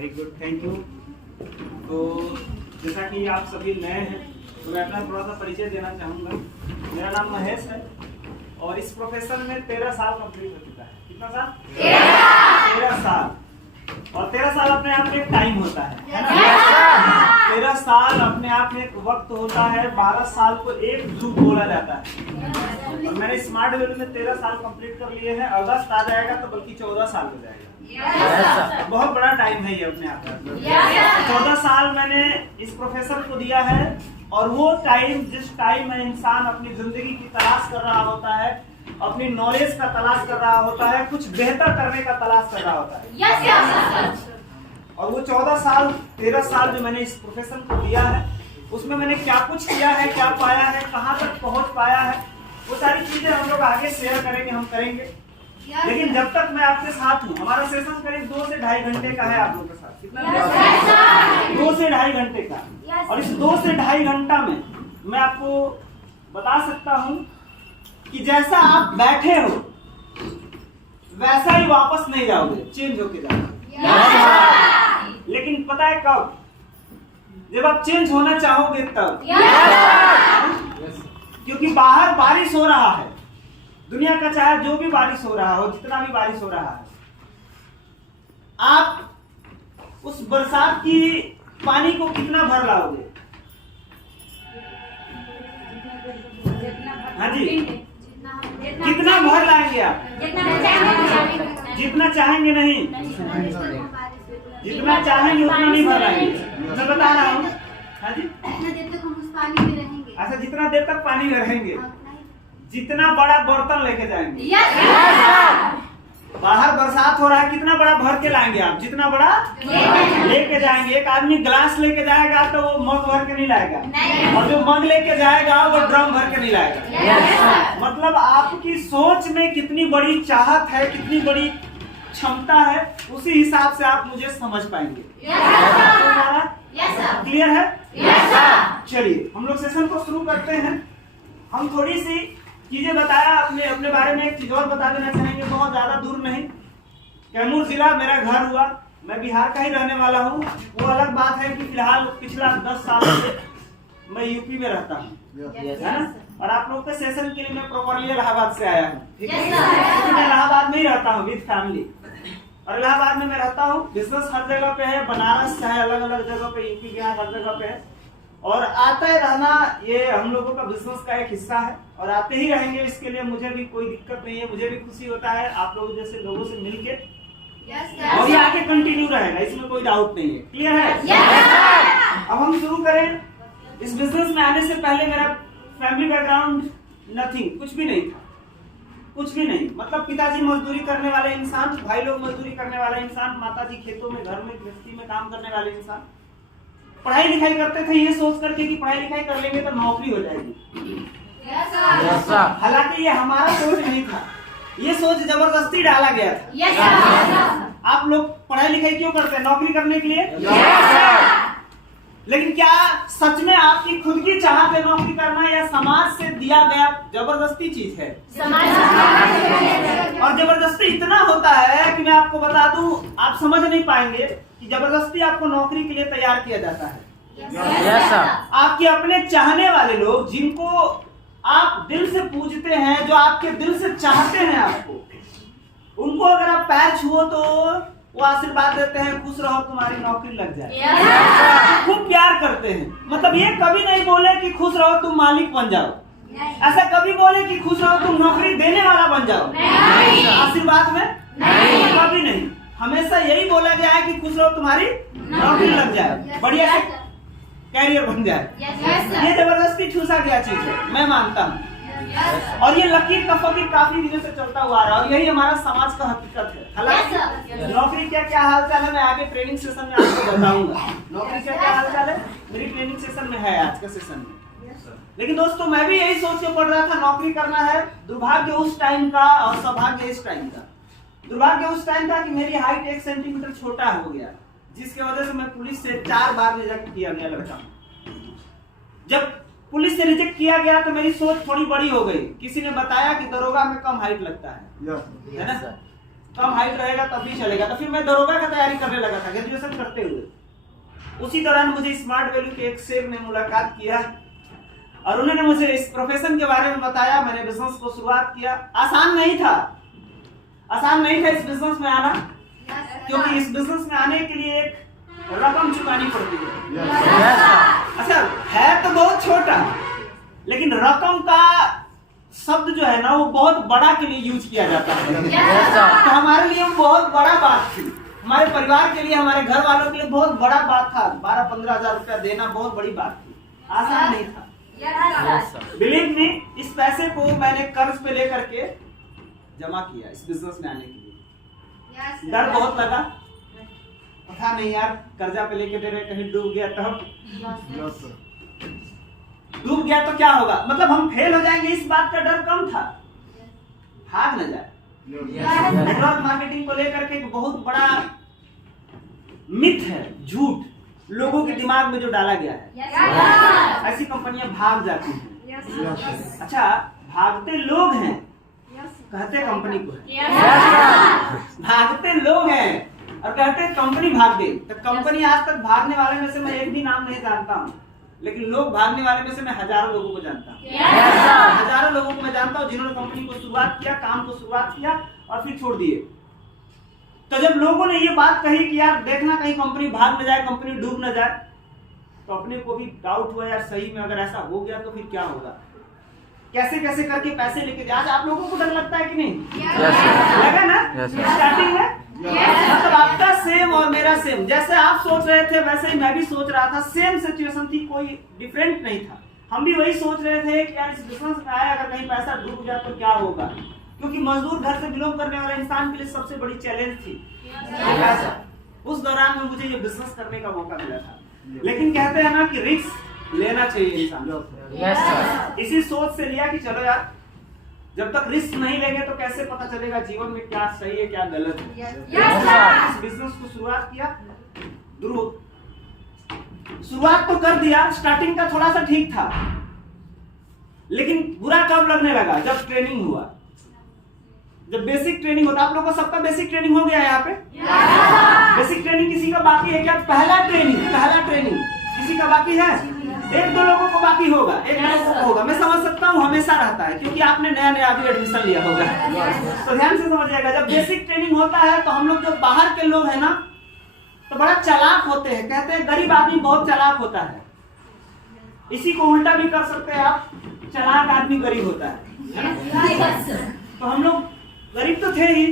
Very good, thank you. तो जैसा कि आप सभी नए हैं तो मैं अपना थोड़ा सा परिचय देना चाहूँगा। मेरा नाम महेश है और इस प्रोफेशन में 13 साल कंप्लीट हो चुका है। कितना साल? 13 साल। और 13 साल अपने आप में एक टाइम होता है ना? 13 साल अपने आप में एक वक्त होता है। 12 साल को एक युग बोला जाता है और मैंने स्मार्ट वैल्यू में 13 साल कंप्लीट कर लिए हैं। अगस्त आ जाएगा तो बल्कि 14 साल हो जाएगा। बहुत बड़ा टाइम है ये अपने आप में। 14 साल मैंने इस प्रोफेशन को दिया है और वो टाइम जिस टाइम में इंसान अपनी जिंदगी की तलाश कर रहा होता है, अपनी नॉलेज का तलाश कर रहा होता है, कुछ बेहतर करने का तलाश कर रहा होता है। और वो 14 साल 13 साल जो मैंने इस प्रोफेशन को दिया है उसमें मैंने क्या कुछ किया है, क्या पाया है, कहाँ तक पहुँच पाया है, वो सारी चीजें हम लोग आगे शेयर करेंगे, हम करेंगे। लेकिन जब तक मैं आपके साथ हूँ, हमारा सेशन करीब 2 से ढाई घंटे का है आप लोग के साथ। कितना? 2 से ढाई घंटे का। और इस 2 से ढाई घंटा में मैं आपको बता सकता हूँ कि जैसा आप बैठे हो वैसा ही वापस नहीं जाओगे, चेंज होके जाओगे। लेकिन पता है कब? जब आप चेंज होना चाहोगे तब। क्योंकि बाहर बारिश हो रहा है, दुनिया का चाहे जो भी बारिश हो रहा हो, जितना भी बारिश हो रहा है, आप उस बरसात की पानी को कितना भर लाओगे? हाँ जी, कितना भर लाएंगे आप? जितना चाहेंगे नहीं, जितना चाहेंगे उतना नहीं भर लाएंगे। मैं बता रहा हूँ। हाँ जी, जितना देर तक हम उस पानी में रहेंगे। अच्छा, जितना देर तक पानी में रहेंगे जितना बड़ा बर्तन लेके जाएंगे। बाहर बरसात हो रहा है, कितना बड़ा भर के लाएंगे आप? जितना बड़ा लेके जाएंगे। एक आदमी ग्लास लेके जाएगा तो वो मग भर के नहीं लाएगा, और जो मग लेके जाएगा वो ड्रम भर के नहीं लाएगा। मतलब आपकी सोच में कितनी बड़ी चाहत है, कितनी बड़ी क्षमता है, उसी हिसाब से आप मुझे समझ पाएंगे। क्लियर है? चलिए हम लोग सेशन को शुरू करते हैं। हम थोड़ी सी चीजें बताया अपने बारे में। एक चीज और बता देना चाहेंगे, बहुत ज्यादा दूर नहीं, कैमूर जिला मेरा घर हुआ। मैं बिहार का ही रहने वाला हूँ। वो अलग बात है कि फिलहाल पिछला 10 साल से मैं यूपी में रहता हूँ, है ना? और आप लोग के सेशन के लिए मैं प्रॉपरली इलाहाबाद से आया हूँ। ठीक है, मैं इलाहाबाद में ही रहता हूँ विद फैमिली। और इलाहाबाद में मैं रहता हूँ। बिजनेस हर जगह पे है, बनारस है, अलग अलग जगह पे, यूपी बिहार हर जगह पे है। और आते रहना ये हम लोगों का बिजनेस का एक हिस्सा है और आते ही रहेंगे। इसके लिए मुझे भी कोई दिक्कत नहीं है, मुझे भी खुशी होता है आप लोगों जैसे लोगों से मिलके। और ये आगे कंटिन्यू रहेगा, इसमें कोई डाउट नहीं है। क्लियर है? अब हम शुरू करें। इस बिजनेस में आने से पहले मेरा फैमिली बैकग्राउंड नथिंग, कुछ भी नहीं था, कुछ भी नहीं। मतलब पिताजी मजदूरी करने वाले इंसान, भाई लोग मजदूरी करने वाले इंसान, माताजी खेतों में, घर में, गृहस्थी में काम करने वाले इंसान। पढ़ाई लिखाई करते थे ये सोच करके कि पढ़ाई लिखाई कर लेंगे तो नौकरी हो जाएगी। हालांकि ये हमारा सोच नहीं था, ये सोच जबरदस्ती डाला गया था। आप लोग पढ़ाई लिखाई क्यों करते हैं? नौकरी करने के लिए। लेकिन क्या सच में आपकी खुद की चाहत है नौकरी करना, या समाज से दिया गया जबरदस्ती चीज है? और जबरदस्ती इतना होता है कि मैं आपको बता दूं, आप समझ नहीं पाएंगे कि जबरदस्ती आपको नौकरी के लिए तैयार किया जाता है। आपके अपने चाहने वाले लोग, जिनको आप दिल से पूजते हैं, जो आपके दिल से चाहते हैं आपको, उनको अगर आप पैर छुओ तो वो आशीर्वाद देते हैं, खुश रहो तुम्हारी नौकरी लग जाए। खूब प्यार करते हैं। मतलब ये कभी नहीं बोले कि खुश रहो तुम मालिक बन जाओ, ऐसा कभी बोले कि खुश रहो तुम नौकरी देने वाला बन जाओ। आशीर्वाद में कभी नहीं, हमेशा यही बोला गया है कि खुश रहो तुम्हारी नौकरी लग जाए, बढ़िया से कैरियर बन जाए। ये जबरदस्ती ठूसा गया चीज है, मैं मानता हूँ। और ये लकीर का फकीर काफी दिनों से चलता हुआ आ रहा है और यही हमारा समाज का हकीकत है। हालांकि नौकरी क्या हाल चाल है मैं आगे ट्रेनिंग सेशन में आपको बताऊंगा। नौकरी क्या हाल चाल है मेरी ट्रेनिंग सेशन में है, आज का सेशन में। लेकिन दोस्तों मैं भी यही सोच के पढ़ रहा था, नौकरी करना है। दुर्भाग्य उस टाइम का और सौभाग्य इस टाइम का। दुर्भाग्य उस टाइम था कि मेरी हाइट 1 सेंटीमीटर छोटा हो गया, जिसकी वजह से मैं पुलिस से 4 बार रिजेक्ट किया गया लड़का। जब पुलिस से रिजेक्ट किया गया तो मेरी सोच थोड़ी बड़ी हो गई। किसी ने बताया कि दरोगा में कम हाइट लगता है ना? कम हाइट रहेगा तब भी चलेगा। तो फिर मैं दरोगा का तैयारी करने लगा था ग्रेजुएशन करते हुए। उसी दौरान मुझे स्मार्ट वैल्यू के एक शेर ने मुलाकात किया और उन्होंने मुझे इस प्रोफेशन के बारे में बताया। मैंने बिजनेस को शुरुआत किया। आसान नहीं था इस बिजनेस में आना, क्योंकि इस बिजनेस में आने के लिए एक रकम चुकानी पड़ती है। अच्छा, है तो बहुत छोटा, लेकिन रकम का शब्द जो है ना वो बहुत बड़ा के लिए यूज किया जाता है। तो हमारे लिए बहुत बड़ा बात थी, हमारे परिवार के लिए, हमारे घर वालों के लिए बहुत बड़ा बात था। 12-15 हजार रुपया देना बहुत बड़ी बात थी, आसान नहीं था। बिलीव मी, इस पैसे को मैंने कर्ज पे लेकर के जमा किया इस बिजनेस में आने के लिए। डर बहुत लगा, पता नहीं यार कर्जा पे लेके दे रहे, कहीं डूब गया तब, डूब गया तो क्या होगा, मतलब हम फेल हो जाएंगे, इस बात का डर कम था। भाग न जाए। नेटवर्क मार्केटिंग को लेकर के एक बहुत बड़ा मिथ है, झूठ लोगों के दिमाग में जो डाला गया है, ऐसी कंपनियां भाग जाती हैं। अच्छा, भागते लोग हैं, कहते कंपनी को है। भागते लोग हैं और कहते कंपनी भाग गई। तो कंपनी आज तक भागने वाले में से मैं एक भी नाम नहीं जानता हूँ, लेकिन लोग भागने वाले में से मैं हजारों लोगों को जानता हूँ। हजारों लोगों को मैं जानता हूँ जिन्होंने कंपनी को शुरुआत किया, काम को शुरुआत किया और फिर छोड़ दिए। तो जब लोगों ने ये बात कही कि यार देखना कहीं कंपनी भाग न जाए, कंपनी डूब न जाए, तो अपने को भी डाउट हुआ यार सही में अगर ऐसा हो गया तो फिर क्या होगा। कैसे कैसे करके पैसे लेके आज आप लोगों को डर लगता है कि नहीं? लगा ना स्टार्टिंग में? मतलब आपका सेम और मेरा सेम, जैसे आप सोच रहे थे वैसे ही मैं भी सोच रहा था। सेम सिचुएशन थी, कोई डिफरेंट नहीं था। हम भी वही सोच रहे थे कि यार इस बिजनेस में आया, अगर कहीं पैसा डूब गया तो क्या होगा, क्योंकि मजदूर घर से बिलोंग करने वाले इंसान के लिए सबसे बड़ी चैलेंज थी पैसा। उस दौरान में मुझे ये बिजनेस करने का मौका मिला था। लेकिन कहते हैं ना कि रिस्क लेना चाहिए इंसान। इसी सोच से लिया कि चलो यार जब तक रिस्क नहीं लेंगे तो कैसे पता चलेगा जीवन में क्या सही है क्या गलत है। इस बिजनेस को शुरुआत किया। शुरुआत तो कर दिया, स्टार्टिंग का थोड़ा सा ठीक था, लेकिन बुरा कब लगने लगा, जब ट्रेनिंग हुआ, जब बेसिक ट्रेनिंग होता। आप लोगों को सबका बेसिक ट्रेनिंग हो गया है यहाँ पे? बेसिक ट्रेनिंग किसी का बाकी है क्या? पहला ट्रेनिंग किसी का बाकी है? एक दो लोगों को बाकी होगा, एक लोगों को होगा। मैं समझ सकता हूँ, हमेशा रहता है, क्योंकि आपने नया अभी एडमिशन लिया होगा। तो ध्यान से समझिएगा, जब बेसिक ट्रेनिंग होता है तो हम लोग जो बाहर के लोग हैं ना तो बड़ा चालाक होते हैं। कहते हैं गरीब आदमी बहुत चालाक होता है। इसी को उल्टा भी कर सकते हैं आप, चालाक आदमी गरीब होता है। तो हम लोग गरीब तो थे ही,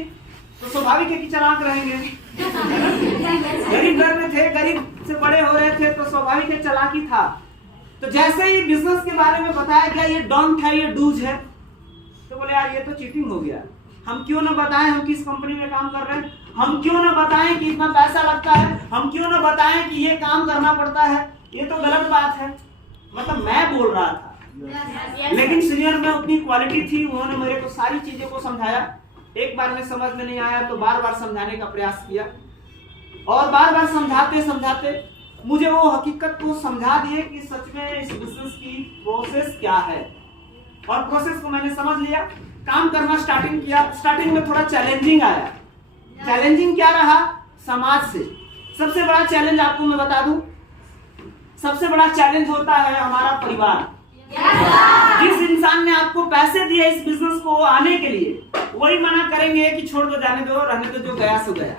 तो स्वाभाविक है कि चालाक रहेंगे। गरीब घर में थे, गरीब से बड़े हो रहे थे, तो स्वाभाविक है चालाकी था। तो जैसे ही बिजनेस के बारे में बताया गया ये डॉन था, ये डूज है, तो बोले यार ये तो चीटिंग हो गया। हम क्यों ना बताएं हम किस कंपनी में काम कर रहे हैं, हम क्यों ना बताएं कि इतना पैसा लगता है, हम क्यों ना बताएं कि ये काम करना पड़ता है, ये तो गलत बात है। मतलब मैं बोल रहा था, लेकिन सीनियर में उतनी क्वालिटी थी, उन्होंने मेरे को सारी चीजों को समझाया। एक बार में समझ में नहीं आया तो बार बार समझाने का प्रयास किया, और बार बार समझाते समझाते मुझे वो हकीकत को समझा दिए कि सच में इस बिजनेस की प्रोसेस क्या है। और प्रोसेस को मैंने समझ लिया, काम करना स्टार्टिंग किया। स्टार्टिंग में थोड़ा चैलेंजिंग आया। चैलेंजिंग क्या रहा? समाज से। सबसे बड़ा चैलेंज आपको मैं बता दूं, सबसे बड़ा चैलेंज होता है हमारा परिवार। जिस इंसान ने आपको पैसे दिए इस बिजनेस को आने के लिए, वही मना करेंगे कि छोड़ दो, जाने दो, रहने दो, जो गया सो गया।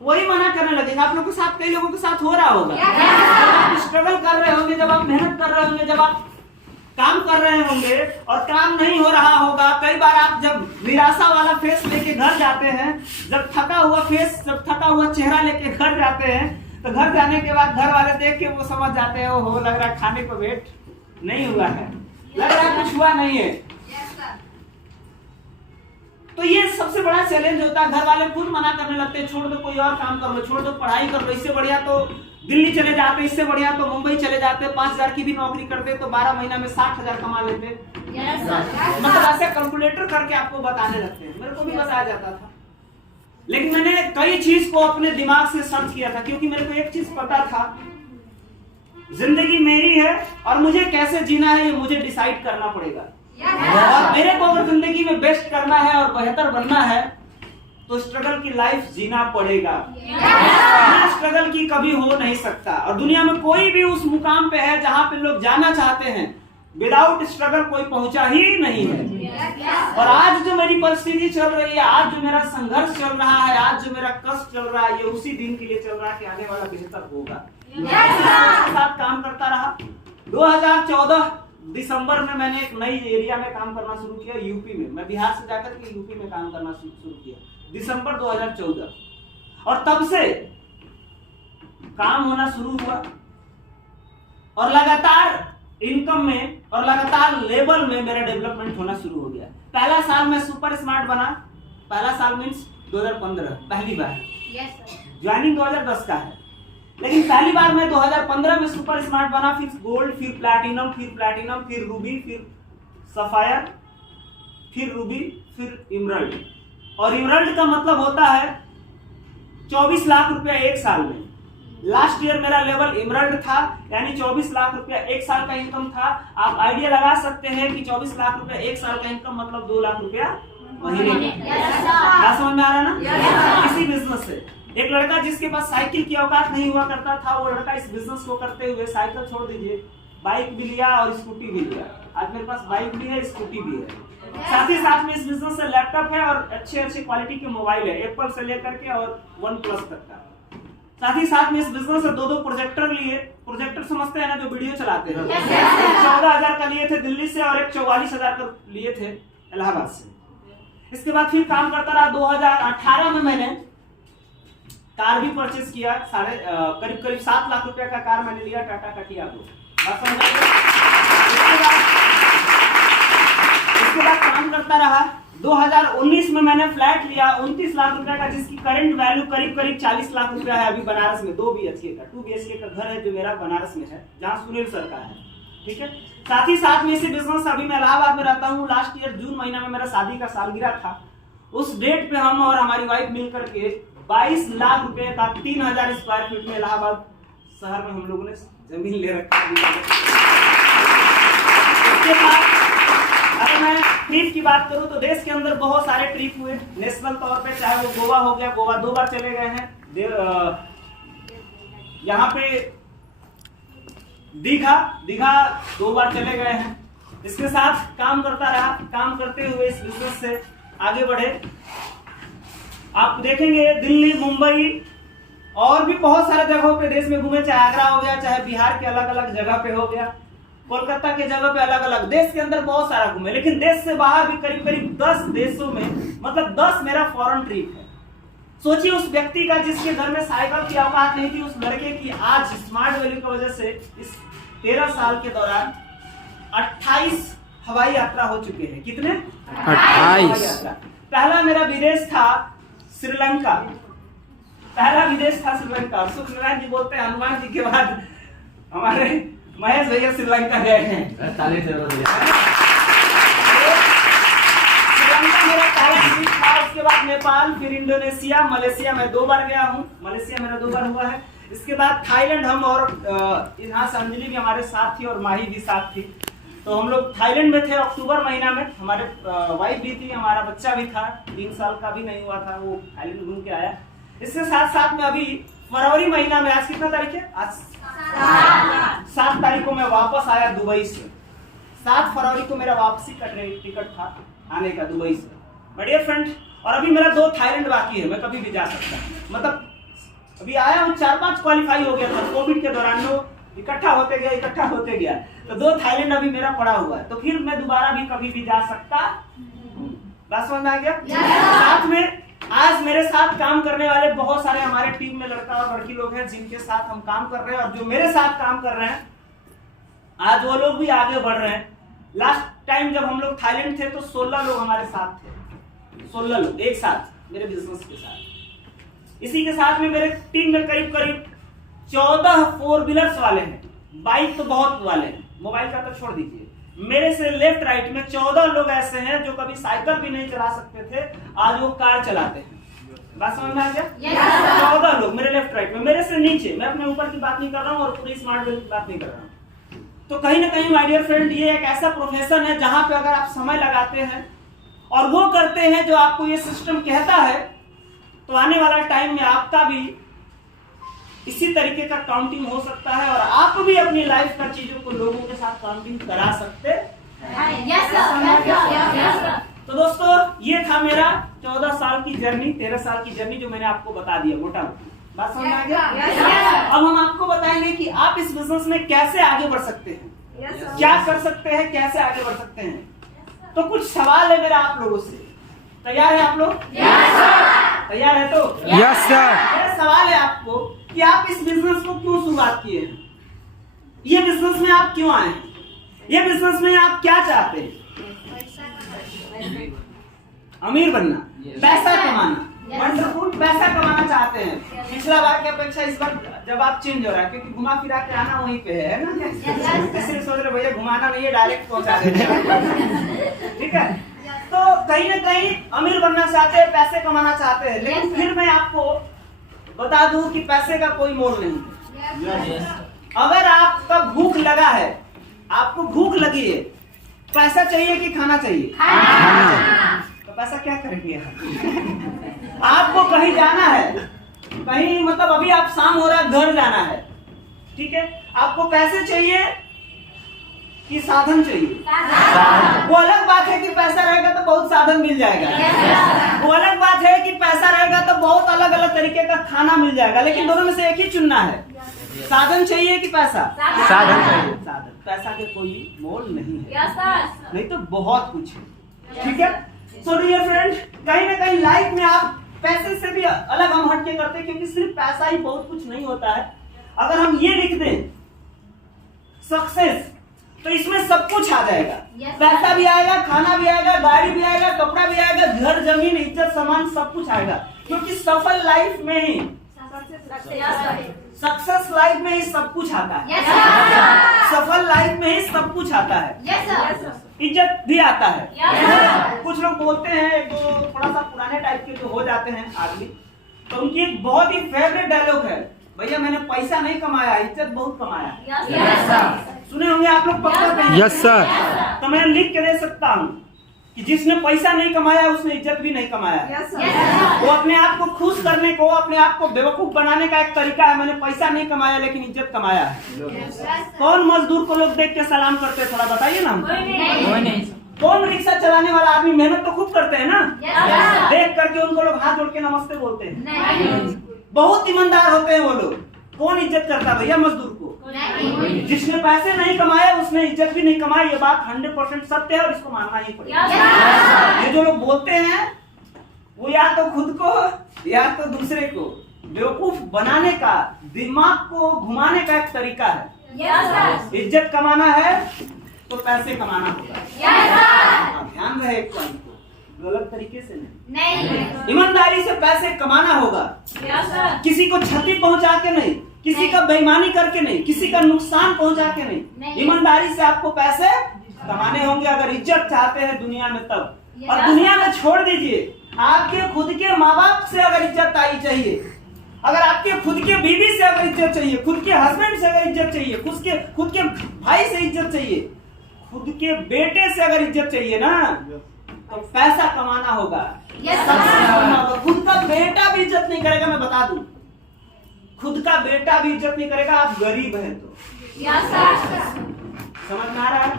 वही मना करने लगेंगे। आप लोगों के साथ, कई लोगों के साथ हो रहा होगा। जब आप स्ट्रगल कर रहे होंगे, जब आप मेहनत कर रहे होंगे, जब आप काम कर रहे होंगे और काम नहीं हो रहा होगा, कई बार आप जब निराशा वाला फेस लेके घर जाते हैं, जब थका हुआ चेहरा लेके घर जाते हैं, तो घर जाने के बाद घर वाले देख के वो समझ जाते हैं हो लग रहा है खाने को वेट नहीं हुआ है, लग रहा है कुछ हुआ नहीं है। तो ये सबसे बड़ा चैलेंज होता है। घर वाले खुद मना करने लगते हैं, छोड़ दो, कोई और काम कर लो, छोड़ दो, पढ़ाई कर लो, इससे बढ़िया तो दिल्ली चले जाते, इससे बढ़िया तो मुंबई चले जाते, 5,000 की भी नौकरी करते तो 12 महीना में 60,000 कमा लेते। मतलब ऐसे कैलकुलेटर करके आपको बताने लगते हैं। मेरे को भी बताया जाता था, लेकिन मैंने कई चीज को अपने दिमाग से सर्च किया था, क्योंकि मेरे को एक चीज पता था, जिंदगी मेरी है और मुझे कैसे जीना है ये मुझे डिसाइड करना पड़ेगा। और मेरे को अगर जिंदगी में बेस्ट करना है और बेहतर बनना है तो स्ट्रगल की लाइफ जीना पड़ेगा। बिना स्ट्रगल की कभी हो नहीं सकता। और दुनिया में कोई भी उस मुकाम पे है जहां पे लोग जाना चाहते हैं, विदाउट स्ट्रगल कोई पहुंचा ही नहीं है। और आज जो मेरी परिस्थिति चल रही है, आज जो मेरा संघर्ष चल रहा है, आज जो मेरा कष्ट चल रहा है, ये उसी दिन के लिए चल रहा है कि आने वाला बेहतर होगा। इसके साथ काम करता रहा। 2014 दिसंबर में मैंने एक नई एरिया में काम करना शुरू किया, यूपी में। मैं बिहार से जाकर के यूपी में काम करना शुरू किया दिसंबर 2014। और तब से काम होना शुरू हुआ और लगातार इनकम में और लगातार लेवल में मेरा डेवलपमेंट होना शुरू हो गया। पहला साल मैं सुपर स्मार्ट बना। पहला साल मीन्स 2015, पहली बार। ज्वाइनिंग 2010 का है, लेकिन पहली बार मैं 2015 में सुपर स्मार्ट बना। फिर गोल्ड, फिर प्लैटिनम, फिर रूबी, फिर सफायर, फिर रूबी, फिर इमरल्ड। और इमरल्ड का मतलब होता है 24 लाख रुपया एक साल में। लास्ट ईयर मेरा लेवल इमरल्ड था, यानी 24 लाख रुपया एक साल का इनकम था। आप आइडिया लगा सकते हैं कि 24 लाख रुपया एक साल का इनकम मतलब 2 लाख रुपया महीने का। समझ में आ रहा ना? इसी बिजनेस से एक लड़का जिसके पास साइकिल की औकात नहीं हुआ करता था, वो लड़का इस बिजनेस को करते हुए साइकिल छोड़ दीजिए, बाइक भी लिया और स्कूटी भी लिया। आज मेरे पास बाइक भी है, स्कूटी भी है। साथ ही साथ में इस बिजनेस से लैपटॉप है और अच्छे क्वालिटी के मोबाइल है, एप्पल से लेकर के और OnePlus तक का। साथ ही साथ में इस बिजनेस से 2 प्रोजेक्टर लिए। प्रोजेक्टर समझते हैं ना, जो वीडियो चलाते हैं। 14,000 का लिए थे दिल्ली से और एक 44,000 का लिए थे इलाहाबाद से। इसके बाद फिर काम करता रहा। 2018 में मैंने कार भी परचेज किया। करीब 7 लाख रुपए का कार मैंने लिया, टाटा का टियागो। इसके बाद काम करता रहा। 2019 में मैंने फ्लैट लिया 29 लाख रुपए का, जिसकी करंट वैल्यू करीब 40 लाख रुपया है। अभी बनारस में 2 BHK का घर है, जो मेरा बनारस में है, जहाँ सुनील सर का है। ठीक है। साथ ही साथ में इसी बिजनेस, अभी मैं इलाहाबाद में रहता हूँ। लास्ट ईयर जून महीना में मेरा शादी का सालगिरह था। उस डेट पे हम और हमारी वाइफ मिलकर के 22 लाख रुपए का 3000 स्क्वायर फीट में इलाहाबाद शहर में हम लोगों ने जमीन ले रखा। इसके बाद अगर मैं ट्रिप की बात करूं तो देश के अंदर बहुत सारे ट्रिप हुए नेशनल तौर पे, चाहे वो गोवा हो गया, गोवा 2 बार चले गए हैं। यहाँ पे दीघा 2 बार चले गए हैं। इसके साथ काम करता रहा। काम करते हुए इस बिजनेस से आगे बढ़े। आप देखेंगे दिल्ली, मुंबई और भी बहुत सारे जगहों पे देश में घूमे, चाहे आगरा हो गया, चाहे बिहार के अलग अलग जगह पे हो गया, कोलकाता के जगह पे अलग अलग, देश के अंदर बहुत सारा घूमे। लेकिन देश से बाहर भी करीब 10 देशों में, मतलब 10 मेरा फॉरेन ट्रिप है। सोचिए उस व्यक्ति का जिसके घर में साइकिल की औकात नहीं थी, उस लड़के की आज स्मार्ट वैल्यू की वजह से इस 13 साल के दौरान 28 हवाई यात्रा हो चुके हैं। कितने? 28। पहला मेरा विदेश था श्रीलंका। सुख नारायण जी बोलते हैं हनुमान जी के बाद हमारे महेश भैया श्रीलंका गए हैं। श्रीलंका मेरा पहला ट्रिप था। उसके बाद नेपाल, फिर इंडोनेशिया, मलेशिया में 2 बार गया हूँ। मलेशिया मेरा 2 बार हुआ है। इसके बाद थाईलैंड, हम और यहाँ से अंजलि भी हमारे साथ थी और माही भी साथ थी। तो हम लोग थाईलैंड में थे अक्टूबर महीना में। हमारे वाइफ भी थी, हमारा बच्चा भी था, 3 साल का भी नहीं हुआ था, वो थाईलैंड घूम के आया। इसके साथ साथ में अभी फरवरी महीना में, आज कितना तारीख है? आज 7 तारीख को मैं वापस आया दुबई से। 7 फरवरी को मेरा वापसी का टिकट था आने का दुबई से। बढ़िया फ्रेंड। और अभी मेरा 2 थाईलैंड बाकी है, मैं कभी भी जा सकता हूँ। मतलब अभी आया हूँ, 4-5 क्वालिफाई हो गया था कोविड के दौरान, वो इकट्ठा होते गया। तो 2 थाईलैंड अभी मेरा पड़ा हुआ है। तो फिर मैं दोबारा भी कभी भी जा सकता। बात समझ में आ गया? साथ में आज मेरे साथ काम करने वाले बहुत सारे हमारे टीम में लड़का और लड़की लोग हैं, जिनके साथ हम काम कर रहे हैं और जो मेरे साथ काम कर रहे हैं, आज वो लोग भी आगे बढ़ रहे हैं। लास्ट टाइम जब हम लोग थाईलैंड थे तो 16 लोग हमारे साथ थे। 16 लोग एक साथ मेरे बिजनेस के साथ। इसी के साथ में मेरे टीम में करीब 14 4 व्हीलर्स वाले हैं। बाइक तो बहुत वाले हैं, मोबाइल का तो छोड़ दीजिए। मेरे से लेफ्ट राइट में 14 लोग ऐसे हैं जो कभी साइकिल भी नहीं चला सकते थे, आज वो कार चलाते हैं। बात समझ में आ गया? 14 लोग मेरे लेफ्ट राइट में। मेरे से नीचे, मैं अपने ऊपर की बात नहीं कर रहा हूँ और पूरी स्मार्ट वैल्यू की बात नहीं कर रहा हूँ। तो कहीं ना कहीं माय डियर फ्रेंड ये एक ऐसा प्रोफेशन है जहां पे अगर आप समय लगाते हैं और वो करते हैं जो आपको ये सिस्टम कहता है, तो आने वाला टाइम में आपका भी इसी तरीके का काउंटिंग हो सकता है और आप भी अपनी लाइफ का चीजों को लोगों के साथ काउंटिंग करा सकते हैं। तो दोस्तों ये था मेरा 14 साल की जर्नी, 13 साल की जर्नी जो मैंने आपको बता दिया मोटा मोटी। बात समझ आ गया? अब हम आपको बताएंगे कि आप इस बिजनेस में कैसे आगे बढ़ सकते हैं, क्या कर सकते हैं, कैसे आगे बढ़ सकते हैं। तो कुछ सवाल है मेरा आप लोगों से, तैयार है आप लोग? तैयार है तो? Yes sir. मेरा सवाल है आपको कि आप इस बिजनेस को क्यों शुरुआत किए हैं, ये बिजनेस में आप क्यों आए हैं, ये बिजनेस में आप क्या चाहते हैं? अमीर बनना, पैसा कमाना, वंडरफुल पैसा कमाना चाहते हैं। पिछला बार की अपेक्षा इस बार जब आप चेंज हो रहा है, क्योंकि घुमा फिरा के आना वहीं पे है ना, इसलिए सोच रहे भैया घुमाना नहीं है, डायरेक्ट पहुंचा देंगे। ठीक है, तो कहीं ना कहीं अमीर बनना चाहते हैं, पैसे कमाना चाहते हैं, लेकिन फिर मैं आपको बता दूं कि पैसे का कोई मोल नहीं है। अगर आपका भूख लगा है, आपको भूख लगी है, पैसा चाहिए कि खाना चाहिए? तो पैसा क्या करेंगे? आपको कहीं जाना है, कहीं मतलब अभी आप शाम हो रहा है, घर जाना है, ठीक है, आपको पैसे चाहिए कि साधन चाहिए? वो अलग बात है कि पैसा रहेगा तो बहुत साधन मिल जाएगा, वो अलग बात है कि पैसा रहेगा तो बहुत अलग अलग तरीके का खाना मिल जाएगा, लेकिन दोनों में से एक ही चुनना है। साधन चाहिए कि पैसा? साधन चाहिए। साधन, पैसा के कोई मोल नहीं है, नहीं तो बहुत कुछ है। ठीक है, सो डियर फ्रेंड, कहीं ना कहीं लाइफ में आप पैसे से भी अलग हम हटके करते हैं, क्योंकि सिर्फ पैसा ही बहुत कुछ नहीं होता है। अगर हम ये लिख दें सक्सेस, तो इसमें सब कुछ आ जाएगा, पैसा भी आएगा, खाना भी आएगा, गाड़ी भी आएगा, कपड़ा भी आएगा, घर जमीन इज्जत सामान सब कुछ आएगा, क्योंकि सफल लाइफ में ही, सक्सेस लाइफ में ही सब कुछ आता है, सफल लाइफ में ही सब कुछ आता है, इज्जत भी आता है। कुछ लोग बोलते हैं जो थोड़ा सा पुराने टाइप के जो हो जाते हैं आदमी, तो उनकी एक बहुत ही फेवरेट डायलॉग है, भैया मैंने पैसा नहीं कमाया, इज्जत बहुत कमाया। सुने होंगे आप लोग पक्का? Yes sir. तो मैं लिख के दे सकता हूँ कि जिसने पैसा नहीं कमाया उसने इज्जत भी नहीं कमाया। वो अपने आप को खुश करने को, अपने आप को बेवकूफ बनाने का एक तरीका है, मैंने पैसा नहीं कमाया लेकिन इज्जत कमाया है। कौन मजदूर को लोग देख के सलाम करते हैं, थोड़ा बताइए ना। कौन रिक्शा चलाने वाला आदमी मेहनत तो खूब करते हैं ना, देख करके उनको लोग हाथ जोड़ के नमस्ते बोलते हैं, बहुत ईमानदार होते हैं वो लोग। कौन इज्जत करता भैया मजदूर को? जिसने पैसे नहीं कमाए उसने इज्जत भी नहीं कमाई, ये बात 100% सत्य है और इसको मानना ही पड़ेगा। ये जो लोग बोलते हैं वो या तो खुद को या तो दूसरे को बेवकूफ बनाने का, दिमाग को घुमाने का एक तरीका है। इज्जत कमाना है तो पैसे कमाना होगा, ध्यान रहे एक बात को, गलत तरीके से नहीं, ईमानदारी से पैसे कमाना होगा, किसी को क्षति पहुंचा के नहीं, किसी का बेईमानी करके नहीं, किसी का नुकसान पहुंचा के नहीं, ईमानदारी से आपको पैसे कमाने होंगे अगर इज्जत चाहते हैं दुनिया में तब। और दुनिया में छोड़ दीजिए, आपके खुद के माँ बाप से अगर इज्जत आई चाहिए, अगर आपके खुद के बीवी से अगर इज्जत चाहिए, खुद के हस्बैंड से अगर इज्जत चाहिए, खुद के भाई से इज्जत चाहिए, खुद के बेटे से अगर इज्जत चाहिए ना, तो पैसा कमाना होगा, खुद का बेटा भी इज्जत नहीं करेगा, मैं बता दूं, खुद का बेटा भी इज्जत नहीं करेगा, आप गरीब हैं तो। समझ में आ रहा है?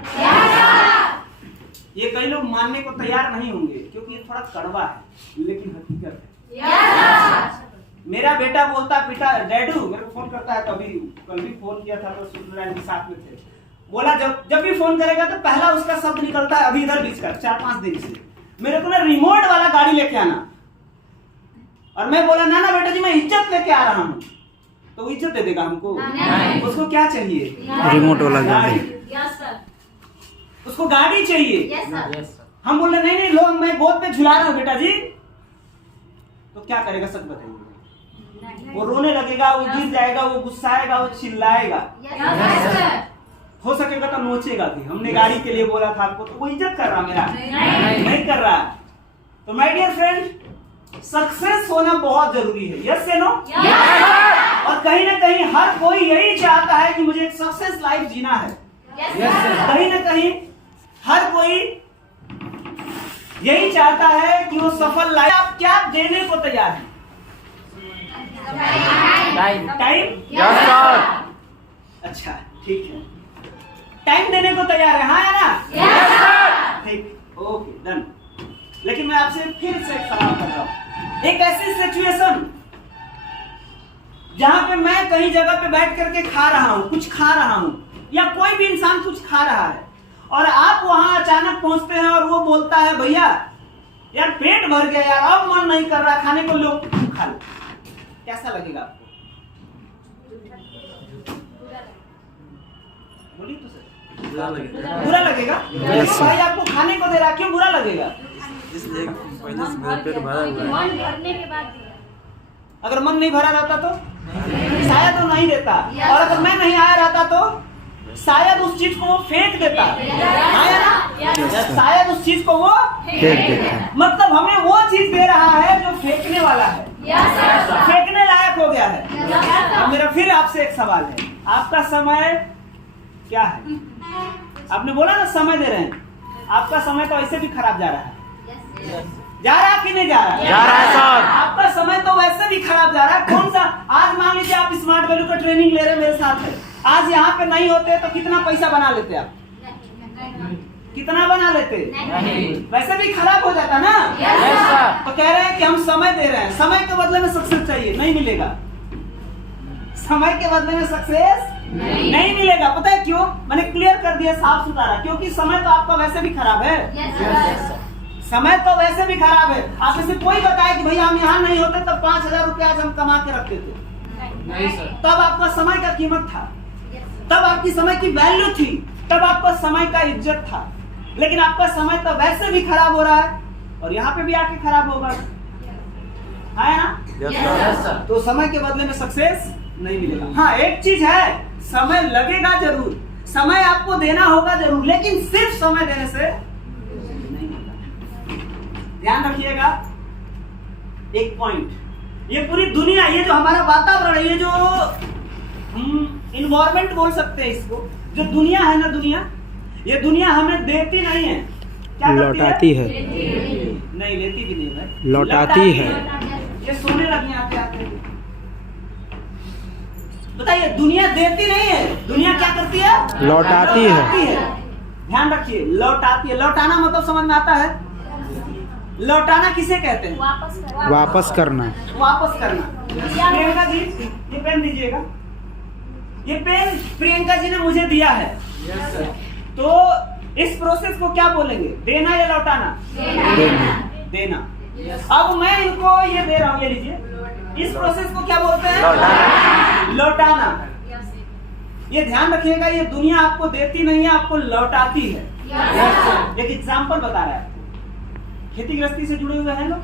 ये कई लोग मानने को तैयार नहीं होंगे क्योंकि ये थोड़ा कड़वा है, लेकिन हकीकत है। मेरा बेटा बोलता पिता डैडू, मेरे को फोन करता है, कल भी फोन किया था तो स्विट्जरलैंड के साथ में थे, बोला जब भी फोन करेगा तो पहला उसका शब्द निकलता है अभी इधर बीच का 4-5 दिन से, मेरे को ना रिमोट वाला गाड़ी लेके आना। और मैं बोला ना बेटा जी मैं इज्जत लेके आ रहा हूँ, तो इज्जत दे देगा हमको? उसको क्या चाहिए? रिमोट वाला गाड़ी, उसको गाड़ी चाहिए। हम बोले नहीं लोग मैं गोद पे झुला रहा हूँ बेटा जी, तो क्या करेगा सच बताइए? वो रोने लगेगा, वो गिर जाएगा, वो गुस्साएगा, वो चिल्लाएगा, हो सकेगा तो नोचेगा भी, हमने गाड़ी के लिए बोला था आपको, तो वो इज्जत कर रहा मेरा? नहीं कर रहा। तो माय डियर फ्रेंड, सक्सेस होना बहुत जरूरी है, यस या नो? और कहीं ना कहीं हर कोई यही चाहता है कि मुझे एक सक्सेस लाइफ जीना है, कहीं ना कहीं हर कोई यही चाहता है कि वो सफल लाइफ। आप क्या देने को तैयार हैं? टाइम। अच्छा, ठीक है, टाइम देने को तैयार है, हाँ या ना? ठीक, ओके, डन। लेकिन मैं आपसे फिर से एक सवाल कर रहा हूं। एक ऐसी सिचुएशन जहां पे मैं कहीं जगह पे बैठ करके खा रहा हूं, कुछ खा रहा हूं, या कोई भी इंसान कुछ खा रहा है और आप वहां अचानक पहुंचते हैं और वो बोलता है भैया यार पेट भर गया यार, अब मन नहीं कर रहा खाने को, लो खा लो। कैसा लगेगा आपको? बोलिए तो सर। बुरा लगेगा? भाई आपको खाने को दे रहा, क्यों बुरा लगेगा? इसलिए पहले से मेरा पेट भरा हुआ है। मन भरने के बाद अगर मन नहीं भरा रहता तो शायद वो नहीं देता, और अगर मैं नहीं आया रहता तो शायद उस चीज को वो फेंक देता, आया ना? शायद उस चीज को वो फेंक देता। मतलब हमें वो चीज दे रहा है जो फेंकने वाला है, फेंकने लायक हो गया है। अब मेरा फिर आपसे एक सवाल है, आपका समय क्या है? आपने बोला ना समय दे रहे हैं, आपका समय तो ऐसे भी खराब जा रहा है। जा रहा है कि नहीं जा रहा? जा रहा है सर। आपका समय तो वैसे भी खराब जा रहा है। कौन सा, आज मान लीजिए आप स्मार्ट वैल्यू का ट्रेनिंग ले रहे हैं मेरे साथ है, आज यहाँ पे नहीं होते तो कितना पैसा बना लेते आप? कितना बना लेते? वैसे भी खराब हो जाता ना। तो कह रहे हैं कि हम समय दे रहे हैं, समय के बदले में सक्सेस चाहिए, नहीं मिलेगा। समय के बदले में सक्सेस नहीं मिलेगा। पता है क्यों? मैंने क्लियर कर दिया, साफ सुथरा, क्योंकि समय तो आपका वैसे भी खराब है। समय तो वैसे भी खराब है। आप में से कोई बताए कि भैया हम यहाँ नहीं होते तब 5,000 रुपया आज हम कमा के रखते थे? नहीं सर। तब आपका समय का कीमत था, तब आपकी समय की वैल्यू थी, तब आपका समय का इज्जत था। लेकिन आपका समय तो वैसे भी खराब हो रहा है और यहाँ पे भी आके खराब होगा, है ना? तो समय के बदले में सक्सेस नहीं मिलेगा। हाँ, एक चीज है, समय लगेगा जरूर, समय आपको देना होगा जरूर, लेकिन सिर्फ समय देने से नहीं होगा। ध्यान रखिएगा एक पॉइंट, ये पूरी दुनिया, ये जो हमारा वातावरण है, ये जो इन्वायरमेंट बोल सकते हैं इसको, जो दुनिया है ना, दुनिया, ये दुनिया हमें देती नहीं है, क्या लौटाती है। नहीं, लेती भी नहीं है, लौटाती है। ये सोने लगी आते आते। बताइए, दुनिया देती नहीं है, दुनिया क्या करती है? लौटाती है। ध्यान रखिए, लौटाती है। लौटाना मतलब समझ में आता है? लौटाना किसे कहते हैं? वापस करना। वापस करना। प्रियंका जी, ये पेन दीजिएगा। ये पेन प्रियंका जी ने मुझे दिया है। तो इस प्रोसेस को क्या बोलेंगे? देना या लौटाना? देना। अब मैं इनको ये दे रहा हूँ, ये लीजिए। इस प्रोसेस को क्या बोलते हैं? लौटाना। ये ध्यान रखिएगा, ये दुनिया आपको देती नहीं है, आपको लौटाती है। एक एग्जाम्पल बता रहा है, खेती गृहस्थी से जुड़े हुए हैं लोग?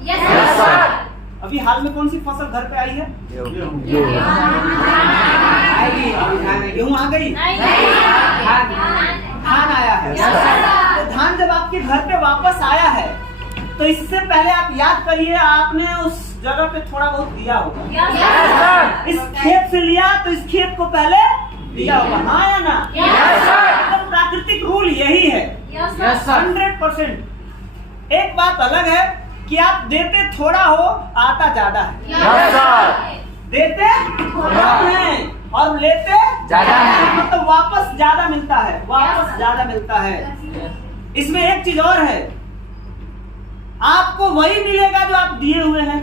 अभी हाल में कौन सी फसल घर पे आई है? गेहूं आ गई? धान आया है। तो धान जब आपके घर पे वापस आया है, तो इससे पहले आप याद करिए, आपने उस जगह पे थोड़ा बहुत दिया होगा। इस खेत से लिया तो इस खेत को पहले दिया होगा, हाँ या ना? तो प्राकृतिक रूल यही है, 100%। एक बात अलग है कि आप देते थोड़ा हो, आता ज्यादा है। देते थोड़ा है और लेते ज्यादा है, मतलब वापस ज्यादा मिलता है, वापस ज्यादा मिलता है। इसमें एक चीज और है, आपको वही मिलेगा जो आप दिए हुए हैं।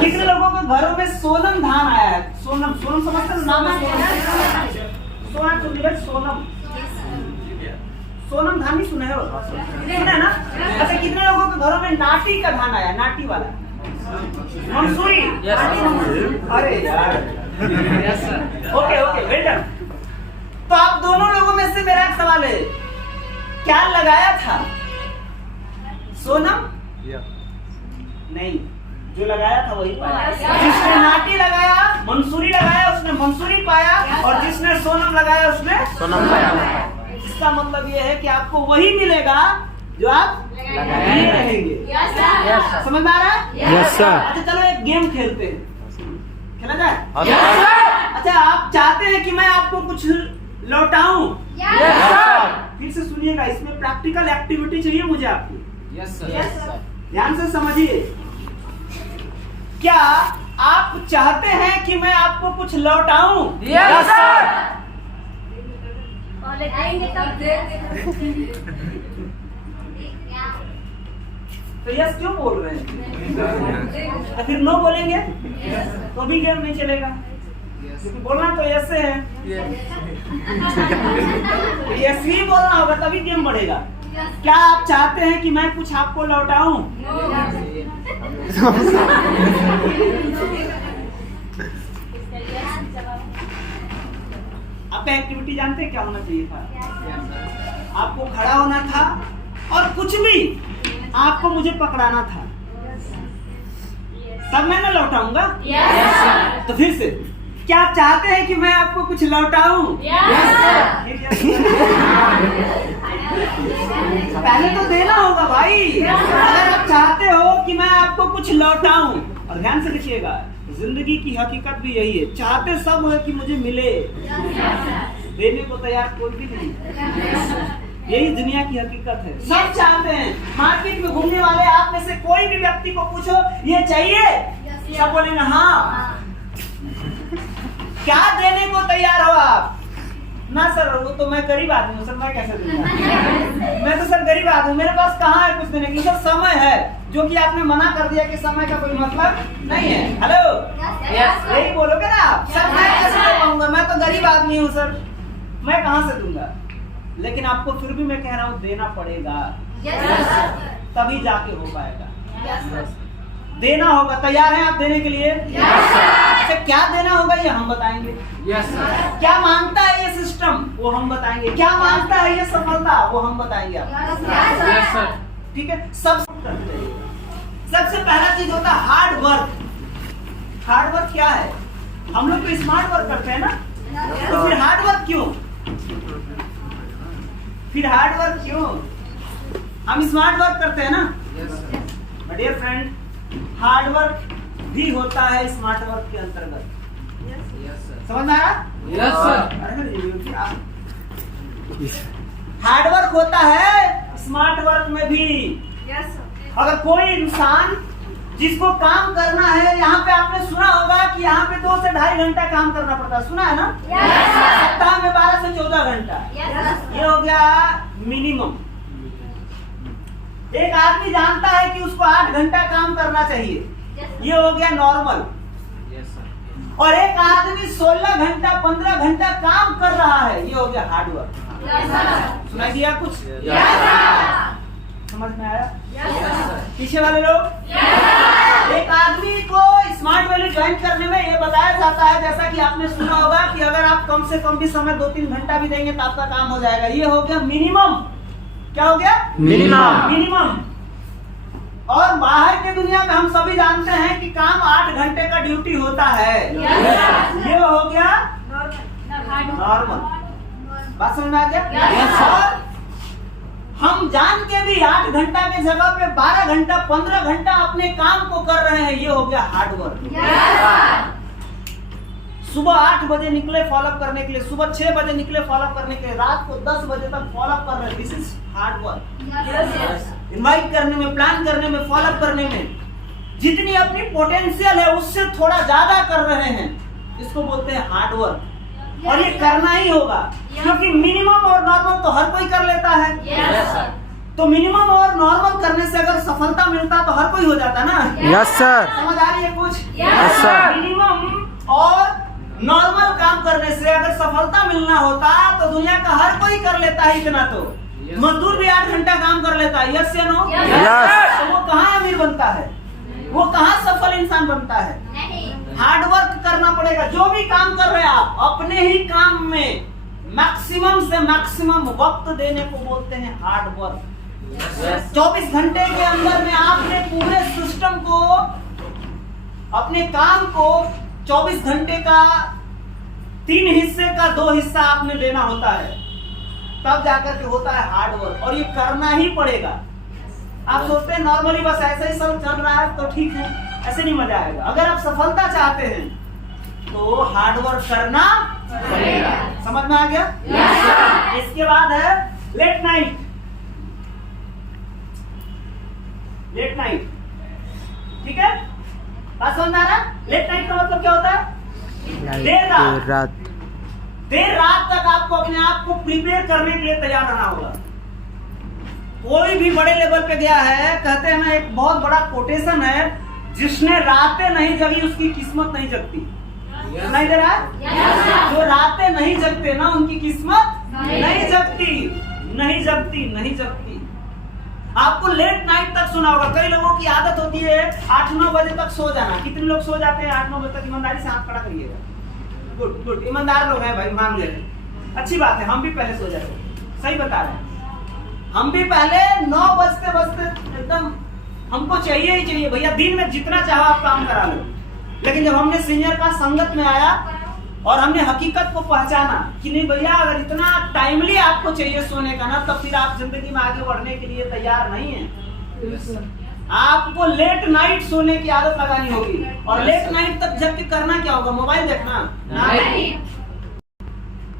कितने लोगों के घरों में सोनम धान आया है? सोनम, सोनम समझते हैं? नाम है सोनम, सोनम, सोनम धान ही सुने हो? सुना है ना? अच्छा, कितने लोगों के घरों में नाटी का धान आया? नाटी वाला मंसूरी? अरे यार, ओके ओके, वेल डन। तो आप दोनों लोगों में से मेरा एक सवाल है, क्या लगाया था? सोनम? नहीं, जो लगाया था वही पाया। जिसने नाटी लगाया, मंसूरी लगाया, उसने मंसूरी पाया, और जिसने सोनम लगाया उसने सोनम पाया। इसका मतलब ये है कि आपको वही मिलेगा जो आप लिए रहेंगे। समझ में आ रहा है? Yes sir. अच्छा, चलो एक गेम खेलते हैं, खेला जाए? अच्छा, आप चाहते हैं कि मैं आपको कुछ लौटाऊं? Yes sir. फिर से सुनिएगा, इसमें प्रैक्टिकल एक्टिविटी चाहिए मुझे आपकी। यस ध्यान से समझिए। क्या आप चाहते हैं कि मैं आपको कुछ लौटाऊं? Yes sir. पहले देंगे तब तो यस क्यों बोल रहे हैं? तो फिर नो बोलेंगे तो भी गेम नहीं चलेगा, क्योंकि बोलना तो यस से है। यस ही बोलना होगा तभी गेम बढ़ेगा। क्या आप चाहते हैं कि मैं कुछ आपको लौटाऊं? आप एक्टिविटी जानते हैं क्या होना चाहिए था? आपको खड़ा होना था और कुछ भी आपको मुझे पकड़ाना था, तब मैं ना लौटाऊंगा। तो फिर से, क्या आप चाहते हैं कि मैं आपको कुछ लौटाऊं? पहले तो देना होगा भाई। अगर आप चाहते हो कि मैं आपको कुछ लौटाऊं, और ध्यान से लिखिएगा, जिंदगी की हकीकत भी यही है, चाहते सब है कि मुझे मिले, देने को तैयार कोई भी नहीं। यही दुनिया की हकीकत है, सब चाहते हैं। मार्केट में घूमने वाले आप में से कोई भी व्यक्ति को पूछो ये चाहिए, सब बोलेंगे हाँ। क्या देने को तैयार हो आप? ना सर वो तो मैं गरीब आदमी हूँ सर, मैं कैसे दूंगा? मैं तो सर गरीब आदमी हूँ, मेरे पास कहाँ है कुछ देने के लिए। सर समय है, जो कि आपने मना कर दिया कि समय का कोई मतलब नहीं है। हेलो, यही बोलोगे ना आप? सर मैं कैसे दे पाऊंगा, मैं तो गरीब आदमी हूँ सर, मैं कहाँ से दूंगा? लेकिन आपको फिर भी मैं कह रहा हूँ देना पड़ेगा, तभी जाके हो पाएगा। देना होगा। तैयार हैं आप देने के लिए? अच्छा, क्या देना होगा ये हम बताएंगे। क्या मांगता है ये सिस्टम वो हम बताएंगे। क्या मांगता है ये सफलता वो हम बताएंगे आपको। ठीक है, सबसे पहला चीज होता है हार्ड वर्क। हार्ड वर्क क्या है? हम लोग तो स्मार्ट वर्क करते हैं ना, तो फिर हार्ड वर्क क्यों? फिर हार्ड वर्क क्यों? हम स्मार्ट वर्क करते हैं ना। My dear friend, hard work भी होता है स्मार्ट वर्क के अंतर्गत। समझ में आ रहा? Yes sir. हार्ड वर्क होता है स्मार्ट वर्क में भी। अगर कोई इंसान जिसको काम करना है, यहाँ पे आपने सुना होगा कि यहाँ पे 2 से 2.5 घंटा काम करना पड़ता है, सुना है ना? सप्ताह में 12 से 14 घंटा, ये हो गया मिनिमम। एक आदमी जानता है कि उसको 8 घंटा काम करना चाहिए, ये हो गया नॉर्मल। और एक आदमी 16 घंटा 15 घंटा काम कर रहा है, ये हो गया हार्ड वर्क। सुनाई दिया कुछ? समझ में आया? पीछे वाले लोग, एक आदमी को स्मार्ट वैल्यू ज्वाइन करने में ये बताया जाता है, जैसा कि आपने सुना होगा कि अगर आप कम से कम भी समय 2-3 घंटा भी देंगे तो आपका काम हो जाएगा। ये हो गया मिनिमम। क्या हो गया? मिनिमम। और बाहर की दुनिया में हम सभी जानते हैं कि काम 8 घंटे का ड्यूटी होता है। ये हो गया नॉर्मल। बात समझ में आ गया? और हम जान के भी 8 घंटा की जगह पे 12 घंटा 15 घंटा अपने काम को कर रहे हैं, ये हो गया हार्ड वर्क। सुबह 8 बजे निकले फॉलोअप करने के लिए, सुबह 6 बजे निकले फॉलोअप करने के लिए, रात को 10 बजे तक फॉलोअप कर रहे हैं, this is hard work. Invite करने में, प्लान करने में, फॉलोअप करने में जितनी अपनी पोटेंशियल है उससे थोड़ा ज्यादा कर रहे हैं, इसको बोलते हैं हार्ड वर्क। और ये करना ही होगा, क्योंकि मिनिमम और नॉर्मल तो हर कोई कर लेता है। तो मिनिमम और नॉर्मल करने से अगर सफलता मिलता तो हर कोई हो जाता ना। Yes sir. समझ आ रही है कुछ? Yes sir. मिनिमम और नॉर्मल काम करने से अगर सफलता मिलना होता तो दुनिया का हर कोई कर लेता है। इतना तो मजदूर भी 8 घंटा काम कर लेता है, यस या नो? यस। तो वो कहाँ अमीर बनता है, वो कहाँ सफल इंसान बनता है? हार्ड वर्क करना पड़ेगा। जो भी काम कर रहे हैं आप, अपने ही काम में मैक्सिमम से मैक्सिमम वक्त देने को बोलते हैं हार्ड वर्क। 24 घंटे के अंदर में आपने पूरे सिस्टम को, अपने काम को 24 घंटे का 3 हिस्से का 2 हिस्सा आपने लेना होता है, तब जाकर के होता है हार्ड वर्क। और ये करना ही पड़ेगा। आप सोचते हैं नॉर्मली बस ऐसे ही सब चल रहा है तो ठीक है, ऐसे नहीं मजा आएगा। अगर आप सफलता चाहते हैं तो हार्ड वर्क करना पड़ेगा। समझ में आ गया? Yes sir. इसके बाद है लेट नाइट। लेट नाइट, ठीक है, बात समझ में आ रहा है? लेट नाइट का मतलब क्या होता है? देर रात। देर रात तक आपको अपने आप को प्रिपेयर करने के लिए तैयार रहना होगा। कोई भी बड़े लेवल पे गया है, कहते हैं ना, एक बहुत बड़ा कोटेशन है, जिसने रातें नहीं जगी उसकी किस्मत नहीं जगती। नहीं दे रहा है? जो रातें नहीं जगते ना उनकी किस्मत नहीं जगती, नहीं जगती, नहीं जगती। आपको लेट नाइट तक सुना होगा। कई लोगों की आदत होती है 8-9 बजे तक सो जाना। कितने लोग सो जाते हैं 8-9 बजे तक? ईमानदारी से हाथ खड़ा करिएगा। गुड गुड, ईमानदार लोग हैं भाई, मान ले रहे हैं, अच्छी बात है। हम भी पहले सो जाते हैं, सही बता रहे हैं। हम भी पहले 9 बजते बजते एकदम, हमको चाहिए ही चाहिए भैया, दिन में जितना चाहो आप काम करा लो। लेकिन जब हमने सीनियर का संगत में आया और हमने हकीकत को पहचाना कि नहीं भैया, अगर इतना टाइमली आपको चाहिए सोने का ना, तब फिर आप जिंदगी में आगे बढ़ने के लिए तैयार नहीं है। आपको लेट नाइट सोने की आदत लगानी होगी। और लेट नाइट तक जब कि करना क्या होगा? मोबाइल देखना नहीं,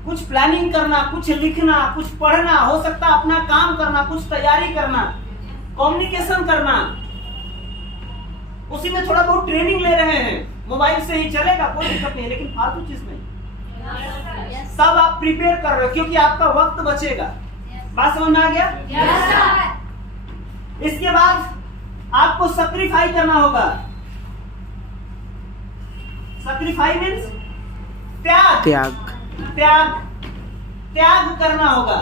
कुछ प्लानिंग करना, कुछ लिखना, कुछ पढ़ना, हो सकता है अपना काम करना, कुछ तैयारी करना, कम्युनिकेशन करना। उसी में थोड़ा बहुत ट्रेनिंग ले रहे हैं, मोबाइल से ही चलेगा, कोई दिक्कत नहीं, लेकिन फालतू चीज नहीं। सब आप प्रिपेयर कर रहे हो क्योंकि आपका वक्त बचेगा। बात समझ में आ गया? इसके बाद आपको सैक्रिफाई करना होगा। सैक्रिफाई मींस त्याग। त्याग त्याग करना होगा।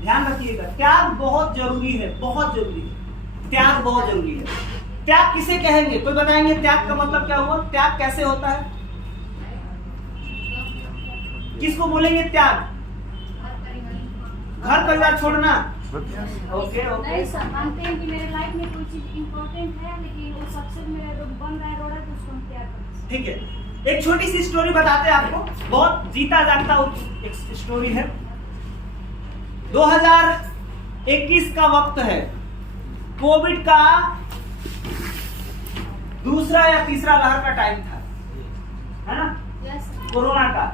ध्यान रखिएगा, त्याग बहुत जरूरी है, बहुत जरूरी है। त्याग बहुत जरूरी है। त्याग किसे कहेंगे? कोई बताएंगे त्याग का मतलब क्या हुआ? त्याग कैसे होता है? किसको बोलेंगे त्याग? घर परिवार छोड़ना। ओके ओके, नहीं सर, मानते हैं कि मेरे लाइफ में कोई चीज इम्पोर्टेंट है, लेकिन वो सक्सेस मेरा जो बन रहा है रोड है, तो उसको हम त्याग करते हैं। ठीक है, एक छोटी सी स्टोरी बताते हैं आपको, बहुत जीता जागता एक स्टोरी है। 2021 का वक्त है, कोविड का दूसरा या तीसरा लहर का टाइम था, है ना? कोरोना का।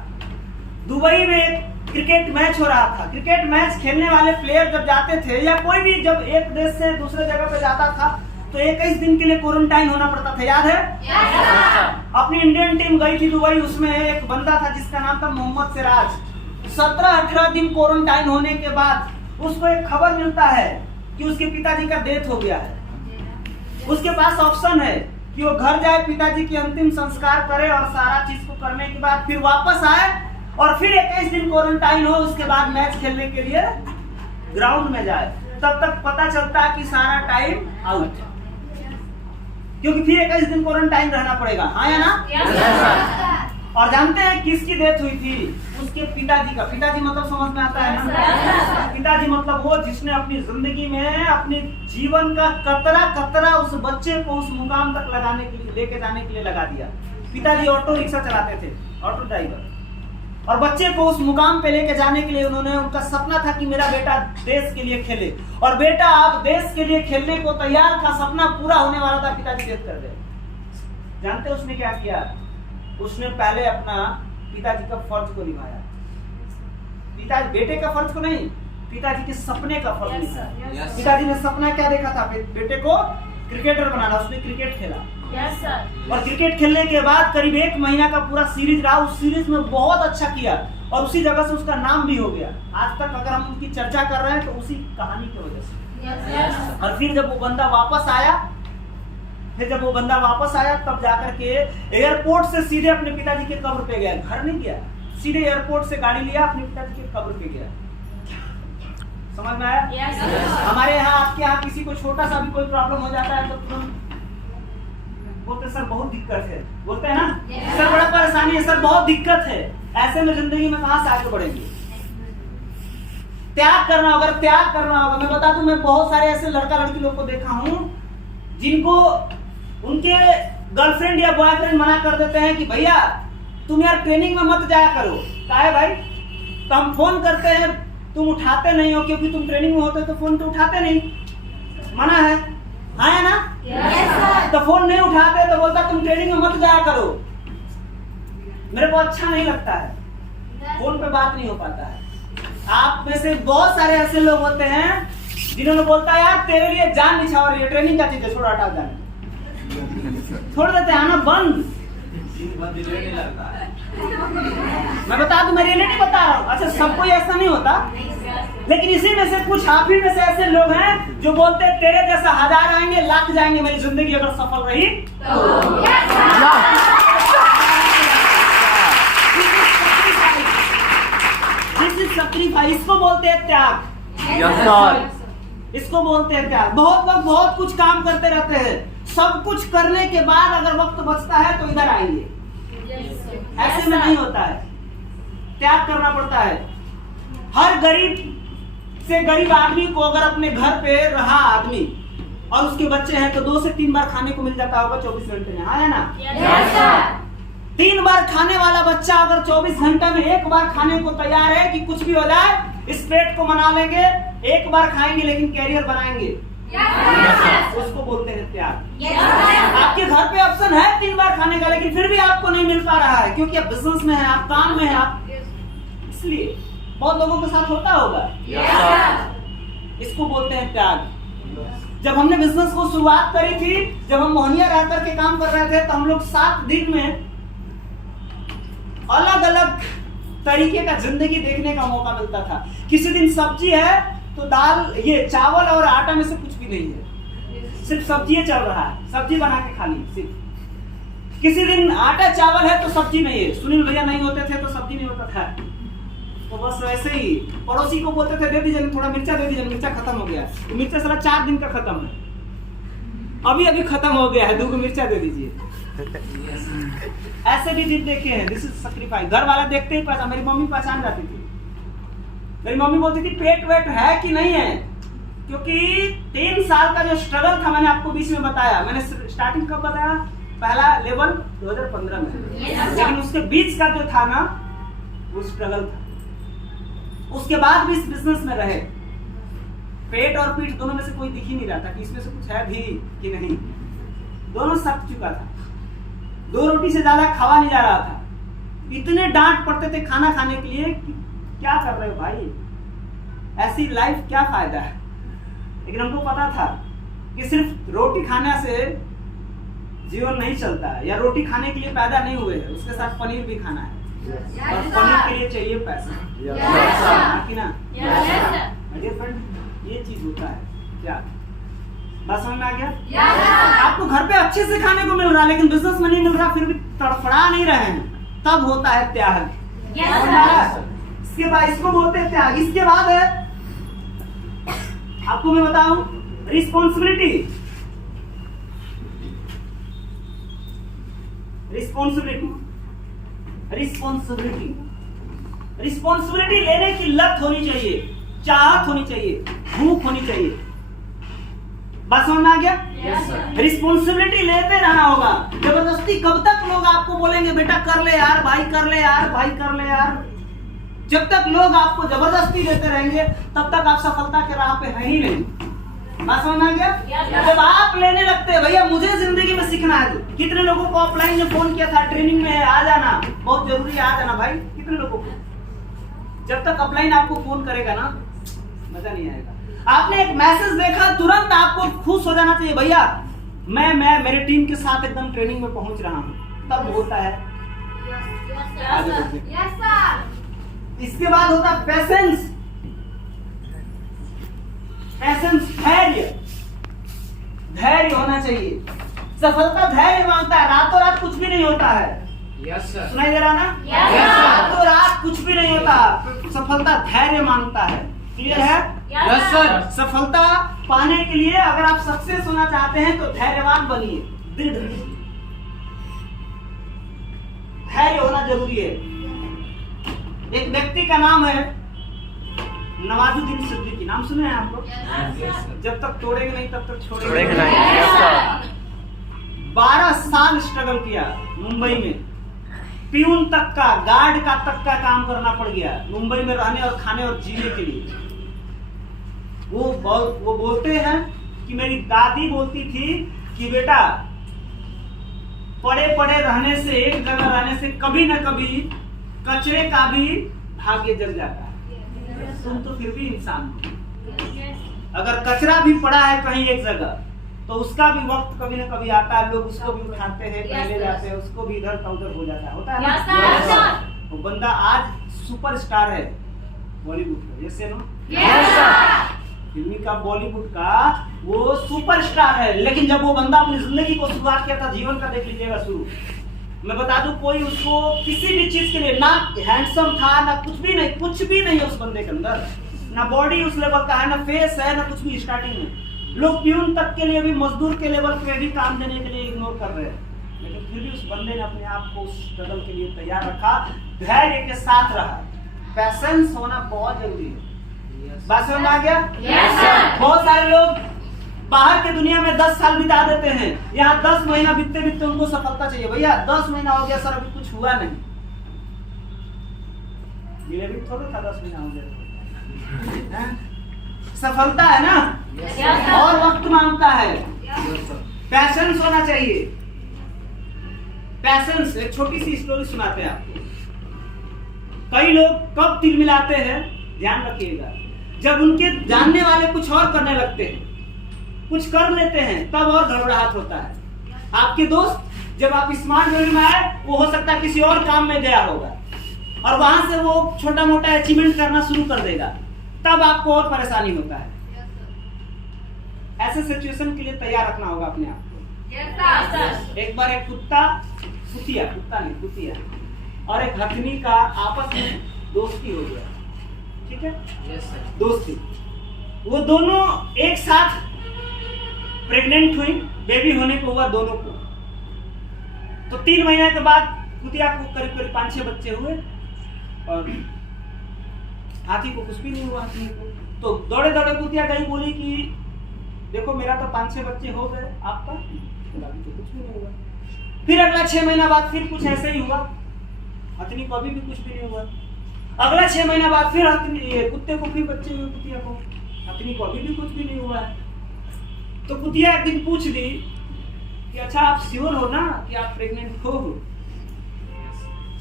दुबई में क्रिकेट मैच हो रहा था। क्रिकेट मैच खेलने वाले प्लेयर जब जाते थे, या कोई भी जब एक देश से दूसरे जगह पे जाता था, तो 21 दिन के लिए क्वारंटाइन होना पड़ता था, याद है? अपनी इंडियन टीम गई थी दुबई, उसमें एक बंदा था जिसका नाम था मोहम्मद सिराज। 17-18 दिन क्वारंटाइन होने के बाद उसको एक खबर मिलता है कि उसके पिताजी का डेथ हो गया है। उसके पास ऑप्शन है कि वो घर जाए, पिताजी की अंतिम संस्कार करे और सारा चीज को करने के बाद फिर वापस आए और फिर 21 दिन क्वारंटाइन हो, उसके बाद मैच खेलने के लिए ग्राउंड में जाए। तब तक पता चलता है कि सारा टाइम आउट, क्योंकि फिर 21 दिन क्वारंटाइन रहना पड़ेगा। हाँ या ना? और जानते हैं किसकी डेथ हुई थी? उसके पिताजी का। पिताजी मतलब समझ में आता है ना? पिताजी मतलब वो जिसने अपनी जिंदगी में अपने जीवन का कतरा कतरा उस बच्चे को उस मुकाम तक लगाने के लिए, लेके जाने के लिए लगा दिया। पिताजी ऑटो रिक्शा चलाते थे, ऑटो ड्राइवर, और बच्चे को उस मुकाम पे लेके जाने के लिए उन्होंने, उनका सपना था कि मेरा बेटा देश के लिए खेले, और बेटा आप देश के लिए खेलने को तैयार था, सपना पूरा होने वाला था, पिताजी डेथ कर गए। जानते उसने क्या किया? उसने पहले अपना पिताजी का फर्ज को निभाया। पिताजी बेटे का फर्ज को नहीं, पिताजी के सपने का फर्ज निभाया। पिताजी ने सपना क्या देखा था? बेटे को क्रिकेटर बनाना। उसने क्रिकेट खेला। और क्रिकेट खेलने के बाद करीब 1 महीना का पूरा सीरीज रहा। उस सीरीज में बहुत अच्छा किया और उसी जगह से उसका नाम भी हो गया। आज तक अगर हम उनकी चर्चा कर रहे हैं तो उसी कहानी की वजह से। और फिर जब वो बंदा वापस आया, तब जाकर के एयरपोर्ट से सीधे अपने पिताजी के कब्र पे गया। घर नहीं गया, सीधे एयरपोर्ट से गाड़ी लिया, अपने पिताजी के कब्र पे गया। समझ में आया? हमारे यहाँ, आपके यहाँ किसी को छोटा सा भी कोई प्रॉब्लम हो जाता है तो तुरंत बोलते सर बहुत दिक्कत है, बोलते हैं ना? सर बड़ा परेशानी है, सर बहुत दिक्कत है। ऐसे में जिंदगी में कहां से आगे बढ़ेंगे? त्याग करना होगा। त्याग करना होगा। मैं बता दूं, मैं बहुत सारे ऐसे लड़का लड़की लोग को देखा हूं जिनको उनके गर्लफ्रेंड या बॉयफ्रेंड मना कर देते हैं कि भैया तुम यार ट्रेनिंग में मत जाया करो। क्या है भाई? तो हम फोन करते हैं, तुम उठाते नहीं हो, क्योंकि तुम ट्रेनिंग में होते तो फोन तो उठाते नहीं, मना है। हाँ है ना? तो फोन नहीं उठाते तो बोलता तुम ट्रेनिंग में मत जाया करो। मेरे को अच्छा नहीं लगता है, फोन पे बात नहीं हो पाता है। आप में से बहुत सारे ऐसे लोग होते हैं जिन्होंने बोलता है यार तेरे लिए जान निछावर, ये ट्रेनिंग का चीज है, छोड़ हटा जाने, छोड़ देते हैं आना बंद। मैं बता दूं, मैं रियलिटी बता रहा हूँ। अच्छा, सब कोई ऐसा नहीं होता, लेकिन इसी में से कुछ आप ही में से ऐसे लोग हैं जो बोलते हैं तेरे जैसा 1000 आएंगे, लाख जाएंगे, मेरी जिंदगी अगर सफल रही सैक्रिफाइस। इसको बोलते हैं त्याग, इसको बोलते हैं त्याग। बहुत लोग बहुत कुछ काम करते रहते हैं, सब कुछ करने के बाद अगर वक्त बचता है तो इधर आएंगे, ऐसे में नहीं होता है, त्याग करना पड़ता है। हर गरीब से गरीब आदमी को अगर अपने घर पे रहा आदमी और उसके बच्चे हैं तो 2 से 3 बार खाने को मिल जाता होगा 24 घंटे में, हाँ है ना? 3 बार खाने वाला बच्चा अगर 24 घंटे में 1 बार खाने को तैयार है कि कुछ भी हो जाए इस पेट को मना लेंगे, 1 बार खाएंगे लेकिन कैरियर बनाएंगे, उसको बोलते हैं त्याग। आपके घर पे ऑप्शन है 3 बार खाने का, लेकिन फिर भी आपको नहीं मिल पा रहा है क्योंकि आप बिजनेस में है, आप काम में है, आप इसलिए बहुत लोगों के साथ होता होगा। इसको बोलते हैं त्याग। जब हमने बिजनेस को शुरुआत करी थी, जब हम मोहनिया रह करके काम कर रहे थे, तो हम लोग 7 दिन में अलग अलग तरीके का जिंदगी देखने का मौका मिलता था। किसी दिन सब्जी है तो दाल, ये चावल और आटा में से कुछ भी नहीं है, सिर्फ सब्जी चल रहा है, सब्जी बना के खा ली सिर्फ। किसी दिन आटा चावल है तो सब्जी नहीं है, सुनील भैया नहीं होते थे तो सब्जी नहीं होता था, तो बस वैसे ही पड़ोसी को बोलते थे दे दीजिए थोड़ा मिर्चा दे दीजिए, मिर्चा खत्म हो गया, तो मिर्चा सारा 4 दिन का खत्म है, अभी अभी खत्म हो गया है, 2 मिर्चा दे दीजिए। ऐसे भी दिन देखे हैं, दिस इज सैक्रिफाइस। घर वाला देखते ही पहचान, मेरी मम्मी पहचान जाती थी, मेरी मम्मी बोलती थी पेट वेट है कि नहीं है, क्योंकि 3 साल का जो स्ट्रगल था मैंने आपको बीच में बताया। मैंने स्टार्टिंग कब बताया? पहला लेवल 2015 में, लेकिन उसके बीच का जो था ना वो स्ट्रगल था। उसके बाद भी इस बिजनेस में रहे, पेट और पीठ दोनों में से कोई दिख ही नहीं रहा था कि इसमें से कुछ है भी कि नहीं, दोनों सक चुका था, 2 रोटी से ज्यादा खावा नहीं जा रहा था। इतने डांट पड़ते थे खाना खाने के लिए कि क्या कर रहे हो भाई, ऐसी लाइफ क्या फायदा है। लेकिन हमको पता था कि सिर्फ रोटी खाने से जीवन नहीं चलता है, या रोटी खाने के लिए पैदा नहीं हुए हैं, उसके साथ पनीर भी खाना है, और पनीर के लिए चाहिए पैसा, कि ना? डियर फ्रेंड, ये चीज होता है। क्या बात समझ में आ गया? आपको घर पे अच्छे से खाने को मिल रहा है लेकिन बिजनेस में नहीं मिल रहा, फिर भी तड़फड़ा नहीं रहे हैं, तब होता है त्याग। इसके बाद इसको बोलते हैं त्याग। इसके बाद है, आपको मैं बताऊं, रिस्पॉन्सिबिलिटी। रिस्पॉन्सिबिलिटी लेने की लत होनी चाहिए, चाहत होनी चाहिए, भूख होनी चाहिए। बात समझ में आ गया? रिस्पॉन्सिबिलिटी लेते रहना होगा। जबरदस्ती कब तक लोग आपको बोलेंगे बेटा कर ले यार, भाई कर ले यार, भाई कर ले यार। जब तक लोग आपको जबरदस्ती देते रहेंगे तब तक आप सफलता के राह पे है ही नहीं। बात समझ में आ गया? जब आप लेने लगते हैं भैया मुझे जिंदगी में सीखना है, कितने लोगों को ऑफलाइन में फोन किया था, ट्रेनिंग में आ जाना बहुत जरूरी है, आ जाना भाई, कितने लोगों को। जब तक ऑफलाइन आपको फोन करेगा ना मजा नहीं आएगा। आपने एक मैसेज देखा तुरंत आपको खुश हो जाना चाहिए, भैया मैं मेरे टीम के साथ एकदम ट्रेनिंग में पहुंच रहा हूं, तब होता है। इसके बाद होता है पेशेंस। धैर्य होना चाहिए। सफलता धैर्य मांगता है, रातों रात कुछ भी नहीं होता है। सुनाई दे रहा ना? रातों रात कुछ भी नहीं होता, सफलता धैर्य मांगता है। क्लियर है? Yes sir. सफलता पाने के लिए अगर आप सक्सेस होना चाहते हैं तो धैर्यवान बनिए, दृढ़ धैर्य होना जरूरी है। एक व्यक्ति का नाम है नवाजुद्दीन सिद्दीकी, नाम सुने हैं आप लोग? जब तक तोड़ेंगे नहीं तब तक छोड़ेंगे नहीं। 12 साल स्ट्रगल किया मुंबई में, प्यून तक का, गार्ड का तक का काम करना पड़ गया मुंबई में रहने और खाने और जीने के लिए। वो बोलते हैं कि मेरी दादी बोलती थी कि बेटा पड़े पड़े रहने से, एक जगह रहने से कभी न कभी कचरे का भी भाग्य जग जाता है। तुम तो फिर भी इंसान हो। अगर कचरा भी पड़ा है कहीं एक जगह, तो उसका भी वक्त कभी न कभी आता है, लोग उसको भी उठाते हैं, पहले जाते हैं, उसको भी इधर का उधर हो जाता है, होता है ना? वो बंदा आज सुपरस्टार है बॉलीवुड का, यस नो? फिल्मी का, बॉलीवुड का वो सुपरस्टार है। लेकिन जब वो बंदा अपनी जिंदगी को शुरुआत किया था, जीवन का देख लीजिएगा शुरू, मैं बता दूं कोई उसको किसी भी चीज के लिए ना हैंडसम था, ना कुछ भी नहीं है उस बंदे के अंदर, ना बॉडी उस लेवल का है, ना फेस है, ना कुछ भी। स्टार्टिंग में लोग प्यून तक के लिए भी, मजदूर के लेवल पे भी काम देने के लिए इग्नोर कर रहे हैं, लेकिन फिर भी उस बंदे ने अपने आप को उस स्ट्रगल के लिए तैयार रखा, धैर्य के साथ रहा। पैशंस होना बहुत जरूरी है। बात समझ में आ गया? बहुत सारे लोग बाहर की दुनिया में 10 साल बिता देते हैं, यहाँ 10 महीना बीतते बीतते उनको सफलता चाहिए। भैया 10 महीना हो गया सर, अभी कुछ हुआ नहीं, डिलीवरी थोड़ा था 10 महीना हो गया, सफलता है ना? और वक्त मांगता है। पैशंस होना चाहिए। पैशंस, एक छोटी सी स्टोरी सुनाते हैं आपको। कई लोग कब तिल मिलाते हैं, ध्यान रखिएगा, जब उनके जानने वाले कुछ और करने लगते हैं, कुछ कर लेते हैं, तब और घबराहट होता है। आपके दोस्त जब आप स्मार्ट वैल्यू में आए, वो हो सकता है किसी और काम में गया होगा, और वहां से वो छोटा मोटा अचीवमेंट करना शुरू कर देगा, तब आपको और परेशानी होता है। ऐसे सिचुएशन के लिए तैयार रखना होगा अपने आप को। एक बार एक कुतिया और एक हथनी का आपस में दोस्ती हो गया, ठीक है? दोस्ती। वो दोनों एक साथ प्रेग्नेंट हुई, बेबी होने को हुआ दोनों को। तो 3 महीने के बाद कुतिया को करीब 5-6 बच्चे हुए, और हाथी को कुछ भी नहीं हुआ। हाथी को तो दौड़े दौड़े कुतिया गई, बोली कि देखो मेरा तो 5-6 बच्चे हो गए, आपका तो कुछ भी नहीं हुआ। फिर अगला 6 महीना बाद फिर कुछ ऐसे ही हुआ, हथनी को अभी भी कुछ भी नहीं हुआ। अगला 6 महीना बाद फिर कुत्ते को फिर बच्चे हुए, कुतिया को, हथनी को अभी भी कुछ भी नहीं हुआ है। तो कुतिया एक दिन पूछ दी कि अच्छा आप श्योर हो ना कि आप प्रेग्नेंट हो?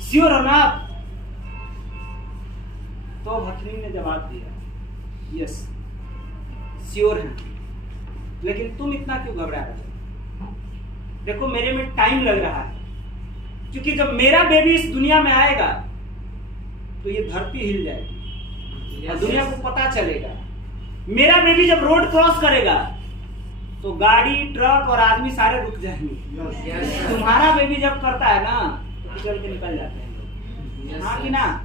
श्योर हो ना आप? तो हथनी ने जवाब दिया यस श्योर है, लेकिन तुम इतना क्यों घबरा रहे हो? देखो मेरे में टाइम लग रहा है, क्योंकि जब मेरा बेबी इस दुनिया में आएगा तो ये धरती हिल जाएगी और दुनिया को पता चलेगा। मेरा बेबी जब रोड क्रॉस करेगा तो गाड़ी, ट्रक और आदमी सारे रुक जाएंगे। तुम्हारा बेबी जब करता है ना तो चल के निकल जाते हैं, हाँ कि ना?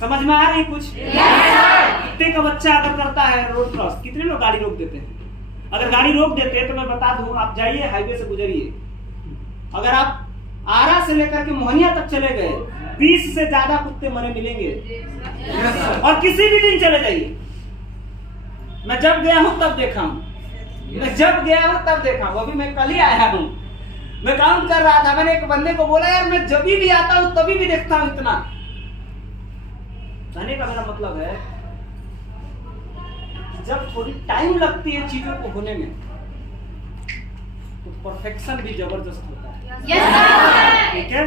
समझ में आ रही कुछ? कुत्ते का बच्चा अगर करता है रोड क्रॉस, कितने लोग गाड़ी रोक देते हैं? अगर गाड़ी रोक देते हैं तो मैं बता दूं, आप जाइए हाईवे से गुजरिए, अगर आप आरा से लेकर के मोहनिया तक चले गए, 20 से ज्यादा कुत्ते मरे मिलेंगे। और किसी भी दिन चले जाइए, मैं जब गया हूं तब देखा हूं, अभी मैं कल ही आया हूं, मैं काउंट कर रहा था। मैंने एक बंदे को बोला यार मैं जब भी आता हूं तभी भी देखता हूं इतना। कहने का मेरा मतलब है जब थोड़ी टाइम लगती है चीजों को होने में तो परफेक्शन भी जबरदस्त होता है, ठीक है?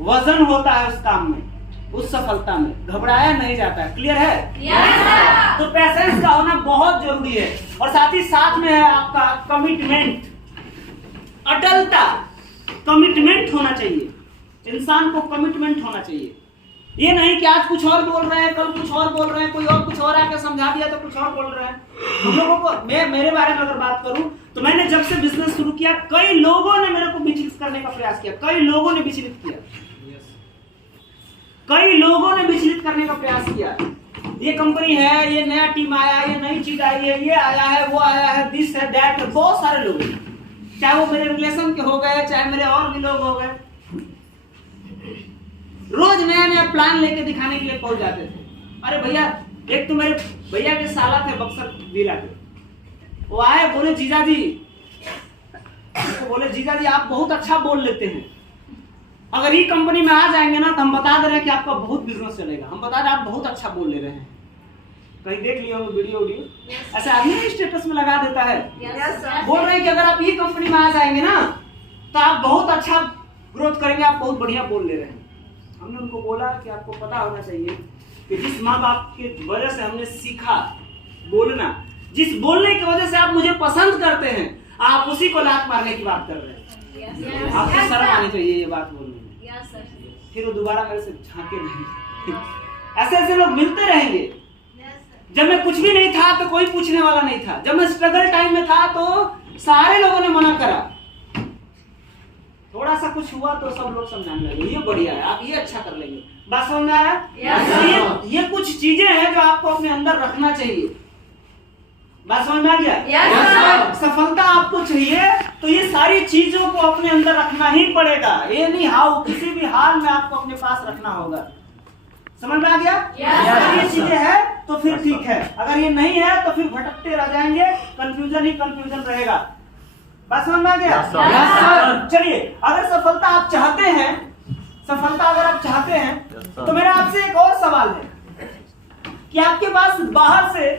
वजन होता है उस काम में, उस सफलता में, घबराया नहीं जाता है। क्लियर है? तो पैशंस का होना बहुत जरूरी है, और साथ ही साथ में है आपका कमिटमेंट, अटलता। कमिटमेंट होना चाहिए, इंसान को कमिटमेंट होना चाहिए। ये नहीं कि आज कुछ और बोल रहे हैं, कल कुछ और बोल रहे हैं, कोई और कुछ और आके समझा दिया तो कुछ और बोल रहे हैं। हम लोगों को, मैं मेरे बारे में अगर बात करूं तो मैंने जब से बिजनेस शुरू किया, कई लोगों ने मेरे को विचलित करने का प्रयास किया, कई लोगों ने विचलित करने का प्रयास किया। ये कंपनी है, ये नया टीम आया, ये नई चीज आई है, ये आया है, वो आया है, दिस है, दैट है, बहुत सारे लोग, चाहे वो मेरे रिलेशन के हो गए, चाहे मेरे और भी लोग हो गए, रोज नया नया प्लान लेके दिखाने के लिए पहुंच जाते थे। अरे भैया, एक तो मेरे भैया के साला थे बक्सर जिला के, वो आए, बोले जीजा जी, आप बहुत अच्छा बोल लेते हैं, अगर ये कंपनी में आ जाएंगे ना तो हम बता दे रहे हैं कि आपका बहुत बिजनेस चलेगा, हम बता रहे हैं आप बहुत अच्छा बोल ले रहे हैं। कहीं देख लिया वीडियो ऐसे आदमी स्टेटस में लगा देता है, बोल रहे हैं कि अगर आप ये कंपनी में आ जाएंगे ना तो आप बहुत अच्छा ग्रोथ करेंगे। आप बहुत बढ़िया बोल ले रहे हैं। हमने उनको बोला कि आपको पता होना चाहिए कि जिस माँ बाप की वजह से हमने सीखा बोलना, जिस बोलने की वजह से आप मुझे पसंद करते हैं, आप उसी को लात मारने की बात कर रहे हैं। आपको शर्म आनी चाहिए ये बात बोलने में। फिर वो दोबारा मेरे से झांके नहीं। ऐसे ऐसे लोग मिलते रहेंगे। जब मैं कुछ भी नहीं था तो कोई पूछने वाला नहीं था। जब मैं स्ट्रगल टाइम में था तो सारे लोगों ने मना करा। थोड़ा सा कुछ हुआ तो सब लोग समझाने लगे ये बढ़िया है, आप ये अच्छा कर लेंगे। बात समझ में आया? ये कुछ चीजें हैं जो आपको अपने अंदर रखना चाहिए। बात समझ में आ गया? सफलता आपको चाहिए तो ये सारी चीजों को अपने अंदर रखना ही पड़ेगा। ये नहीं हाउ, किसी भी हाल में आपको अपने पास रखना होगा। समझ में आ गया? अगर ये चीजें हैं तो फिर ठीक है, अगर ये नहीं है तो फिर भटकते रह जाएंगे, कंफ्यूजन ही कंफ्यूजन रहेगा। बात समझ में आ गया? चलिए, अगर सफलता आप चाहते हैं, सफलता अगर आप चाहते हैं तो मेरा आपसे एक और सवाल है कि आपके पास बाहर से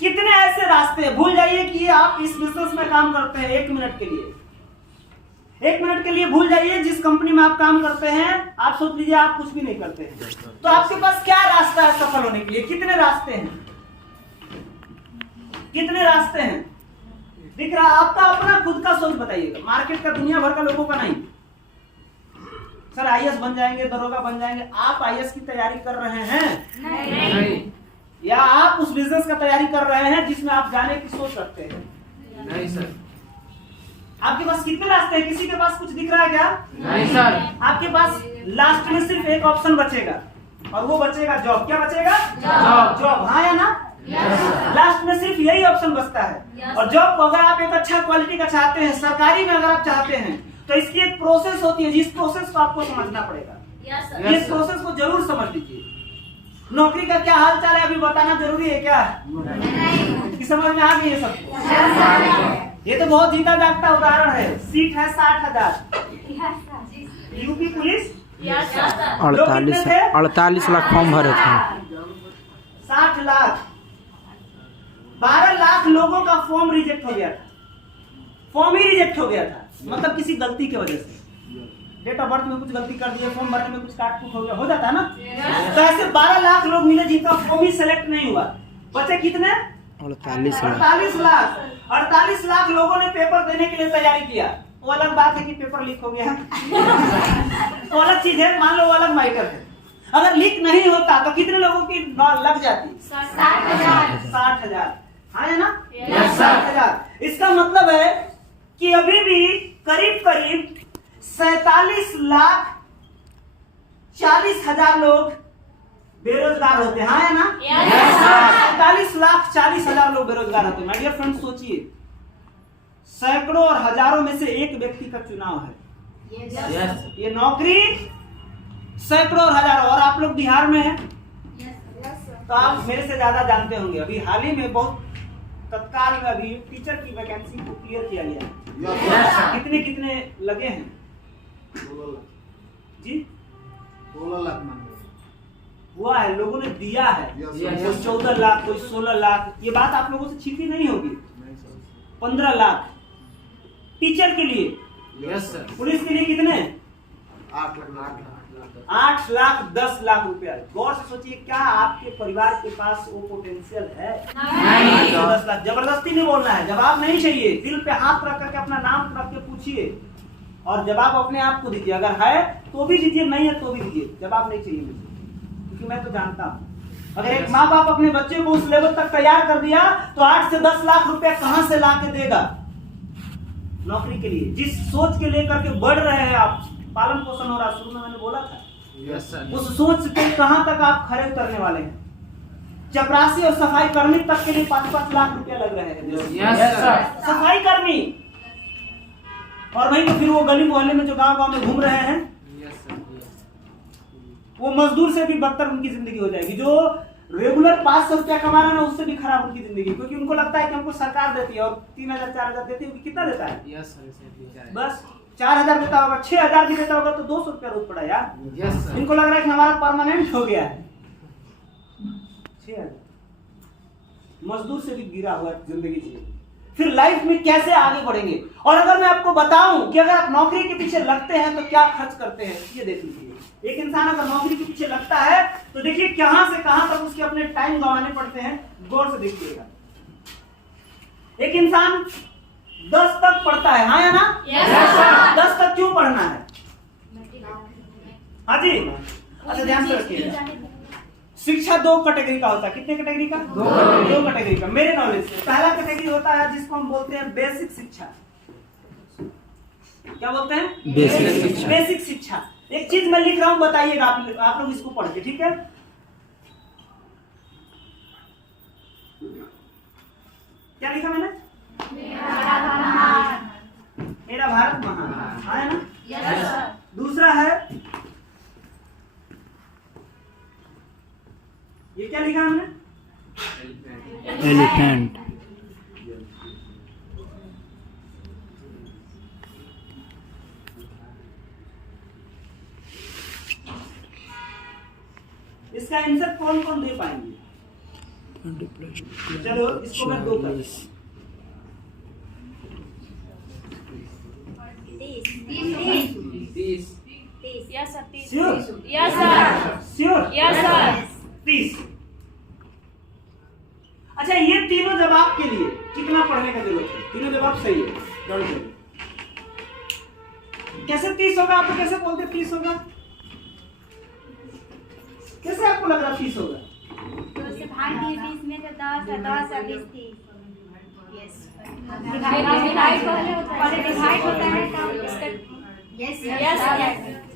कितने ऐसे रास्ते हैं। भूल जाइए कि आप इस बिजनेस में काम करते हैं 1 मिनट के लिए। 1 मिनट के लिए भूल जाइए जिस कंपनी में आप काम करते हैं, आप सोच लीजिए आप कुछ भी नहीं करते हैं। तो आपके पास क्या रास्ता है सफल होने के लिए? कितने रास्ते हैं? कितने रास्ते हैं? दिख रहा? आपका अपना खुद का सोच बताइएगा, मार्केट का, दुनिया भर का लोगों का नहीं। सर आईएएस बन जाएंगे, दरोगा बन जाएंगे। आप आईएएस की तैयारी कर रहे हैं? नहीं। या आप उस बिजनेस का तैयारी कर रहे हैं जिसमें आप जाने की सोच रखते हैं? नहीं सर। आपके पास कितने रास्ते हैं? किसी के पास कुछ दिख रहा है क्या? नहीं सर। आपके पास लास्ट में सिर्फ एक ऑप्शन बचेगा और वो बचेगा जॉब। क्या बचेगा? जॉब। हाँ या ना? लास्ट में सिर्फ यही ऑप्शन बचता है। और जॉब को अगर आप एक अच्छा क्वालिटी का चाहते हैं, सरकारी में अगर आप चाहते हैं, तो इसकी एक प्रोसेस होती है जिस प्रोसेस को आपको समझना पड़ेगा। इस प्रोसेस को जरूर समझ लीजिए। नौकरी का क्या हाल चाल है अभी बताना जरूरी है क्या? नहीं। समझ में आ गई है सबको? ये तो बहुत जीता जागता उदाहरण है। सीट है 60,000। यूपी पुलिस 48 लाख फॉर्म भरे थे। 60 लाख, 12 लाख लोगों का फॉर्म रिजेक्ट हो गया था। फॉर्म ही रिजेक्ट हो गया था, मतलब किसी गलती की वजह से। डेट ऑफ बर्थ में कुछ गलती कर दिया, फॉर्म भरने में कुछ काट कूट हो गया, हो जाता है ना। तो ऐसे 12 लाख लोग मिले जिनका फॉर्म ही सिलेक्ट नहीं हुआ। बचे कितने? 48 लाख। 48 लाख लोगों ने पेपर देने के लिए तैयारी किया। वो अलग बात है कि पेपर लीक हो गया तो अलग चीज है, मान लो वो अलग मैटर है। अगर लीक नहीं होता तो कितने लोगों की लग जाती? 60,000। हाँ है ना? 60,000। इसका मतलब है कि अभी भी करीब करीब 47,40,000 लोग बेरोजगार होते हैं। हाँ है ना? 47,40,000 लोग बेरोजगार होते हैं। माय डियर फ्रेंड्स, सोचिए, सैकड़ों और हजारों में से एक व्यक्ति का चुनाव है। ये नौकरी सैकड़ों और हजारों, और आप लोग बिहार में हैं तो आप मेरे से ज्यादा जानते होंगे। अभी हाल ही में बहुत तत्काल में अभी टीचर की वैकेंसी को क्लियर किया गया है। कितने कितने लगे हैं जी? 16 लाख हुआ है, लोगों ने दिया है। कोई 14 लाख, कोई 16 लाख। ये बात आप लोगों से छिपी नहीं होगी। 15 लाख टीचर के लिए। Yes sir. पुलिस के लिए कितने? 8 लाख। 8 लाख 10 लाख रुपया। गौर से सोचिए, क्या आपके परिवार के पास वो पोटेंशियल है? नहीं। 10 लाख जबरदस्ती नहीं बोलना है, जवाब नहीं चाहिए। दिल पे हाथ रख करके अपना नाम रख के पूछिए और जवाब अपने आप को दीजिए। अगर है तो भी दीजिए, नहीं है तो भी दीजिए। जवाब नहीं चाहिए मुझे, क्योंकि मैं तो जानता हूँ अगर एक माँ बाप अपने बच्चे को उस लेवल तक तैयार कर दिया तो 8 से 10 लाख रुपया कहां से ला के देगा नौकरी के लिए? जिस सोच के लेकर के बढ़ रहे हैं आप, पालन पोषण हो रहा, शुरू में मैंने बोला था। Yes sir. उस सोच पे कहां तक आप खड़े उतरने वाले हैं? चपरासी और सफाई कर्मी तक के लिए 5-5 लाख रुपया लग रहे हैं। Yes sir. सफाई कर्मी, और वहीं तो फिर वो गली मोहल्ले में जो गांव में घूम रहे हैं, वो मजदूर से भी बदतर उनकी जिंदगी हो जाएगी। जो रेगुलर 500 रुपया कमा रहे हैं ना, उससे भी खराब उनकी जिंदगी, क्योंकि उनको लगता है कि हमको सरकार देती है और 3,000 4,000 देती है। कितना देता है? बस 4,000 देता होगा, 6,000 भी देता होगा तो 200 रुपया रोज पड़ा यार। इनको लग रहा है कि हमारा परमानेंट हो गया है। 6,000 मजदूर से भी गिरा हुआ जिंदगी से। फिर लाइफ में कैसे आगे बढ़ेंगे। और अगर मैं आपको बताऊं कि अगर आप नौकरी के पीछे लगते हैं तो क्या खर्च करते हैं, ये देख लीजिए। एक इंसान अगर नौकरी के पीछे लगता है तो देखिए कहां से कहां तक उसके अपने टाइम गंवाने पड़ते हैं, गौर से देखिएगा। एक इंसान 10 तक पढ़ता है, हाँ या ना? yes, 10 तक क्यों पढ़ना है? हाँ जी, अच्छा ध्यान से रखिएगा। शिक्षा 2 कैटेगरी का होता है। कितने कैटेगरी का? 2 कैटेगरी का। मेरे नॉलेज से पहला कैटेगरी होता है जिसको हम बोलते हैं बेसिक शिक्षा। क्या बोलते हैं? बेसिक शिक्षा। बेसिक शिक्षा। एक चीज मैं लिख रहा हूं, बताइएगा आप लोग इसको पढ़ के, ठीक है? क्या लिखा मैंने? मेरा भारत महान, हाँ है ना? yes, दूसरा है, ये क्या लिखा हमने? एलिफेंट। इसका आंसर कौन कौन दे पाएंगे? चलो इसको मैं 2 कर। 30। Yes, sir. 30. Sure? Yes, sir. Sure? Yes, sir. 30। अच्छा, ये तीनों जवाब के लिए कितना पढ़ने का जरूरत है? तीनों जवाब सही है, डोंट वरी। कैसे 30 होगा? आपको कैसे बोलते 30 होगा? कैसे आपको लग रहा 30 होगा? तो से भाग दिए 20 में तो 10 है, 10 है 20 थी। यस। डिवाइड होता है तो इसका yes yes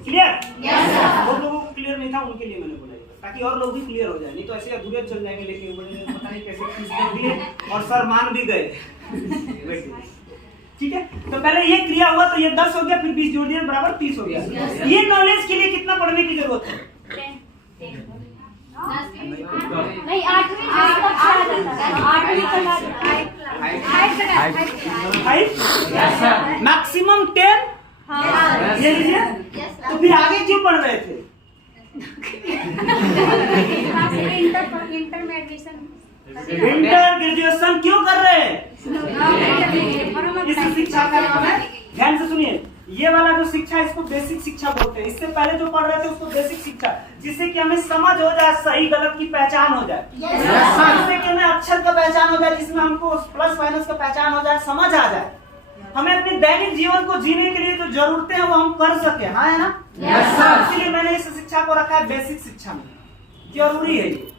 clear? Yes sir. वो लोगों को क्लियर नहीं था, उनके लिए मैंने बोला, ताकि और लोग भी क्लियर हो जाए। नहीं तो ऐसे अधूरे चल जाएंगे, लेकिन पता नहीं कैसे 30 कर दिए और सर मान भी गए। ठीक है, तो पहले ये क्रिया हुआ तो ये 10 हो गया, फिर 20 जोड़ दिया बराबर 30 हो गया। ये नॉलेज के लिए कितना पढ़ने की जरूरत है? नहीं 8वीं तक आ जाता है, 8वीं तक मैक्सिमम 10। ये लीजिए, तो फिर आगे क्यों पढ़ रहे थे? इंटर में एडमिशन, इंटर ग्रेजुएशन क्यों कर रहे हैं? इस शिक्षा का नाम है, ध्यान से सुनिए, ये वाला जो शिक्षा इसको बेसिक शिक्षा बोलते हैं। इससे पहले जो पढ़ रहे थे उसको बेसिक शिक्षा, जिससे कि हमें समझ हो जाए, सही गलत की पहचान हो जाए, जिससे कि हमें अक्षर का पहचान हो जाए, जिसमें हमको प्लस माइनस का पहचान हो जाए, समझ आ जाए, हमें अपने दैनिक जीवन को जीने के लिए जो जरूरतें हैं वो हम कर सके, हाँ है ना? इसलिए मैंने इस शिक्षा को रखा है बेसिक शिक्षा में, जरूरी है ये।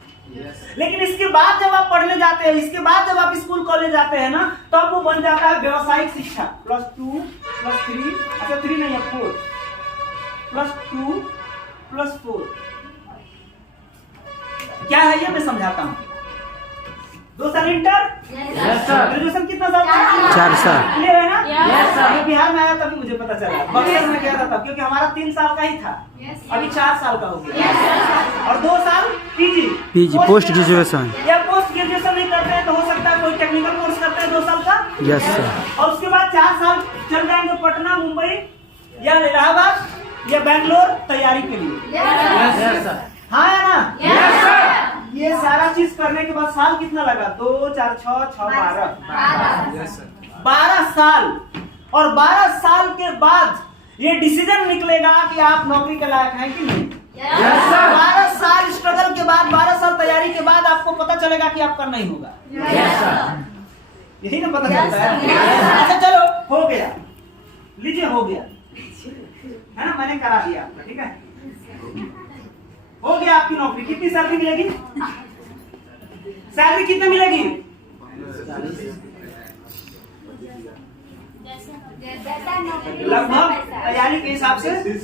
लेकिन इसके बाद जब आप पढ़ने जाते हैं, इसके बाद जब आप स्कूल कॉलेज जाते हैं ना, तब तो वो बन जाता है व्यवसायिक शिक्षा। +2 +3, अच्छा 3 नहीं है 4, +2 +4 क्या है ये मैं समझाता हूँ। 2 साल इंटर, ग्रेजुएशन कितना साल? 4 साल। क्लियर है ना? Yes, sir. मैं बिहार में आया तभी मुझे पता चला, बक्सर में गया था तब, क्योंकि हमारा 3 साल का ही था, अभी 4 साल का हो गया। और 2 साल पीजी पोस्ट ग्रेजुएशन। या पोस्ट ग्रेजुएशन नहीं करते हैं तो हो सकता है कोई टेक्निकल कोर्स करते हैं 2 साल का। Yes sir. और उसके बाद 4 साल चल जाएंगे पटना, मुंबई या इलाहाबाद या बैंगलोर तैयारी के लिए। हाँ है ना? ये सारा चीज करने के बाद साल कितना लगा? 2 4 6 6 12 12 साल। और 12 साल के बाद ये डिसीजन निकलेगा कि आप नौकरी के लायक हैं कि नहीं। 12 साल स्ट्रगल के बाद, 12 साल तैयारी के बाद आपको पता चलेगा कि आपका नहीं होगा। यही ना पता चलता है। अच्छा चलो हो गया, लीजिए हो गया है ना, मैंने करा दिया आपका, ठीक है, हो गया आपकी नौकरी। कितनी सैलरी मिलेगी? सैलरी कितनी मिलेगी? लगभग तैयारी के हिसाब से 30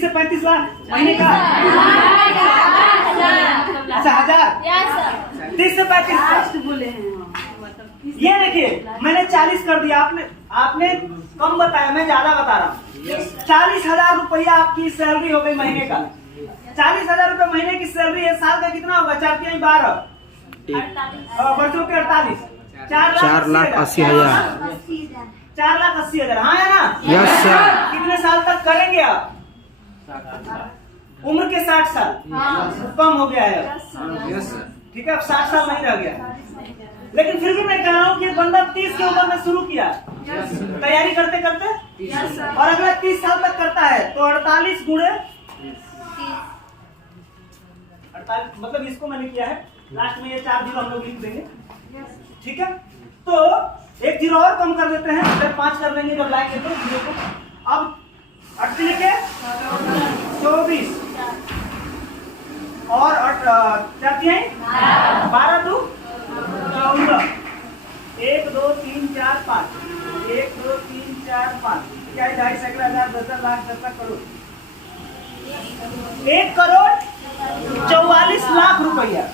से 35 लाख महीने का। अच्छा 1000, 30 से 35 लाख बोले हैं। ये देखिए मैंने 40 कर दिया, आपने कम बताया, मैं ज्यादा बता रहा हूँ। 40,000 रुपया आपकी सैलरी हो गई महीने का। 40,000 रुपए महीने की सैलरी है, साल का कितना होगा? 4 × 12 बच्चों के 48, 4,80,000। 4,80,000, हाँ है ना? Yes sir. कितने साल तक करेंगे आप? उम्र के 60 साल कम हो गया है, ठीक है, अब 60 साल नहीं रह गया। लेकिन फिर भी मैं कह रहा हूँ कि बंदा 30 के उम्र में शुरू किया, तैयारी करते करते और अगला 30 साल तक करता है, तो 48 गुणे 48, मतलब इसको मैंने किया है, लास्ट में ये 4 जीरो हम लोग लिख देंगे, ठीक है। तो एक जीरो और कम कर देते हैं, फिर 5 कर लेंगे जब लाएंगे तो जीरो को। अब 38 लिखे 24 और 12 2 14, 1 2 3 4 5, 1 2 3 4 5, क्या है 2.5 सैकड़ा 1000 10 लाख 10 लाख करोड़, 1 करोड़ 44 लाख रुपया,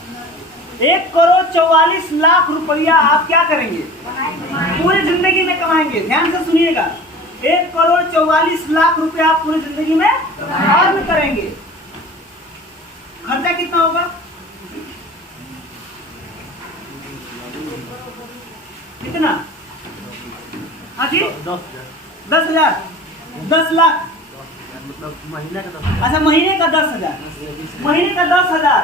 1 करोड़ 44 लाख रुपया आप क्या करेंगे? पूरी जिंदगी में कमाएंगे। ध्यान से सुनिएगा, 1 करोड़ 44 लाख रुपया आप पूरी जिंदगी में अर्न करेंगे। खर्चा कितना होगा? कितना? हाँ जी 10,000, 10 लाख, मतलब महीने का 10,000। अच्छा महीने का 10,000, महीने का 10,000,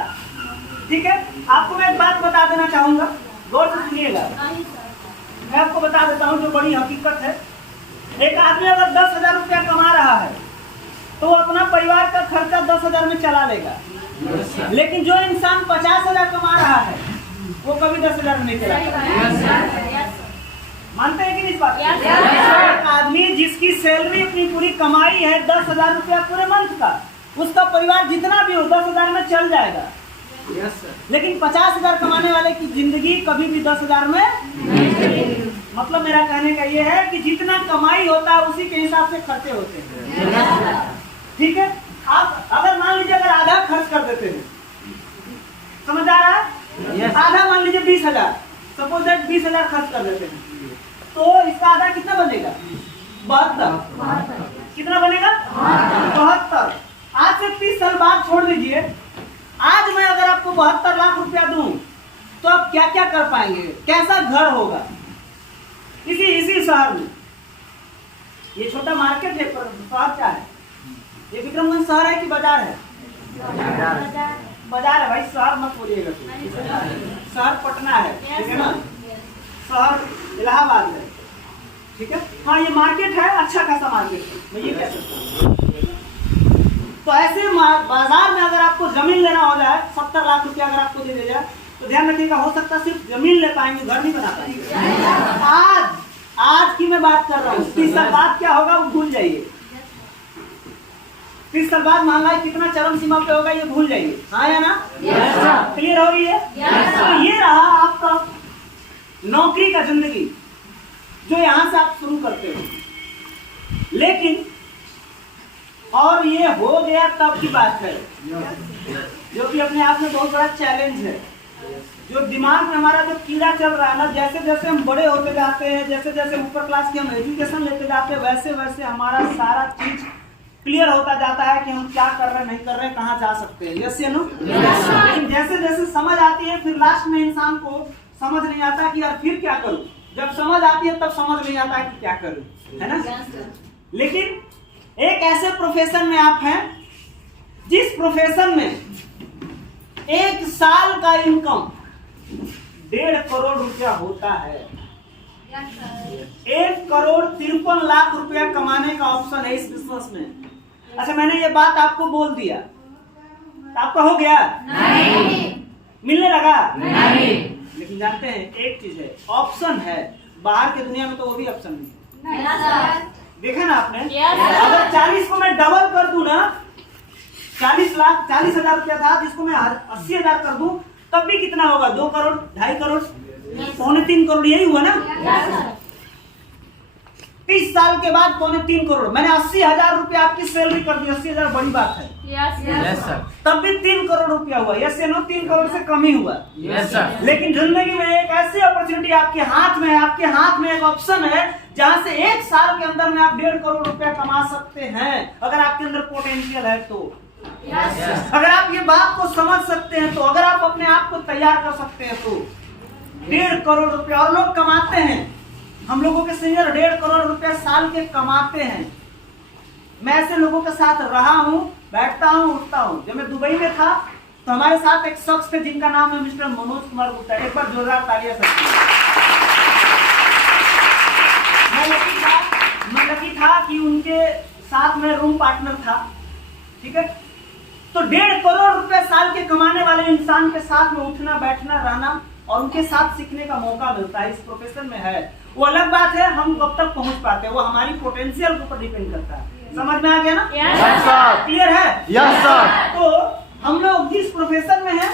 ठीक है। आपको मैं एक बात बता देना चाहूंगा, गौर से सुनिएगा, मैं आपको बता देता हूँ जो बड़ी हकीकत है। एक आदमी अगर 10,000 रुपया कमा रहा है तो अपना परिवार का खर्चा 10,000 में चला लेगा, लेकिन जो इंसान 50,000 कमा रहा है वो कभी 10,000 में नहीं चलाएगा। मानते हैं कि नहीं इस बात? एक आदमी जिसकी सैलरी अपनी पूरी कमाई है 10,000 रुपया पूरे मंथ का, उसका परिवार जितना भी हो 10,000 में चल जाएगा। लेकिन 50,000 कमाने वाले की जिंदगी कभी भी 10,000 में मतलब मेरा कहने का ये है कि जितना कमाई होता है उसी के हिसाब से खर्चे होते हैं, ठीक है। आप अगर मान लीजिए अगर आधा खर्च कर देते हैं, समझ आ रहा है? आधा मान लीजिए 20,000, सपोज दैट 20,000 खर्च कर देते हैं, तो इसका आधा कितना बनेगा? 72। कितना बनेगा? 72। आज से 30 साल बाद छोड़ दीजिए, आज मैं अगर आपको 72 लाख रुपया दूं तो आप क्या क्या कर पाएंगे? कैसा घर होगा इसी शहर में? ये छोटा मार्केट है, पर शहर क्या है? ये विक्रमगंज शहर है कि बाजार है? बाजार है भाई, शहर मत बोलिएगा। शहर पटना है, ठीक है ना, शहर इलाहाबाद है, ठीक है। हाँ ये मार्केट है, अच्छा खासा मार्केट है, मैं ये कह सकता हूँ। तो ऐसे बाजार में अगर आपको जमीन लेना हो जाए, 70 लाख रुपया अगर आपको दे दिया जाए, तो ध्यान रखिएगा, हो सकता है सिर्फ जमीन ले पाएंगे, घर नहीं बना पाएंगे। आज की मैं बात कर रहा हूँ, 30 साल बाद क्या होगा वो भूल जाइए। 30 साल बाद महंगाई कितना चरम सीमा पे होगा ये भूल जाइए, हाँ या ना? क्लियर हो रही है? तो ये रहा आपका नौकरी का जिंदगी जो यहाँ से आप शुरू करते हो। लेकिन और ये हो गया तब की बात है, जो कि अपने आप में बहुत बड़ा चैलेंज है। जो दिमाग में हमारा जो कीड़ा चल रहा है ना, जैसे जैसे हम बड़े होते जाते हैं, जैसे जैसे ऊपर क्लास की हम एजुकेशन लेते जाते हैं, वैसे वैसे हमारा सारा चीज क्लियर होता जाता है कि हम क्या कर रहे हैं, नहीं कर रहे हैं, कहाँ जा सकते हैं। यस या नो? लेकिन जैसे जैसे समझ आती है फिर लास्ट में इंसान को समझ नहीं आता कि यार फिर क्या करूं। जब समझ आती है तब समझ नहीं आता कि क्या करूं, है ना? लेकिन एक ऐसे प्रोफेशन में आप हैं जिस प्रोफेशन में 1 साल का इनकम 1.5 करोड़ रुपया होता है। 1 करोड़ 53 लाख रुपया कमाने का ऑप्शन है इस बिजनेस में। अच्छा मैंने ये बात आपको बोल दिया तो आपका हो गया? नहीं। मिलने लगा? नहीं। लेकिन जानते हैं एक चीज है, ऑप्शन है। बाहर के दुनिया में तो वो भी ऑप्शन नहीं है। देखा ना आपने? अगर 40 को मैं डबल कर दूं ना, 40,000 रुपया था जिसको मैं 80,000 कर दूं, तब भी कितना होगा? 2 करोड़, 2.5 करोड़, 2.25 करोड़, यही हुआ ना? 30 साल के बाद 2.25 करोड़, मैंने 80,000 रुपया आपकी सैलरी कर दी। 80,000 बड़ी बात है। Yes sir. तब भी 3 करोड़ रुपया हुआ। यस या नो? 3 करोड़ से कम ही हुआ। Yes sir. लेकिन जिंदगी में एक ऐसी अपॉर्चुनिटी आपके हाथ में है, आपके हाथ में एक ऑप्शन है जहां से 1 साल के अंदर में आप 1.5 करोड़ रुपया कमा सकते हैं, अगर आपके अंदर पोटेंशियल है तो। अगर आप ये बात को समझ सकते हैं तो, अगर आप अपने आप को तैयार कर सकते हैं तो 1.5 करोड़ रुपया। और लोग कमाते हैं, हम लोगों के सीनियर 1.5 करोड़ रुपया साल के कमाते हैं। मैं ऐसे लोगों के साथ रहा हूं, बैठता हूं, उठता हूं। जब मैं दुबई में था तो हमारे साथ एक शख्स थे जिनका नाम है मिस्टर मनोज कुमार गुप्ता। एक बार जोरदार तालियां सकते मैं लकी था कि उनके साथ में रूम पार्टनर था, ठीक है। तो 1.5 करोड़ रुपए साल के कमाने वाले इंसान के साथ में उठना बैठना रहना और उनके साथ सीखने का मौका मिलता है, इस प्रोफेशन में है। वो अलग बात है हम कब तक पहुंच पाते हैं, वो हमारी पोटेंशियल के ऊपर डिपेंड करता है। समझ में आ गया ना? क्लियर है? Yes sir. तो हम लोग जिस प्रोफेशन में हैं,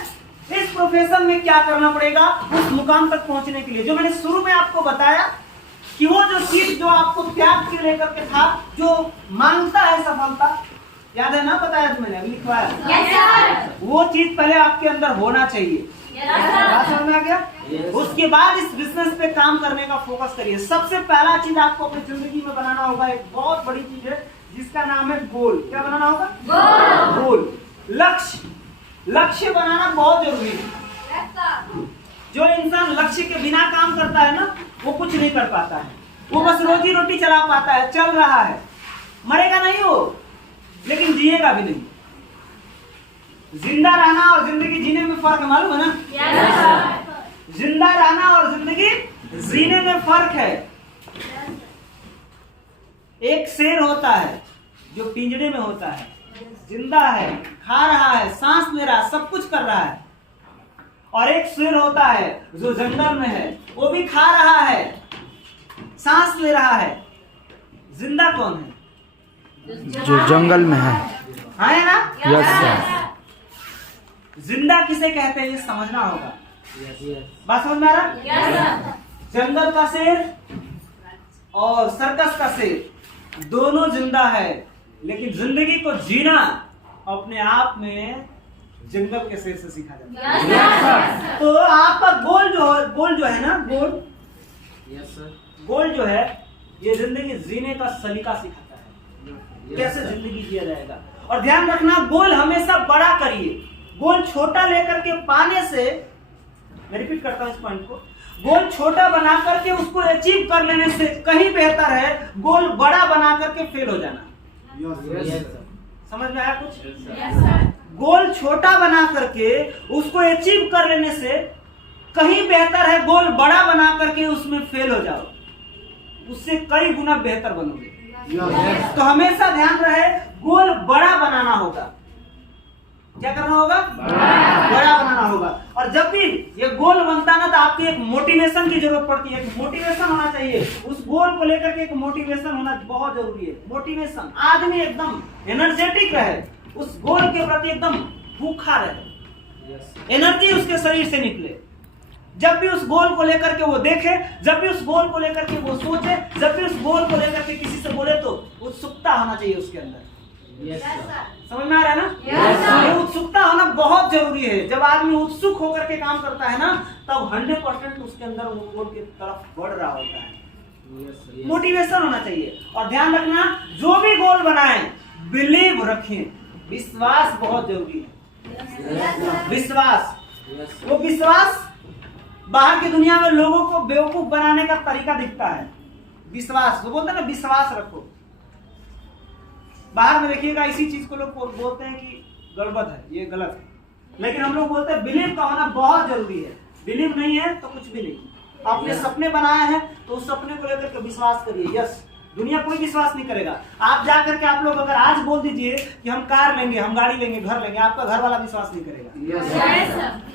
इस प्रोफेशन में क्या करना पड़ेगा उस मुकाम तक पहुंचने के लिए, जो मैंने शुरू में आपको बताया कि वो जो चीज जो आपको त्याग के लेकर के था, जो मांगता है सफलता, याद है ना? बताया तो मैंने, अभी लिखवाया। वो चीज पहले आपके अंदर होना चाहिए। बात समझ में आ गया? उसके बाद इस बिजनेस पे काम करने का फोकस करिए। सबसे पहला चीज आपको अपनी जिंदगी में बनाना होगा, एक बहुत बड़ी चीज है जिसका नाम है गोल। क्या बनाना होगा? गोल, लक्ष्य। लक्ष्य बनाना बहुत जरूरी है। जो इंसान लक्ष्य के बिना काम करता है ना, वो कुछ नहीं कर पाता है। वो बस रोजी रोटी चला पाता है, चल रहा है, मरेगा नहीं वो, लेकिन जिएगा भी नहीं। जिंदा रहना और जिंदगी जीने में फर्क है, मालूम है ना? जिंदा रहना और जिंदगी जीने में फर्क है। एक शेर होता है जो पिंजरे में होता है, जिंदा है, खा रहा है, सांस ले रहा है, सब कुछ कर रहा है। और एक शेर होता है जो जंगल में है, वो भी खा रहा है, सांस ले रहा है। जिंदा कौन है? जो जंगल में है। है ना? Yes sir. जिंदा किसे कहते हैं ये समझना होगा। बात समझ में आ रहा? जंगल का शेर और सर्कस का शेर दोनों जिंदा है, लेकिन जिंदगी को जीना अपने आप में जंगल के शेर से सीखा जाता है। तो आपका गोल जो है ना, गोल जो है ये जिंदगी जीने का सलीका सिखाता है, कैसे जिंदगी जिया जाएगा। और ध्यान रखना, गोल हमेशा बड़ा करिए। गोल छोटा लेकर के पाने से, मैं रिपीट करता हूं इस पॉइंट को, गोल छोटा बना करके उसको अचीव कर लेने से कहीं बेहतर है गोल बड़ा बना करके फेल हो जाना। समझ में आया कुछ? गोल छोटा बना करके उसको अचीव कर लेने से कहीं बेहतर है गोल बड़ा बना करके उसमें फेल हो जाओ, उससे कई गुना बेहतर बनोगे। तो हमेशा ध्यान रहे गोल बड़ा बनाना होगा। क्या करना होगा? बड़ा बनाना होगा। और जब भी ये गोल बनता ना, तो आपकी एक मोटिवेशन की जरूरत पड़ती है। मोटिवेशन होना चाहिए उस गोल को लेकर के, एक मोटिवेशन होना बहुत जरूरी है। मोटिवेशन, आदमी एकदम एनर्जेटिक रहे, उस गोल के प्रति एकदम भूखा रहे, एनर्जी उसके शरीर से निकले। जब भी उस गोल को लेकर के वो देखे, जब भी उस गोल को लेकर के वो सोचे, जब भी उस गोल को लेकर के किसी से बोले, तो उत्सुकता होना चाहिए उसके अंदर। समझ में आ रहा है ना? ये उत्सुकता होना बहुत जरूरी है। जब आदमी उत्सुक होकर के काम करता है ना, तब 100% उसके अंदर वो गोल की तरफ बढ़ रहा होता है। मोटिवेशन होना चाहिए। और ध्यान रखना, जो भी गोल बनाए बिलीव रखें, विश्वास बहुत जरूरी है। विश्वास, वो विश्वास बाहर की दुनिया में लोगों को बेवकूफ बनाने का तरीका दिखता है। विश्वास, वो बोलते हैं ना विश्वास रखो। बाहर में देखिएगा इसी चीज को लोग बोलते हैं कि गड़बड़ है, ये गलत है, लेकिन हम लोग बोलते हैं बिलीव का होना बहुत जरूरी है। बिलीव नहीं है तो कुछ भी नहीं। आपने सपने बनाए हैं तो उस सपने को लेकर के विश्वास करिए। यस, दुनिया कोई विश्वास नहीं करेगा। आप जाकर के आप लोग अगर आज बोल दीजिए कि हम कार लेंगे, हम गाड़ी लेंगे, घर लेंगे, आपका घर वाला विश्वास नहीं करेगा।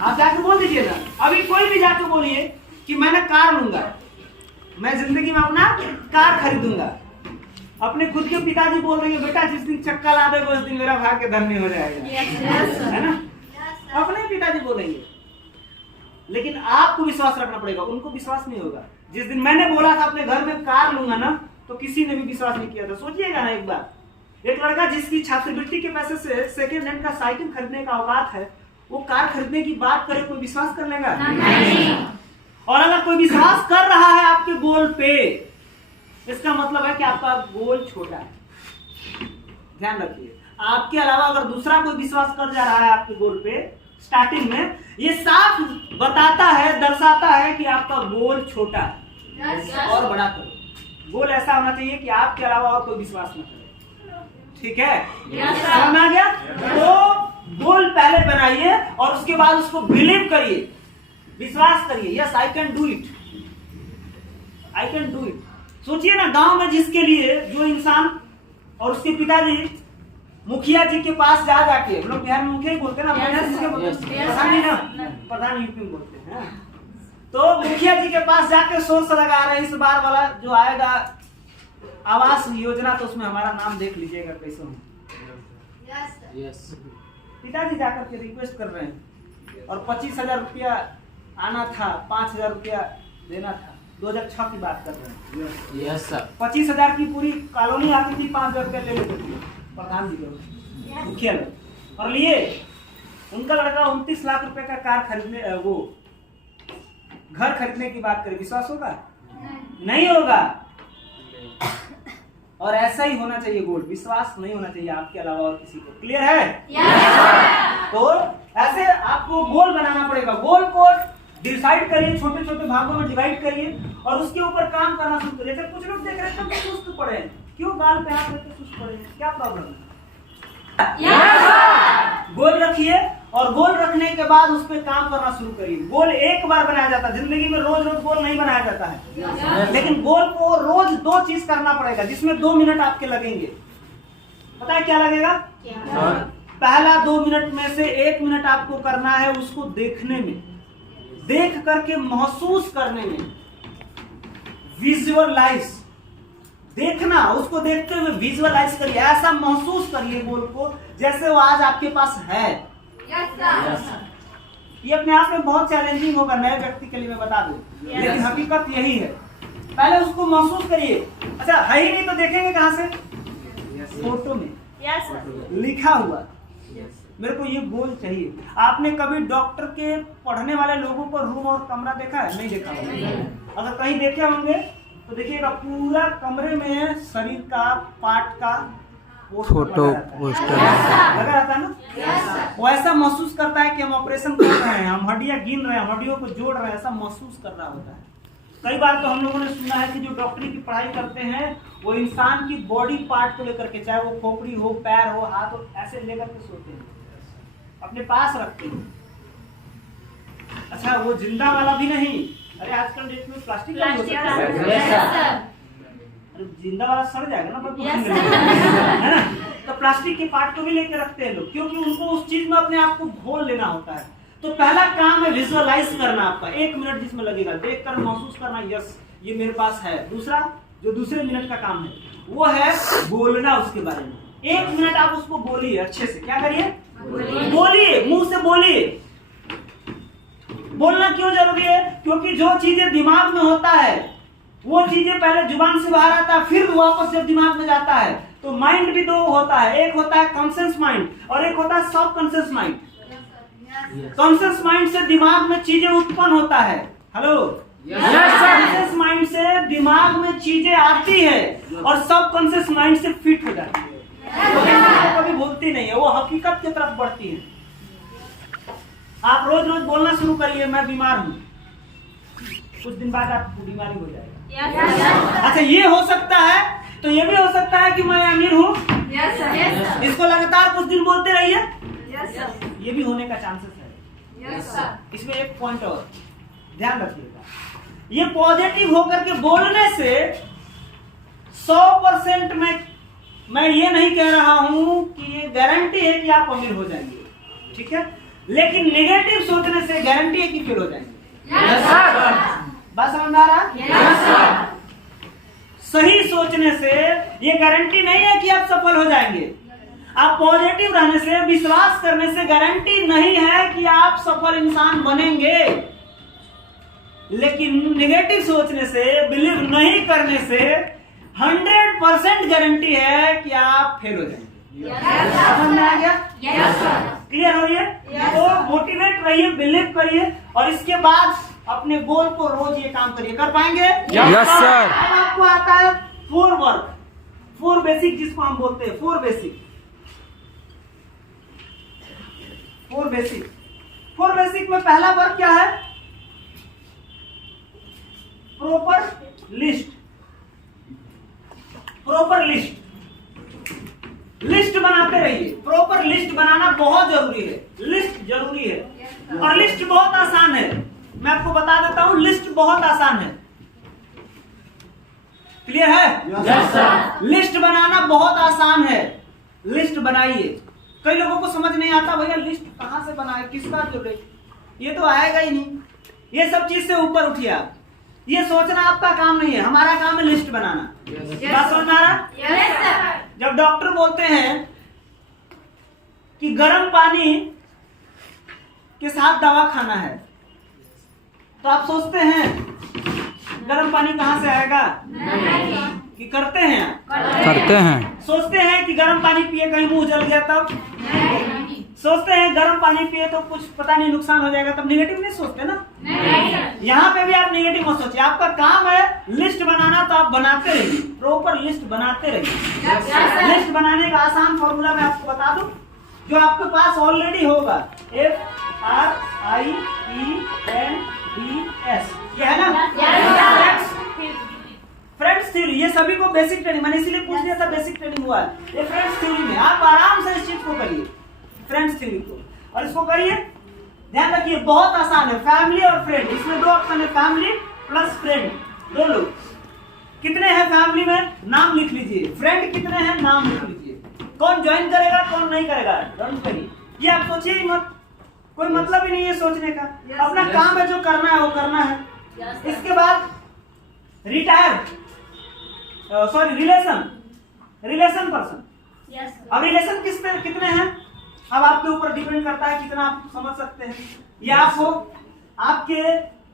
आप जाकर बोल दीजिए ना, अभी कोई भी जाकर बोलिए कि मैंने कार लूंगा, मैं जिंदगी में अपना कार खरीदूंगा। अपने खुद के पिताजी बोल रहे हैं बेटा जिस दिन चक्का ला देगा उस दिन मेरा भाग्य धन्य हो जाएगा, है ना? अपने पिताजी बोलेंगे, लेकिन आपको विश्वास रखना पड़ेगा, उनको विश्वास नहीं होगा। जिस दिन मैंने बोला था अपने घर में कार लूंगा ना, तो किसी ने भी विश्वास नहीं किया था। सोचिएगा ना, एक बार एक लड़का जिसकी छात्रवृत्ति के पैसे से सेकेंड हैंड का साइकिल खरीदने का औकात है, वो कार खरीदने की बात करे, कोई विश्वास कर लेगा? नहीं। और अगर कोई विश्वास कर रहा है आपके गोल पे, इसका मतलब है कि आपका गोल छोटा है। ध्यान रखिए, आपके अलावा अगर दूसरा कोई विश्वास कर जा रहा है आपके गोल पे स्टार्टिंग में, ये साफ बताता है, दर्शाता है कि आपका गोल छोटा है। और बड़ा करो। गोल ऐसा होना चाहिए कि आपके अलावा और कोई विश्वास न करे। ठीक है? समझ में आ गया? तो गोल पहले बनाइए और उसके बाद उसको बिलीव करिए, विश्वास करिए, yes I can do it, I can do it. सोचिए ना, गांव में जिसके लिए जो इंसान और उसके पिताजी मुखिया जी के पास जा जाके, हम लोग बिहार में मुखिया ही बोलते हैं ना, प्रधान नहीं ना, प्रधान यूपी में बोलते हैं, तो मुखिया जी के पास जाके सोर्स लगा रहे हैं इस बार वाला जो आएगा आवास योजना, तो उसमें हमारा नाम देख लीजिएगा कैसे हो। यस पिताजी जाकर के रिक्वेस्ट कर रहे हैं और 25,000 रुपया आना था, 5,000 रुपया देना था, 2006 की बात कर रहे हैं। यस सर 25,000 की पूरी कॉलोनी आती थी, 5,000 रुपया ले लेते थे प्रधान जी लोग, मुखिया लोग, और लिए उनका लड़का 29 लाख रुपए का कार खरीदने, वो घर खरीदने की बात करें, विश्वास होगा? नहीं होगा। और ऐसा ही होना चाहिए गोल, विश्वास नहीं होना चाहिए आपके अलावा और किसी को। क्लियर है? तो ऐसे आपको गोल बनाना पड़ेगा। गोल को डिसाइड करिए, छोटे छोटे भागों में डिवाइड करिए और उसके ऊपर काम करना शुरू करिए। जैसे कुछ लोग देख रहे हैं तो सुस्त पड़े हैं, क्यों गाल पे हाथ रखते सुस्त पड़े हैं, क्या प्रॉब्लम है? गोल रखिए और गोल रखने के बाद उस पर काम करना शुरू करिए। गोल एक बार बनाया जाता है, जिंदगी में रोज रोज गोल नहीं बनाया जाता है, लेकिन गोल को रोज 2 चीज करना पड़ेगा जिसमें 2 मिनट आपके लगेंगे। पता है क्या लगेगा? पहला 2 मिनट में से 1 मिनट आपको करना है उसको देखने में, देख करके महसूस करने में, विजुअलाइज, देखना, उसको देखते हुए विजुअलाइज करिए, ऐसा महसूस करिए गोल को जैसे वो आज आपके पास है। ये अपने आप में बहुत चैलेंजिंग होगा नए व्यक्ति के लिए, मैं बता दूं, लेकिन हकीकत यही है। पहले उसको महसूस करिए। अच्छा है ही नहीं तो देखेंगे कहां से? फोटो में लिखा हुआ। मेरे को ये गोल चाहिए। आपने कभी डॉक्टर के पढ़ने वाले लोगों को रूम और कमरा देखा है? नहीं देखा होगा। अगर कहीं देखे होंगे तो देखिएगा पूरा कमरे में शरीर का पार्ट का फोटो पोस्टर लगा रहता है ना। वो ऐसा महसूस करता है कि हम ऑपरेशन कर रहे हैं, हम हड्डियां गिन रहे हैं, हड्डियों को जोड़ रहे हैं, ऐसा महसूस कर रहा होता है। कई बार तो हम लोगों ने सुना है कि जो डॉक्टरी की पढ़ाई करते हैं वो इंसान की बॉडी पार्ट को लेकर के, चाहे वो खोपड़ी हो, पैर हो, हाथ हो, ऐसे लेकर के सोते हैं, अपने पास रखते हैं। अच्छा वो जिंदा वाला भी नहीं, अरे आजकल डेट में प्लास्टिक का भी हो सकता है, जिंदा वाला सड़ जाएगा ना, है ना। तो प्लास्टिक के पार्ट को भी लेकर रखते हैं लोग, क्योंकि उनको उस चीज में अपने आप को घोल लेना होता है। तो पहला काम है विजुअलाइज करना आपका, 1 मिनट जिसमें लगेगा, देखकर महसूस करना, यस ये मेरे पास है। दूसरा जो दूसरे मिनट का काम है वो है बोलना उसके बारे में। 1 मिनट आप उसको बोलिए अच्छे से। क्या करिए? बोलिए, मुंह से बोलिए। बोलना क्यों जरूरी है? क्योंकि जो चीजें दिमाग में होता है वो चीजें पहले जुबान से बाहर आता है, फिर वापस जब दिमाग में जाता है। तो माइंड भी 2 होता है, एक होता है कॉन्शियस माइंड और एक होता है सब कॉन्शियस माइंड। कॉन्शियस माइंड से दिमाग में चीजें उत्पन्न होता है। हेलो, कॉन्शियस माइंड से दिमाग में चीजें आती है और सब कॉन्शियस माइंड से फिट हो जाती है, कभी भूलती नहीं है, वो हकीकत की तरफ बढ़ती है। आप रोज रोज बोलना शुरू करिए, मैं बीमार हूँ, कुछ दिन बाद आपको बीमारी हो जाएगी। अच्छा ये हो सकता है, तो ये भी हो सकता है कि मैं अमीर हूँ, इसको लगातार कुछ दिन बोलते रहिए, ये भी होने का चांसेस है। इसमें एक पॉइंट और ध्यान रखिएगा, ये पॉजिटिव होकर के बोलने से 100% मैं ये नहीं कह रहा हूं कि ये गारंटी है कि आप अमीर हो जाएंगे, ठीक है, लेकिन नेगेटिव सोचने से गारंटी है कि फेल हो जाएंगे। बात समझ में आ रहा? सही सोचने से ये गारंटी नहीं है कि आप सफल हो जाएंगे। आप पॉजिटिव रहने से, विश्वास करने से गारंटी नहीं है कि आप सफल इंसान बनेंगे, लेकिन नेगेटिव सोचने से, बिलीव नहीं करने से 100% गारंटी है कि आप फेल हो जाएंगे। समझ में आ गया? क्लियर हो रही है? तो मोटिवेट रहिए, बिलीव करिए और इसके बाद अपने गोल को रोज ये काम करिए। कर पाएंगे? Yes sir. अब आपको आता है 4 वर्क, 4 बेसिक, जिसको हम बोलते हैं 4 बेसिक। 4 बेसिक, 4 बेसिक में पहला वर्क क्या है? Proper list. Proper list list बनाते रहिए। प्रॉपर लिस्ट बनाना बहुत जरूरी है, लिस्ट जरूरी है और लिस्ट बहुत आसान है। मैं आपको बता देता हूं, लिस्ट बहुत आसान है। क्लियर है? Yes sir. लिस्ट बनाना बहुत आसान है, लिस्ट बनाइए। कई लोगों को समझ नहीं आता भैया लिस्ट कहां से बनाए, किसका जो ये तो आएगा ही नहीं। ये सब चीज से ऊपर उठिए आप। ये सोचना आपका काम नहीं है, हमारा काम है लिस्ट बनाना। बात समझ में आ रहा? Yes sir. जब डॉक्टर बोलते हैं कि गर्म पानी के साथ दवा खाना है, तो आप सोचते हैं गर्म पानी कहां से आएगा? कि करते हैं? करते हैं। सोचते हैं कि गर्म पानी पिए कहीं मुंह जल गया तब? सोचते हैं गर्म पानी पिए तो कुछ पता नहीं नुकसान हो जाएगा तब? निगेटिव नहीं सोचते ना। यहाँ पे भी आप निगेटिव मत सोचिए। आपका काम है लिस्ट बनाना, तो आप बनाते रहिए, प्रॉपर लिस्ट बनाते रहिए। लिस्ट बनाने का आसान फॉर्मूला मैं आपको बता दूं, जो आपके पास ऑलरेडी होगा। FRIENDS, ये है ना? फ्रेंड्स थ्योरी, ये सभी को बेसिक ट्रेनिंग, मैंने इसीलिए पूछ लिया था बेसिक ट्रेनिंग हुआ है। ये फ्रेंड्स थ्योरी में आप आराम से इस चीज को करिए, फ्रेंड्स थ्योरी को, और इसको करिए। ध्यान रखिए बहुत आसान है। फैमिली और फ्रेंड, इसमें दो ऑप्शन है, फैमिली प्लस फ्रेंड, दो लोग। कितने हैं फैमिली में? नाम लिख लीजिए। फ्रेंड कितने हैं? नाम लिख लीजिए। कौन ज्वाइन करेगा कौन नहीं करेगा डोंट करिए। ये आप सोचिए ही मत, कोई मतलब ही नहीं है सोचने का। अपना काम है, जो करना है वो करना है। इसके बाद रिटायर, सॉरी रिलेशन पर्सन। अब रिलेशन कितने हैं? अब आपके ऊपर डिपेंड करता है कितना आप समझ सकते हैं। ये आप हो, आपके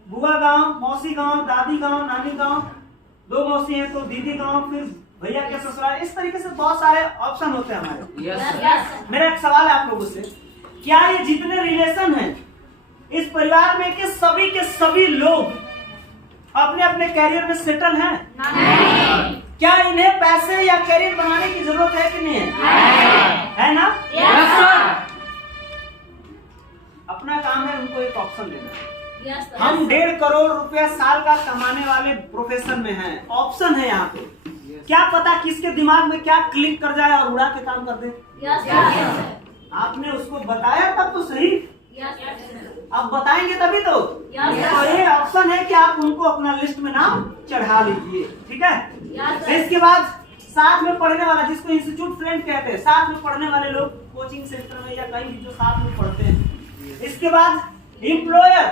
बुआ गांव, मौसी गांव, दादी गांव, नानी गांव, दो मौसी हैं तो दीदी गांव, फिर भैया के ससुराल, इस तरीके से बहुत सारे ऑप्शन होते हैं हमारे। यस मेरा एक सवाल है आप लोगों से, क्या ये जितने रिलेशन हैं इस परिवार में के सभी लोग अपने अपने कैरियर में सेटल हैं? नहीं। क्या इन्हें पैसे या कैरियर बनाने की जरूरत है कि नहीं है? है ना? Yes sir. अपना काम है उनको एक ऑप्शन देना। हम 1.5 करोड़ रुपया साल का कमाने वाले प्रोफेशन में हैं, ऑप्शन है यहाँ पे। क्या पता किसके दिमाग में क्या क्लिक कर जाए और उड़ा के काम कर दे। आपने उसको बताया तब तो सही, आप बताएंगे तभी तो। ये ऑप्शन है कि आप उनको अपना लिस्ट में नाम चढ़ा लीजिए, ठीक है? इसके बाद साथ में पढ़ने वाला, जिसको इंस्टीट्यूट फ्रेंड कहते हैं, साथ में पढ़ने वाले लोग कोचिंग सेंटर में या कहीं भी जो साथ में पढ़ते हैं। इसके बाद एम्प्लॉयर,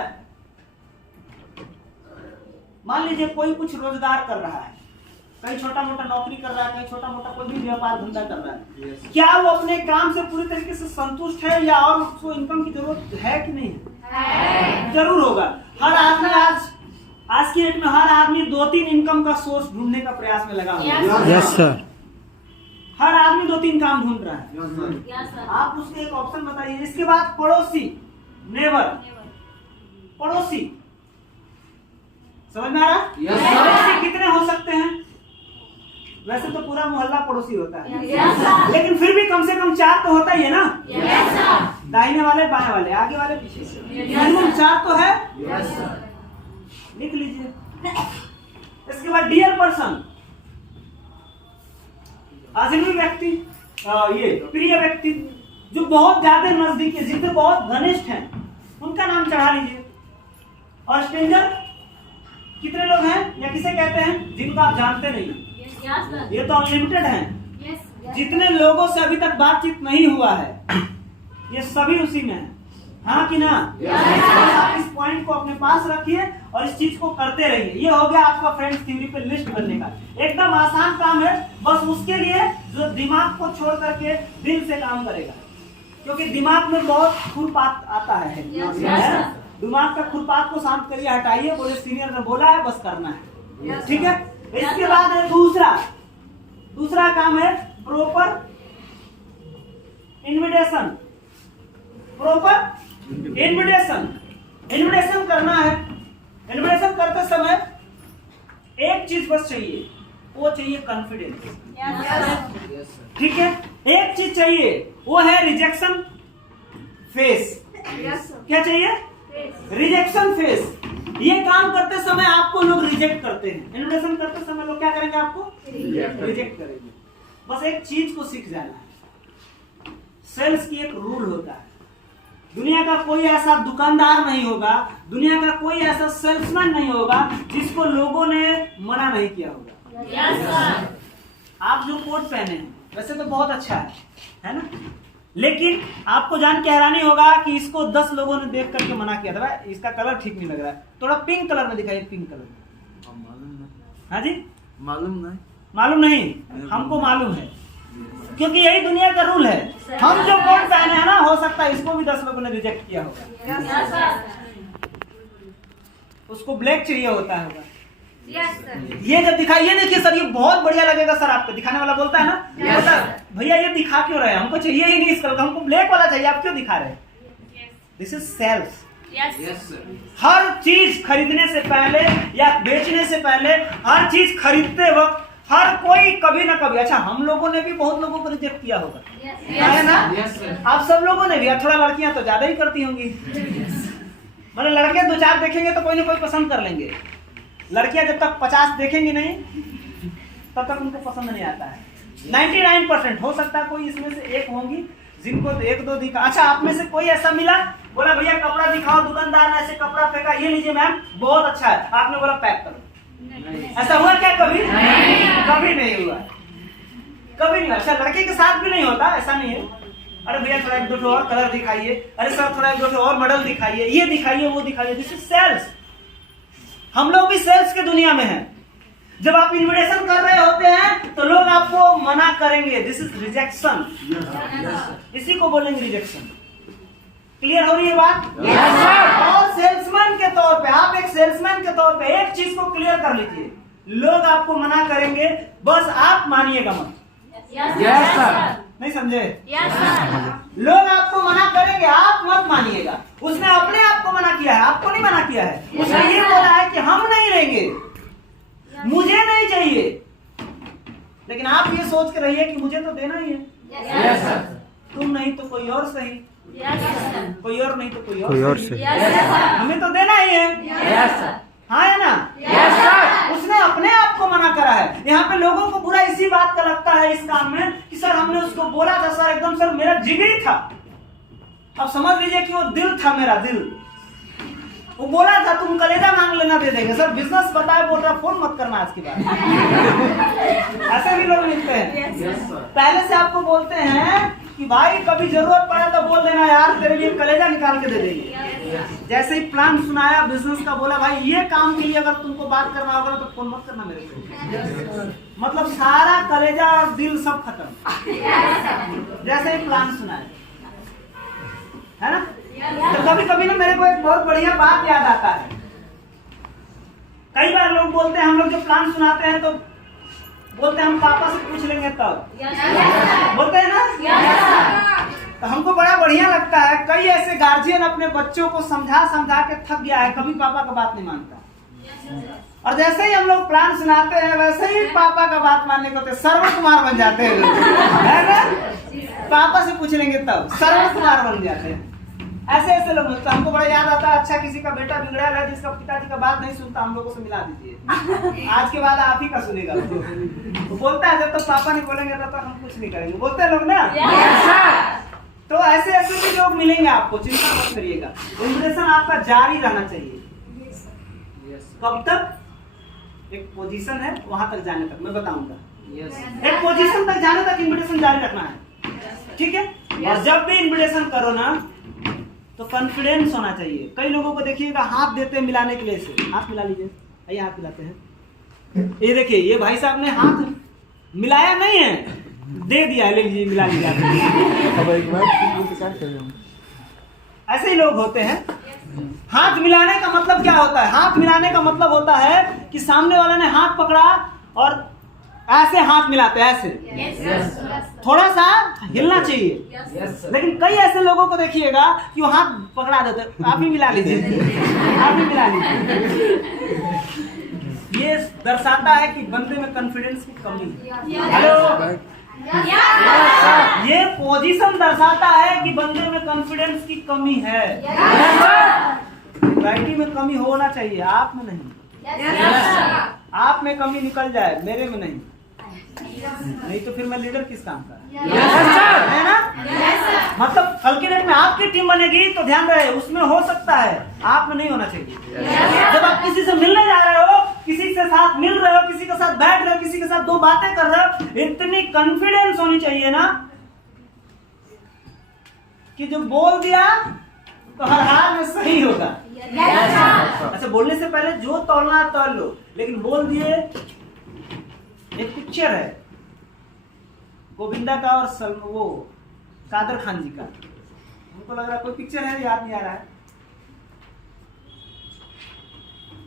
मान लीजिए कोई कुछ रोजगार कर रहा है, कहीं छोटा मोटा नौकरी कर रहा है, कहीं छोटा मोटा कोई भी व्यापार धंधा कर रहा है। क्या वो अपने काम से पूरी तरीके से संतुष्ट है या और उसको इनकम की जरूरत है कि नहीं है? जरूर होगा। हर आदमी आज की डेट में हर आदमी 2-3 इनकम का सोर्स ढूंढने का प्रयास में लगा हुआ है। Yes sir. हर आदमी 2-3 काम ढूंढ रहा है। आप उसके एक ऑप्शन बताइए। इसके बाद पड़ोसी, नेबर, पड़ोसी, समझ में आ रहा? पड़ोसी कितने हो सकते हैं? वैसे तो पूरा मोहल्ला पड़ोसी होता है, लेकिन फिर भी कम से कम 4 तो होता ही है ना? दाहिने वाले, बाएं वाले, आगे वाले, पीछे से, मिनिमम 4 तो है। लिख लीजिए। इसके बाद डियर पर्सन, अजनबी व्यक्ति, ये प्रिय व्यक्ति, जो बहुत ज्यादा नजदीक है, जिनसे बहुत घनिष्ठ हैं, उनका नाम चढ़ा लीजिए। और स्ट्रेंजर कितने लोग हैं या किसे कहते हैं? जिनको आप जानते नहीं। ये तो अनलिमिटेड हैं। जितने लोगों से अभी तक बातचीत नहीं हुआ है ये सभी उसी में है, हाँ कि ना? आप इस पॉइंट को अपने पास रखिए और इस चीज को करते रहिए। ये हो गया आपका फ्रेंड्स थ्योरी पे लिस्ट बनने का। एकदम आसान काम है, बस उसके लिए जो दिमाग को छोड़ करके दिल से काम करेगा, क्योंकि दिमाग में बहुत खुरपात आता है। दिमाग का खुरपात को शांत करिए, हटाइए। बोले सीनियर ने बोला है, बस करना है, ठीक है? इसके बाद है दूसरा काम है प्रॉपर इन्विटेशन। प्रॉपर इन्विटेशन करना है। इन्विटेशन करते समय एक चीज बस चाहिए, वो चाहिए कॉन्फिडेंस, ठीक है? एक चीज चाहिए, वो है रिजेक्शन फेस। क्या चाहिए? Rejection face. ये काम करते समय आपको लोग रिजेक्ट करते हैं। इन्विटेशन करते समय लोग क्या करेंगे? आपको रिजेक्ट करेंगे। बस एक चीज को सीख जाना है, सेल्स की एक रूल होता है। दुनिया का कोई ऐसा दुकानदार नहीं होगा, दुनिया का कोई ऐसा सेल्समैन नहीं होगा जिसको लोगों ने मना नहीं किया होगा। Yes sir. आप जो कोट पहने हैं वैसे तो बहुत अच्छा है ना, लेकिन आपको जान के हैरानी होगा कि इसको 10 लोगों ने देख करके मना किया था, भाई इसका कलर ठीक नहीं लग रहा है, थोड़ा पिंक कलर में दिखाइए, पिंक कलर में। हाँ जी, मालूम नहीं, हमको मालूम है, क्योंकि यही दुनिया का रूल है। हम जो कोट पहने हैं ना, हो सकता है इसको भी 10 लोगों ने रिजेक्ट किया होगा। Yes sir. उसको ब्लैक चाहिए होता है। Yes sir. ये जब दिखाइए, देखिए सर ये बहुत बढ़िया लगेगा सर आपको, दिखाने वाला बोलता है ना, बोलता है भैया ये दिखा क्यों रहे हैं, हमको चाहिए ही नहीं इस कलर का, हमको ब्लैक वाला चाहिए, आप क्यों दिखा रहे हैं? This is sales. यस। हर चीज खरीदने से पहले या बेचने से पहले, हर चीज खरीदते वक्त हर कोई कभी ना कभी, अच्छा हम लोगों ने भी बहुत लोगों को रिजेक्ट किया होगा, है ना? आप सब लोगों ने भी, थोड़ा लड़कियां तो ज्यादा ही करती होंगी, मतलब लड़के 2-4 देखेंगे तो कोई ना कोई पसंद कर लेंगे। लड़कियां जब तक 50 देखेंगी नहीं तब तक उनको पसंद नहीं आता है। 99% हो सकता है कोई इसमें से एक होंगी जिनको 1-2 दिखा। अच्छा आप में से कोई ऐसा मिला, बोला भैया कपड़ा दिखाओ, दुकानदार ने ऐसे कपड़ा फेंका, ये लीजिए मैम बहुत अच्छा है, आपने बोला पैक करो, ऐसा हुआ क्या कभी? कभी नहीं हुआ, कभी नहीं। अच्छा लड़के के साथ भी नहीं होता, ऐसा नहीं है, अरे भैया थोड़ा 1-2 और कलर दिखाइए, अरे सर थोड़ा 1-2 और मॉडल दिखाइए, ये दिखाइए वो दिखाइए। This is sales. हम लोग भी सेल्स की दुनिया में हैं। जब आप इन्विटेशन कर रहे होते हैं तो लोग आपको मना करेंगे, दिस इज रिजेक्शन, इसी को बोलेंगे रिजेक्शन। क्लियर हो रही है बात? और सेल्समैन के तौर पे, आप एक सेल्समैन के तौर पे एक चीज को क्लियर कर लीजिए, लोग आपको मना करेंगे, बस आप मानिएगा मत। Yes sir. नहीं समझे? Yes sir. लोग आपको मना करेंगे, आप मत मानिएगा। उसने अपने आप को मना किया है, आपको नहीं मना किया है। उसने ये बोला है कि हम नहीं लेंगे, मुझे नहीं चाहिए, लेकिन आप ये सोच के रहिए कि मुझे तो देना ही है। Yes sir. तुम नहीं तो कोई और सही, यस सर। कोई और नहीं तो कोई कोई और सही। सही। Yes sir. हमें तो देना ही है। Yes sir. हाँ है ना? Yes sir. उसने अपने आप को मना करा है। यहाँ पे लोगों को बुरा इसी बात का लगता है इस काम में कि सर हमने उसको बोला था, सर एकदम सर मेरा जिगरी था। अब समझ लीजिए कि वो दिल था, मेरा दिल, वो बोला था तुम कलेजा मांग लेना दे देंगे। सर बिजनेस बताए, बोल रहा फोन मत करना आज के बाद। ऐसे भी लोग मिलते हैं, पहले से आपको बोलते हैं कि भाई कभी जरूरत पड़े तो बोल देना यार, तेरे लिए कलेजा निकाल के दे देंगे। जैसे ही प्लान सुनाया बिजनेस का, बोला भाई ये काम के लिए अगर तुमको बात करना होगा तो फोन मत करना मेरे को। मतलब सारा कलेजा और दिल सब खत्म जैसे ही प्लान सुनाया, है ना? तो कभी कभी ना मेरे को एक बहुत बढ़िया बात याद आता है। कई बार लोग बोलते हैं, हम लोग जो प्लान सुनाते हैं तो बोलते हैं हम पापा से पूछ लेंगे तब, बोलते हैं ना? तो हमको बड़ा बढ़िया लगता है। कई ऐसे गार्जियन अपने बच्चों को समझा समझा के थक गया है, कभी पापा का बात नहीं मानता, और जैसे ही हम लोग प्लान सुनाते हैं वैसे ही पापा का बात मानने को सर्व कुमार बन जाते हैं, है ना? पापा से पूछ लेंगे तब सर्व कुमार बन जाते हैं। ऐसे ऐसे लोग मिलते हैं। हमको बड़ा याद आता है, अच्छा किसी का बेटा बिगड़ा है जिसका पिताजी का बात नहीं सुनता, हम लोगों से मिला दीजिए, आज के बाद आप ही का सुनेगा। वो बोलता है जब तक पापा नहीं बोलेंगे तब तक हम कुछ नहीं करेंगे, बोलते हैं लोग ना। तो ऐसे ऐसे भी लोग मिलेंगे आपको, चिंता मत करिएगा। इन्विटेशन आपका जारी रहना चाहिए। कब तक? एक पोजीशन है वहां तक जाने तक, मैं बताऊंगा। एक पोजीशन तक जाने तक इन्विटेशन जारी रखना है, ठीक है? और जब भी इन्विटेशन करो ना तो कॉन्फिडेंस होना चाहिए। कई लोगों को देखिएगा हाथ देते हैं मिलाने के लिए, से हाथ मिला लीजिए, आइए हाथ मिलाते हैं। ये देखिए ये भाई साहब ने हाथ मिलाया नहीं है, दे दिया, ले लीजिए मिला लीजिए। ऐसे ही लोग होते हैं। हाथ मिलाने का मतलब क्या होता है? हाथ मिलाने का मतलब होता है कि सामने वाले ने हाथ पकड़ा और ऐसे हाथ मिलाते हैं, ऐसे थोड़ा सा हिलना चाहिए। लेकिन कई ऐसे लोगों को देखिएगा कि वो हाथ पकड़ा देते, आप ही मिला लीजिए, आप ही मिला लीजिए। ये दर्शाता है कि बंदे में कॉन्फिडेंस की कमी है। हेलो, ये पोजीशन दर्शाता है कि बंदे में कॉन्फिडेंस की कमी है। वैरायटी में कमी होना चाहिए, आप में नहीं। आप में कमी निकल जाए, मेरे में नहीं। नहीं तो फिर मैं लीडर किस काम का, है ना? मतलब कल के डेट में आपकी टीम बनेगी तो ध्यान रहे उसमें हो सकता है, आप में नहीं होना चाहिए। जब आप किसी से मिलने जा रहे हो, किसी के साथ मिल रहे हो, किसी के साथ बैठ रहे हो, किसी के साथ दो बातें कर रहे हो, इतनी कॉन्फिडेंस होनी चाहिए ना कि जो बोल दिया तो हर हाल में सही होगा। अच्छा, बोलने से पहले जो तौलना तौल लो, लेकिन बोल दिए। एक पिक्चर है गोविंदा का और वो कादर खान जी का, हमको लग रहा है कोई पिक्चर है, याद नहीं आ रहा है।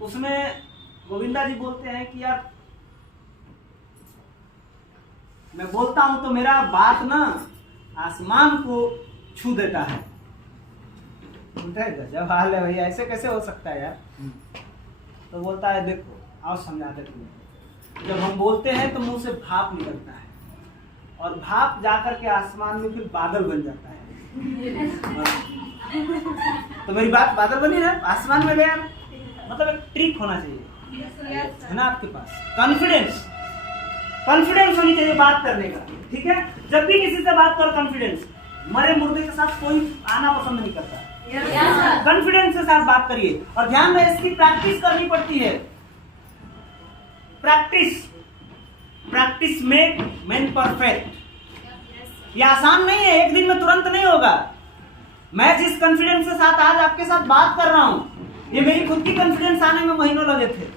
उसमें गोविंदा जी बोलते हैं कि यार मैं बोलता हूं तो मेरा बात ना आसमान को छू देता है। गजब हाल है भैया, ऐसे कैसे हो सकता है यार। तो बोलता है देखो आओ समझाते तुम्हें, जब हम बोलते हैं तो मुंह से भाप निकलता है और भाप जाकर के आसमान में फिर बादल बन जाता है। तो मेरी बात बादल बनी है, आसमान में गया। मतलब एक ट्रिक होना चाहिए है ना आपके पास, कॉन्फिडेंस होनी चाहिए बात करने का। ठीक है, जब भी किसी से बात करो कॉन्फिडेंस, मरे मुर्दे के साथ कोई आना पसंद नहीं करता। कॉन्फिडेंस के साथ बात करिए और ध्यान रहे इसकी प्रैक्टिस करनी पड़ती है। Practice make man perfect. ये आसान नहीं है, एक दिन में तुरंत नहीं होगा। मैं जिस कॉन्फिडेंस के साथ आज आपके साथ बात कर रहा हूं, ये मेरी खुद की कॉन्फिडेंस आने में महीनों लगे थे।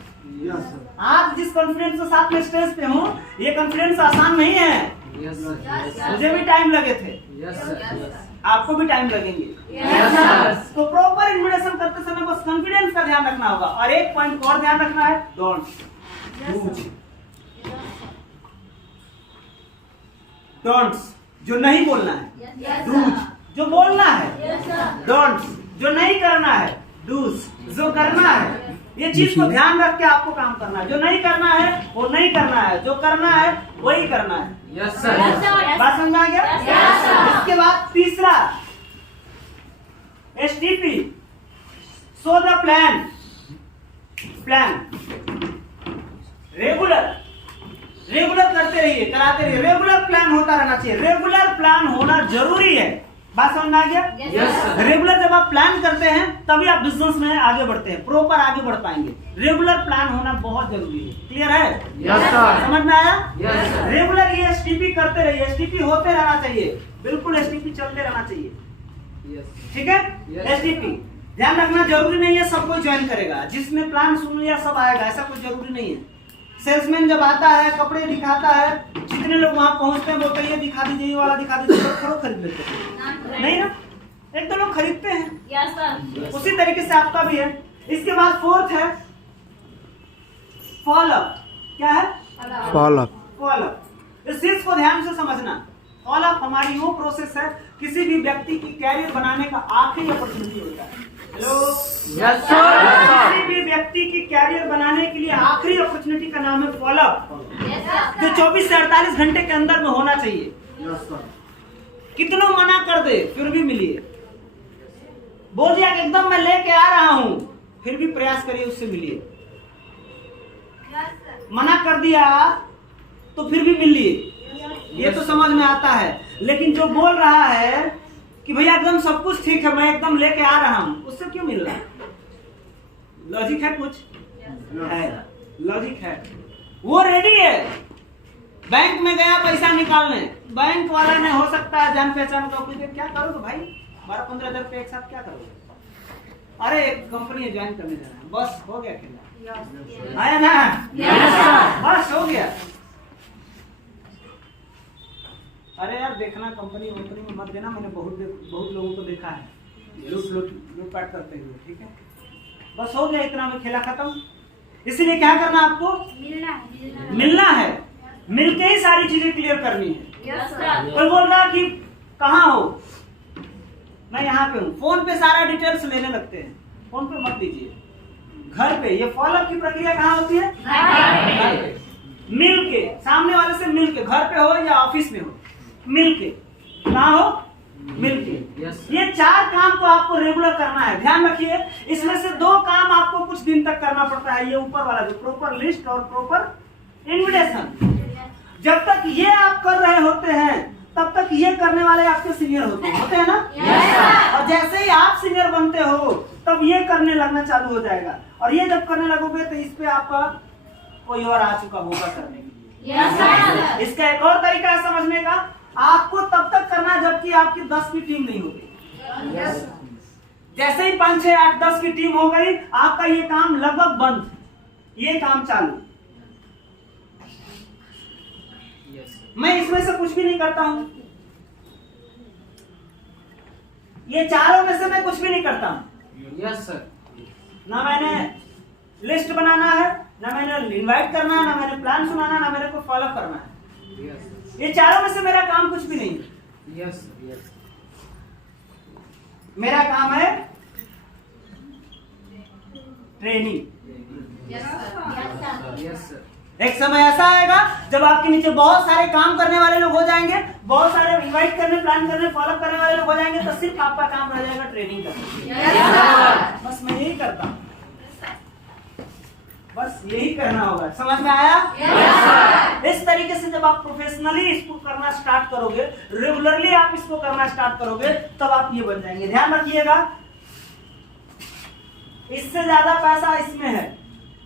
आज जिस कॉन्फिडेंस के साथ मैं स्टेज पे हूं, ये कॉन्फिडेंस आसान नहीं है। मुझे भी टाइम लगे थे, आपको भी टाइम लगेंगे। तो प्रॉपर इन्विटेशन करते समय बस कॉन्फिडेंस का ध्यान रखना होगा। और एक पॉइंट और ध्यान रखना है, डोंट्स, जो नहीं बोलना है, डूज, जो बोलना है, डोंट्स, जो नहीं करना है, डूज, जो करना है। ये चीज को ध्यान रख के आपको काम करना है। जो नहीं करना है वो नहीं करना है, जो करना है वही करना है। बात समझ आ गया? इसके बाद तीसरा STP, so the plan regular करते रहिए, कराते रहिए। रेगुलर प्लान होता रहना चाहिए, रेगुलर प्लान होना जरूरी है। बात समझ में आ गया? रेगुलर जब आप प्लान करते हैं तभी आप बिजनेस में आगे बढ़ते हैं, प्रॉपर आगे बढ़ पाएंगे। रेगुलर प्लान होना बहुत जरूरी है। क्लियर है? समझ में आया? रेगुलर ये STP करते रहिए, STP होते रहना चाहिए, बिल्कुल STP चलते रहना चाहिए। ठीक है? STP ध्यान रखना, जरूरी नहीं है सब कोई ज्वाइन करेगा। जिसने प्लान सुन लिया सब आएगा, ऐसा कुछ जरूरी नहीं है। सेल्समैन जब आता है, कपड़े दिखाता है, जितने लोग वहां पहुंचते हैं बोलते हैं ये दिखा दीजिए, ये वाला दिखा दीजिए, तो खरीद लेते हैं। नहीं ना, एक दो लोग खरीदते हैं। उसी तरीके से आपका भी है। इसके बाद फोर्थ है फॉलोअप। क्या है? फॉलोअप। इस चीज को ध्यान से समझना। फॉलोअप हमारी वो प्रोसेस है, किसी भी व्यक्ति की कैरियर बनाने का आखिरी अपॉर्चुनिटी होता है। हेलो, किसी भी व्यक्ति की कैरियर बनाने के लिए आखिरी अपॉर्चुनिटी का नाम है फॉलोअप, जो 24 से 48 घंटे के अंदर में होना चाहिए। कितना मना कर दे फिर भी मिलिए। बोल दिया कि एकदम मैं लेके आ रहा हूं, फिर भी प्रयास करिए उससे मिलिए। मना कर दिया तो फिर भी मिलिए, ये तो समझ में आता है। लेकिन जो बोल रहा है कि भैया एकदम सब कुछ ठीक है, मैं एकदम लेके आ रहा हूं, उससे क्यों मिल रहा है? लॉजिक है, कुछ है, लॉजिक है। वो रेडी है, बैंक में गया पैसा निकालने, बैंक वाला ने हो सकता है जान पहचान का कोई, क्या करोगे भाई 12-15 हजार रुपये एक साथ क्या करोगे? अरे एक कंपनी ज्वाइन करने जाना है, बस हो गया खेला। आया ना? बस हो गया। अरे यार देखना, कंपनी में मत देना, मैंने बहुत लोगों को देखा है लूटपाट करते हुए। ठीक है, बस हो गया, इतना में खेला खत्म। इसीलिए क्या करना आपको? मिलना है, मिलके ही सारी चीजें क्लियर करनी है। कोई बोल रहा कि कहाँ हो, मैं यहाँ पे हूँ, फोन पे सारा डिटेल्स लेने लगते हैं। फोन पे मत दीजिए, घर पे। ये फॉलोअप की प्रक्रिया कहाँ होती है? घर पे। मिल के, सामने वाले से मिल के, घर पे हो या ऑफिस में हो, मिल के। कहाँ हो? मिल के। ये 4 काम को आपको रेगुलर करना है। ध्यान रखिए, इसमें से 2 काम आपको कुछ दिन तक करना पड़ता है। ये ऊपर वाला जो प्रॉपर लिस्ट और प्रॉपर इन्विटेशन, जब तक ये आप कर रहे होते हैं तब तक ये करने वाले आपके सीनियर होते हैं ना। और जैसे ही आप सीनियर बनते हो तब ये करने लगना चालू हो जाएगा, और ये जब करने लगोगे तो इस पे आपका कोई और आ चुका होगा करने के लिए। इसका एक और तरीका है समझने का, आपको तब तक करना है जबकि आपकी 10 की टीम नहीं होगी। जैसे ही 5, 6, 8, 10 की टीम हो गई, आपका ये काम लगभग बंद, ये काम चालू। मैं इसमें से कुछ भी नहीं करता हूं, ये चारों में से मैं कुछ भी नहीं करता हूं। Yes sir. ना मैंने लिस्ट बनाना है, ना मैंने इनवाइट करना है, ना मैंने प्लान सुनाना, ना मेरे को फॉलो करना है। ये चारों में से मेरा काम कुछ भी नहीं है। Yes yes. मेरा काम है ट्रेनिंग। Yes sir. एक समय ऐसा आएगा जब आपके नीचे बहुत सारे काम करने वाले लोग हो जाएंगे, बहुत सारे इनवाइट करने, प्लान करने, फॉलो करने वाले लोग हो जाएंगे, तो सिर्फ आपका काम रह जाएगा ट्रेनिंग करना। बस मैं यही करता हूँ, बस यही करना होगा। समझ में आया? इस तरीके से जब आप प्रोफेशनली इसको करना स्टार्ट करोगे, रेगुलरली आप इसको करना स्टार्ट करोगे, तब आप ये बन जाएंगे। ध्यान रखिएगा, इससे ज्यादा पैसा इसमें है,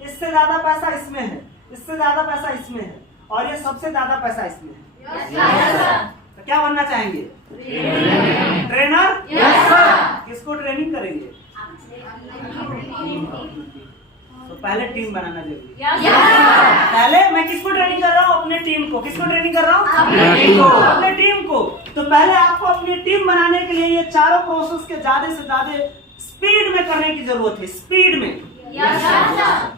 इससे ज्यादा पैसा इसमें है, इससे ज्यादा पैसा इसमें है, और ये सबसे ज्यादा पैसा इसमें है। तो क्या बनना चाहेंगे? ट्रेनर। किसको ट्रेनिंग करेंगे? तो पहले टीम बनाना जरूरी है। पहले मैं किसको ट्रेनिंग कर रहा हूँ? अपने टीम को। किसको ट्रेनिंग कर रहा हूँ? अपने टीम को। तो पहले आपको अपनी टीम बनाने के लिए ये चारों प्रोसेस के ज्यादा से ज्यादा स्पीड में करने की जरूरत है। स्पीड में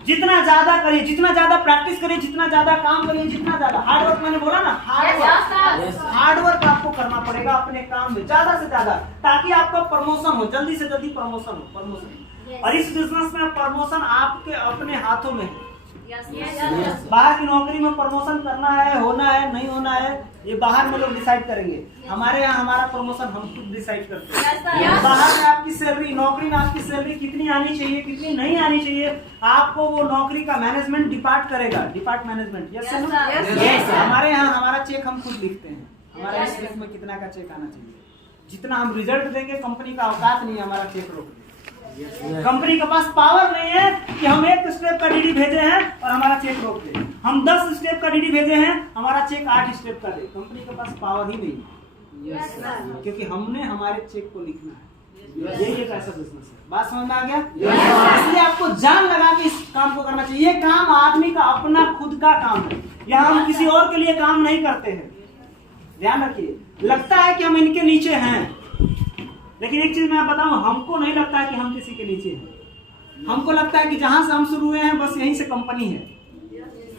जितना ज्यादा करिए, जितना ज्यादा प्रैक्टिस करिए, जितना ज्यादा काम करिए, जितना ज्यादा हार्डवर्क, मैंने बोला ना हार्डवर्क आपको करना पड़ेगा अपने काम में ज्यादा से ज्यादा, ताकि आपका प्रमोशन हो, जल्दी से जल्दी प्रमोशन हो। प्रमोशन, और इस बिजनेस में प्रमोशन आपके अपने हाथों में है। बाहर की नौकरी में प्रमोशन करना है, होना है, नहीं होना है, ये बाहर में लोग डिसाइड करेंगे। हमारे यहाँ हमारा प्रमोशन हम खुद डिसाइड करते हैं। बाहर में आपकी सैलरी, नौकरी में आपकी सैलरी कितनी आनी चाहिए, कितनी नहीं आनी चाहिए, आपको वो नौकरी का मैनेजमेंट डिपार्ट करेगा। Depart management. यस। हमारे यहाँ हमारा चेक हम खुद लिखते हैं, हमारा इस वीक में कितना का चेक आना चाहिए, जितना हम रिजल्ट देंगे, कंपनी का औकात नहीं है हमारा चेक रोकने। कंपनी के पास पावर नहीं है कि हम 1 स्टेप का डीडी भेजे हैं और हमारा चेक रोक दे। हम 10 स्टेप का डीडी भेजे हैं, हमारा चेक 8 स्टेप का दे। कंपनी के पास पावर ही नहीं है, क्योंकि हमने हमारे चेक को लिखना है। यही एक ऐसा बिजनेस है। बात समझ में आ गया? इसलिए आपको जान लगा के इस काम को करना चाहिए। ये काम आदमी का अपना खुद का काम है, यहाँ हम किसी और के लिए काम नहीं करते हैं। ध्यान रखिए, लगता है कि हम इनके नीचे हैं, लेकिन एक चीज मैं बताऊं, हमको नहीं लगता है कि हम किसी के नीचे हैं। हमको लगता है कि जहां से हम शुरू हुए हैं बस यहीं से कंपनी है।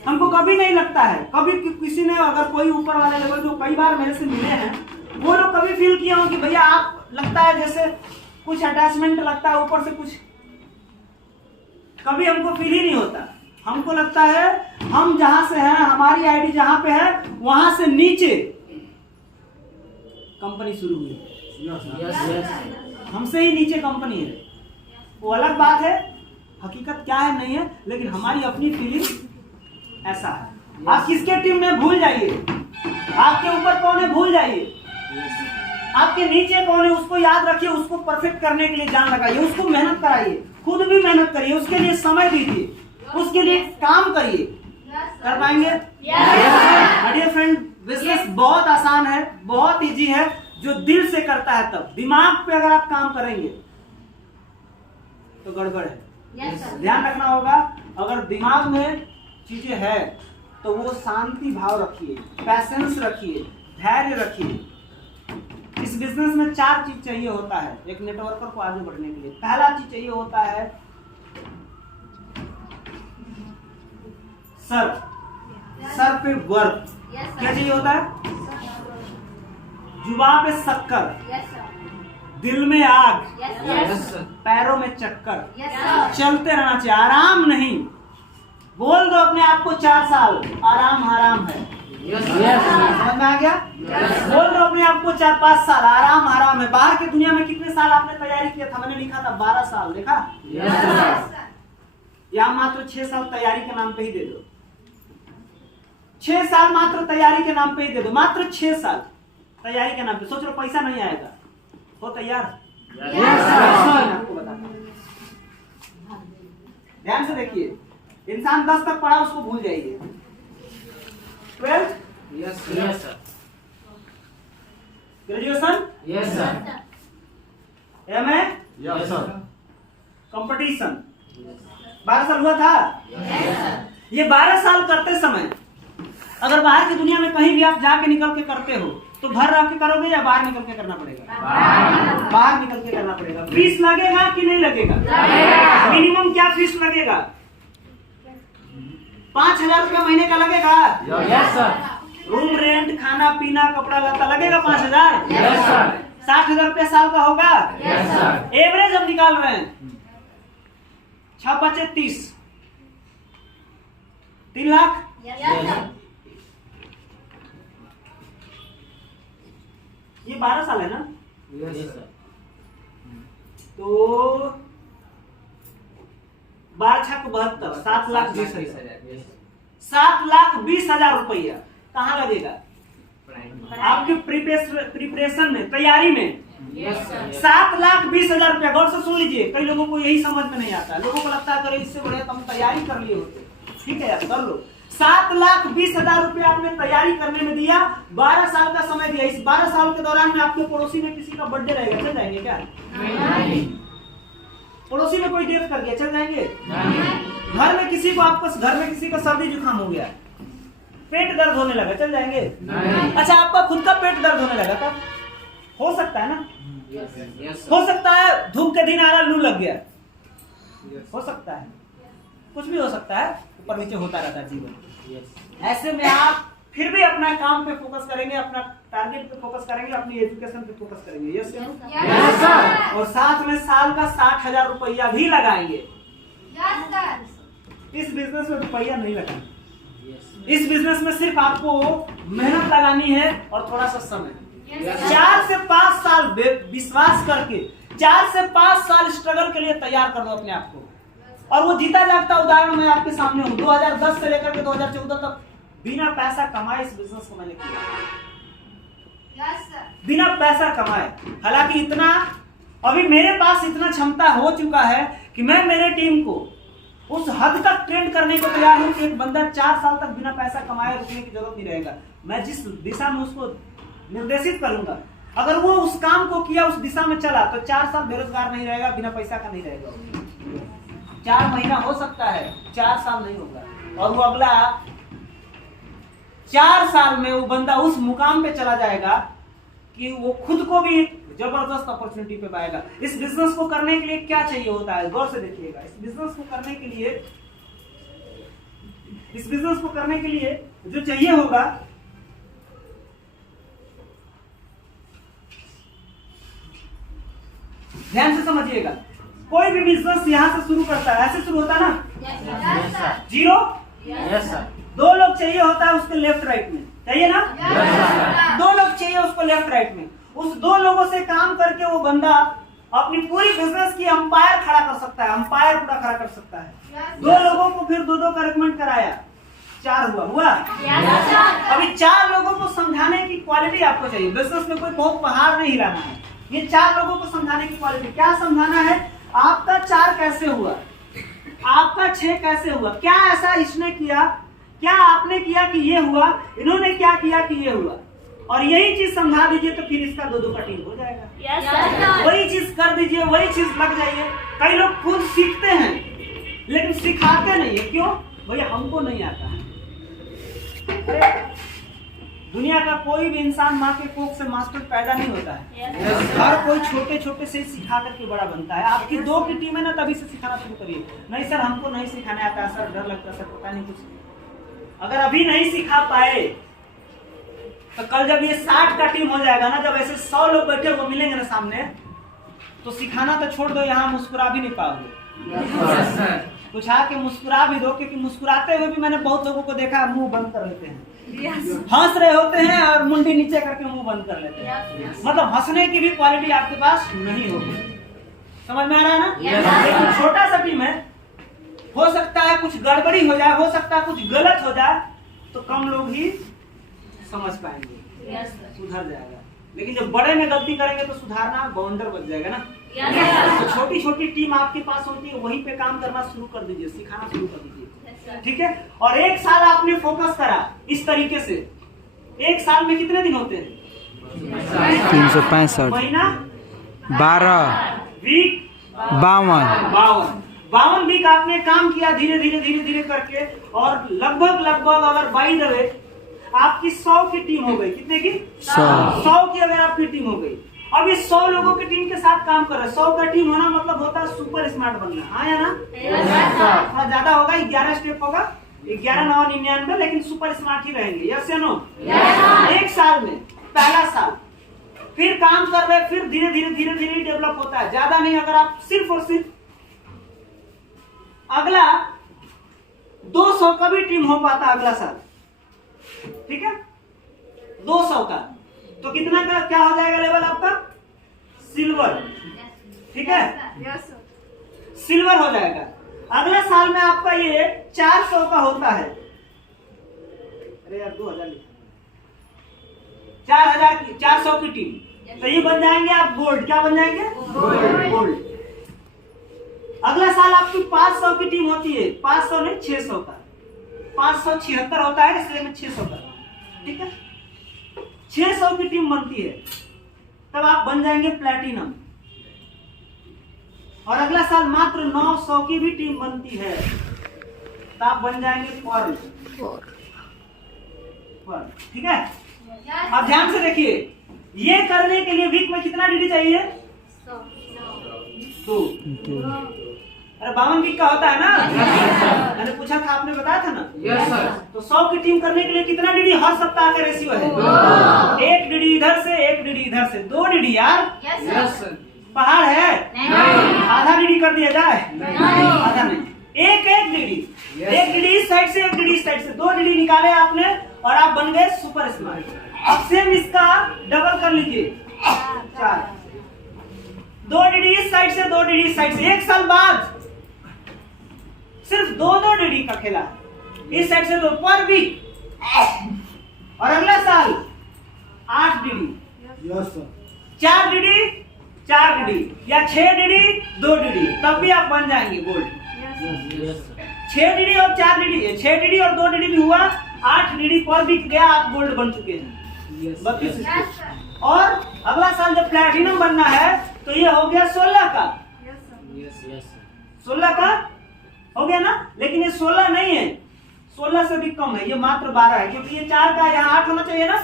हमको कभी नहीं लगता है, कभी किसी ने, अगर कोई ऊपर वाले लेवल जो कई बार मेरे से मिले हैं, वो लोग कभी फील किया हो कि भैया आप लगता है जैसे कुछ अटैचमेंट लगता है ऊपर से कुछ, कभी हमको फील ही नहीं होता। हमको लगता है हम जहां से हैं, हमारी आईडी जहां पे है, वहां से नीचे कंपनी शुरू हुई है। हमसे ही नीचे कंपनी है। वो अलग बात है, हकीकत क्या है नहीं है, लेकिन हमारी अपनी फीलिंग ऐसा है। आप किसके टीम में भूल जाइए, आपके ऊपर कौन है भूल जाइए, आपके नीचे कौन है उसको याद रखिए, उसको परफेक्ट करने के लिए जान लगाइए, उसको मेहनत कराइए, खुद भी मेहनत करिए, उसके लिए समय दीजिए, उसके लिए काम करिए। कर पाएंगे? डियर फ्रेंड, बिजनेस बहुत आसान है, बहुत इजी है, जो दिल से करता है तब। दिमाग पे अगर आप काम करेंगे तो गड़बड़ है। ध्यान रखना होगा, अगर दिमाग में चीजें है तो वो शांति भाव रखिए, पैसेंस रखिए, धैर्य रखिए। इस बिजनेस में 4 चीज चाहिए होता है एक नेटवर्कर को आगे बढ़ने के लिए। पहला चीज चाहिए होता है सर पे वर्क। क्या चाहिए होता है? जुबान पे शक्कर, दिल में आग, पैरों में चक्कर, चलते रहना चाहिए, आराम नहीं। बोल दो अपने आप को 4 साल आराम हराम है। समझ में आ गया? बोल दो अपने आप को 4-5 साल आराम हराम है। बाहर की दुनिया में कितने साल आपने तैयारी किया था? मैंने लिखा था 12 साल, देखा? या मात्र 6 साल तैयारी के नाम पे ही दे दो। 6 साल मात्र तैयारी के नाम पे ही दे दो, मात्र 6 साल तैयारी के नाम पे। सोच लो पैसा नहीं आएगा, हो तैयार? आपको बताता हूं, ध्यान से देखिए। इंसान 10 तक पढ़ा, उसको भूल जाइए। 12th, yes sir. Graduation, yes sir. MA, yes sir. Competition 12 साल हुआ था। ये 12 साल करते समय अगर बाहर की दुनिया में कहीं भी आप जाके निकल के करते हो तो घर रह के करोगे या बाहर निकल के करना पड़ेगा? बाहर निकल के करना पड़ेगा। फीस लगेगा कि नहीं लगेगा? मिनिमम क्या फीस लगेगा? 5,000 रुपया महीने का लगेगा। Yes sir. रूम रेंट, खाना पीना, कपड़ा लत्ता लगेगा 5,000। Yes sir. 60,000 रुपया साल का होगा। Yes sir. एवरेज हम निकाल रहे हैं। 6 5 30, 3 लाख। ये 12 साल है ना, यस सर। तो 12 छक 72, 7,20,000। 7,20,000 रुपया कहाँ लगेगा? आपके प्रिपरेशन में, तैयारी में। Yes sir. 7,20,000 रुपया। गौर से सुन लीजिए, कई लोगों को यही समझ में नहीं आता। लोगों को लगता है करे इससे बढ़िया तो हम तैयारी कर लिए होते। ठीक है, कर लो। 7,20,000 रुपया आपने तैयारी करने में दिया, 12 साल का समय दिया। इस 12 साल के दौरान में आपके पड़ोसी में किसी का बर्थडे रहेगा, चल जाएंगे क्या? पड़ोसी में कोई डेथ कर गया, चल जाएंगे? घर में किसी को, आपको घर में किसी का सर्दी जुकाम हो गया, पेट दर्द होने लगा, चल जाएंगे? अच्छा, आपका खुद का पेट दर्द होने लगा, तब हो सकता है ना? यस हो सकता है धूप के दिन आ रहा, लू लग गया, हो सकता है, कुछ भी हो सकता है, ऊपर नीचे होता रहता है जीवन। ऐसे में आप फिर भी अपना काम पे फोकस करेंगे, अपना टारगेट पे फोकस करेंगे, अपनी एजुकेशन पे फोकस करेंगे। Yes sir. और साथ में साल का 60,000 रुपया भी लगाएंगे। इस बिजनेस में रुपया नहीं लगाएंगे। इस बिजनेस में सिर्फ आपको मेहनत लगानी है और थोड़ा सा समय। 4 से 5 साल विश्वास करके 4 से 5 साल स्ट्रगल के लिए तैयार कर दो अपने आप को। और वो जीता जागता उदाहरण मैं आपके सामने हूँ। 2010 से लेकर के 2014 तक बिना पैसा कमाए इस बिजनेस को मैंने किया। बिना पैसा कमाए। हालांकि इतना अभी मेरे पास इतना क्षमता हो चुका है कि मैं मेरे टीम को उस हद तक ट्रेन करने को तैयार हूं कि एक बंदा 4 साल तक बिना पैसा कमाए रुकने की जरूरत नहीं रहेगा। मैं जिस दिशा में उसको निर्देशित करूंगा, अगर वो उस काम को किया, उस दिशा में चला, तो 4 साल बेरोजगार नहीं रहेगा, बिना पैसा का नहीं रहेगा। 4 महीना हो सकता है, 4 साल नहीं होगा। और वो अगला 4 साल में वो बंदा उस मुकाम पे चला जाएगा कि वो खुद को भी जबरदस्त अपॉर्चुनिटी पे पाएगा। इस बिजनेस को करने के लिए क्या चाहिए होता है, गौर से देखिएगा। इस बिजनेस को करने के लिए जो चाहिए होगा, ध्यान से समझिएगा। कोई भी बिजनेस यहाँ से शुरू करता है, ऐसे शुरू होता है ना, 0 यस सर। 2 लोग चाहिए होता है उसके लेफ्ट राइट में, चाहिए ना? 2 लोग चाहिए उसको लेफ्ट राइट में। उस 2 लोगों से काम करके वो बंदा अपनी पूरी बिजनेस की अंपायर खड़ा कर सकता है, अंपायर पूरा खड़ा कर सकता है। 2 लोगों को फिर 2-2 का रिकमेंड कराया, 4 हुआ। अभी 4 लोगों को समझाने की क्वालिटी आपको चाहिए। बिजनेस में कोई बहुत पहाड़ नहीं हिलाना है, ये 4 लोगों को समझाने की क्वालिटी। क्या समझाना है? आपका 4 कैसे हुआ, आपका 6 कैसे हुआ, क्या ऐसा इसने किया, क्या आपने किया कि ये हुआ, इन्होंने क्या किया कि ये हुआ। और यही चीज समझा दीजिए तो फिर इसका 2-2 का टीम हो जाएगा। वही चीज कर दीजिए, वही चीज लग जाइए। कई लोग खुद सीखते हैं लेकिन सिखाते नहीं है। क्यों? भैया हमको नहीं आता है। दुनिया का कोई भी इंसान माँ के कोख से मास्टर पैदा नहीं होता है। हर कोई छोटे छोटे से सिखा करके बड़ा बनता है। आपकी 2 की टीम है ना, तभी से सिखाना शुरू करिए। नहीं सर हमको नहीं सिखाने आता सर, डर लगता है सर, पता नहीं कुछ। अगर अभी नहीं सिखा पाए तो कल जब ये 60 का टीम हो जाएगा ना, जब ऐसे 100 लोग बैठे हुए मिलेंगे ना सामने, तो सिखाना तो छोड़ दो, यहाँ मुस्कुरा भी नहीं पाओगे। कुछ आके मुस्कुरा भी दो, क्योंकि मुस्कुराते हुए भी मैंने बहुत लोगों को देखा मुंह बंद कर लेते हैं। हंस रहे होते हैं और मुंडी नीचे करके मुंह बंद कर लेते हैं। मतलब हंसने की भी क्वालिटी आपके पास नहीं होगी। समझ में आ रहा है ना? लेकिन छोटा सा टीम है, हो सकता है कुछ गड़बड़ी हो जाए, हो सकता है कुछ गलत हो जाए, तो कम लोग ही समझ पाएंगे, सुधर जाएगा। लेकिन जब बड़े में गलती करेंगे तो सुधारना बाउंडर बच जाएगा ना। तो छोटी छोटी टीम आपके पास होती है, वहीं पे काम करना शुरू कर दीजिए, सिखाना शुरू कर दीजिए, ठीक है। और 1 साल आपने फोकस करा इस तरीके से। 1 साल में कितने दिन होते हैं? 365 महीना 12 वीक 52 वीक आपने काम किया धीरे धीरे करके, और लगभग अगर बाई द वे आपकी 100 की टीम हो गई। कितने की? 100 की अगर आपकी टीम हो गई। अब इस 100 लोगों की टीम के साथ काम कर रहे हैं। 100 का टीम होना मतलब होता है सुपर स्मार्ट बनना। हाँ या ना? थोड़ा ज्यादा होगा, 11 स्टेप होगा, 11 9 99, लेकिन सुपर स्मार्ट ही रहेंगे। यस या नो? 1 साल में पहला साल, फिर काम कर रहे, फिर धीरे धीरे डेवलप होता है। ज्यादा नहीं, अगर आप सिर्फ और सिर्फ अगला 200 का भी टीम हो पाता अगला साल, ठीक है, 200 का, तो कितना का क्या हो जाएगा लेवल आपका? सिल्वर, ठीक है, सिल्वर हो जाएगा। अगला साल में आपका ये 400 का होता है। अरे यार 2000 लिखा, 4000 की 400 की टीम, तो ये बन जाएंगे आप गोल्ड। क्या बन जाएंगे? गोल्ड। अगला साल आपकी 500 की टीम होती है, 500 नहीं 600 का, 576 होता है, इसलिए में 600 का, ठीक है। 600 की टीम बनती है, तब आप बन जाएंगे प्लैटिनम। और अगला साल मात्र 900 की भी टीम बनती है, तब आप बन जाएंगे पर्ल, ठीक है। अब ध्यान से देखिए, ये करने के लिए वीक में कितना डीडी चाहिए? 2। अरे 52 वीक का होता है ना? मैंने पूछा था, आपने बताया था ना? Yes sir. तो 100 की टीम करने के लिए कितना डीडी हर सप्ताह का रेशियो है? 1 डीडी इधर से, 1 डीडी इधर से, 2 डीडी यार। Yes sir. पहाड़ है? आधा डीडी कर दिया जाए? आधा नहीं, एक डीडी, 1 डीडी इस साइड से, 1 डीडी इस साइड से, 2 डीडी निकाले आपने और आप बन गए सुपर स्मार्ट। अब सेम इसका डबल कर लीजिए, 4, 2 डीडी इस साइड से, 2 डीडी इस साइड से। 1 साल बाद सिर्फ 2 डीडी का खेला, इस साइड से 2 पर वीक। और अगला साल 8 डीडी, 4 डीडी 4 डीडी, या 6 डीडी 2 डीडी, तब भी आप बन जाएंगे गोल्ड। 6 डीडी और 4 डीडी, 6 डीडी और 2 डीडी भी हुआ, 8 डीडी पर वीक गया, आप गोल्ड बन चुके हैं। 32। और अगला साल जब प्लैटिनम बनना है तो ये हो गया 16 का। 16 का हो गया ना? लेकिन ये 16 नहीं है, 16 से भी कम है, ये मात्र 12 है, क्योंकि ये 4 का यहाँ 8 होना चाहिए ना।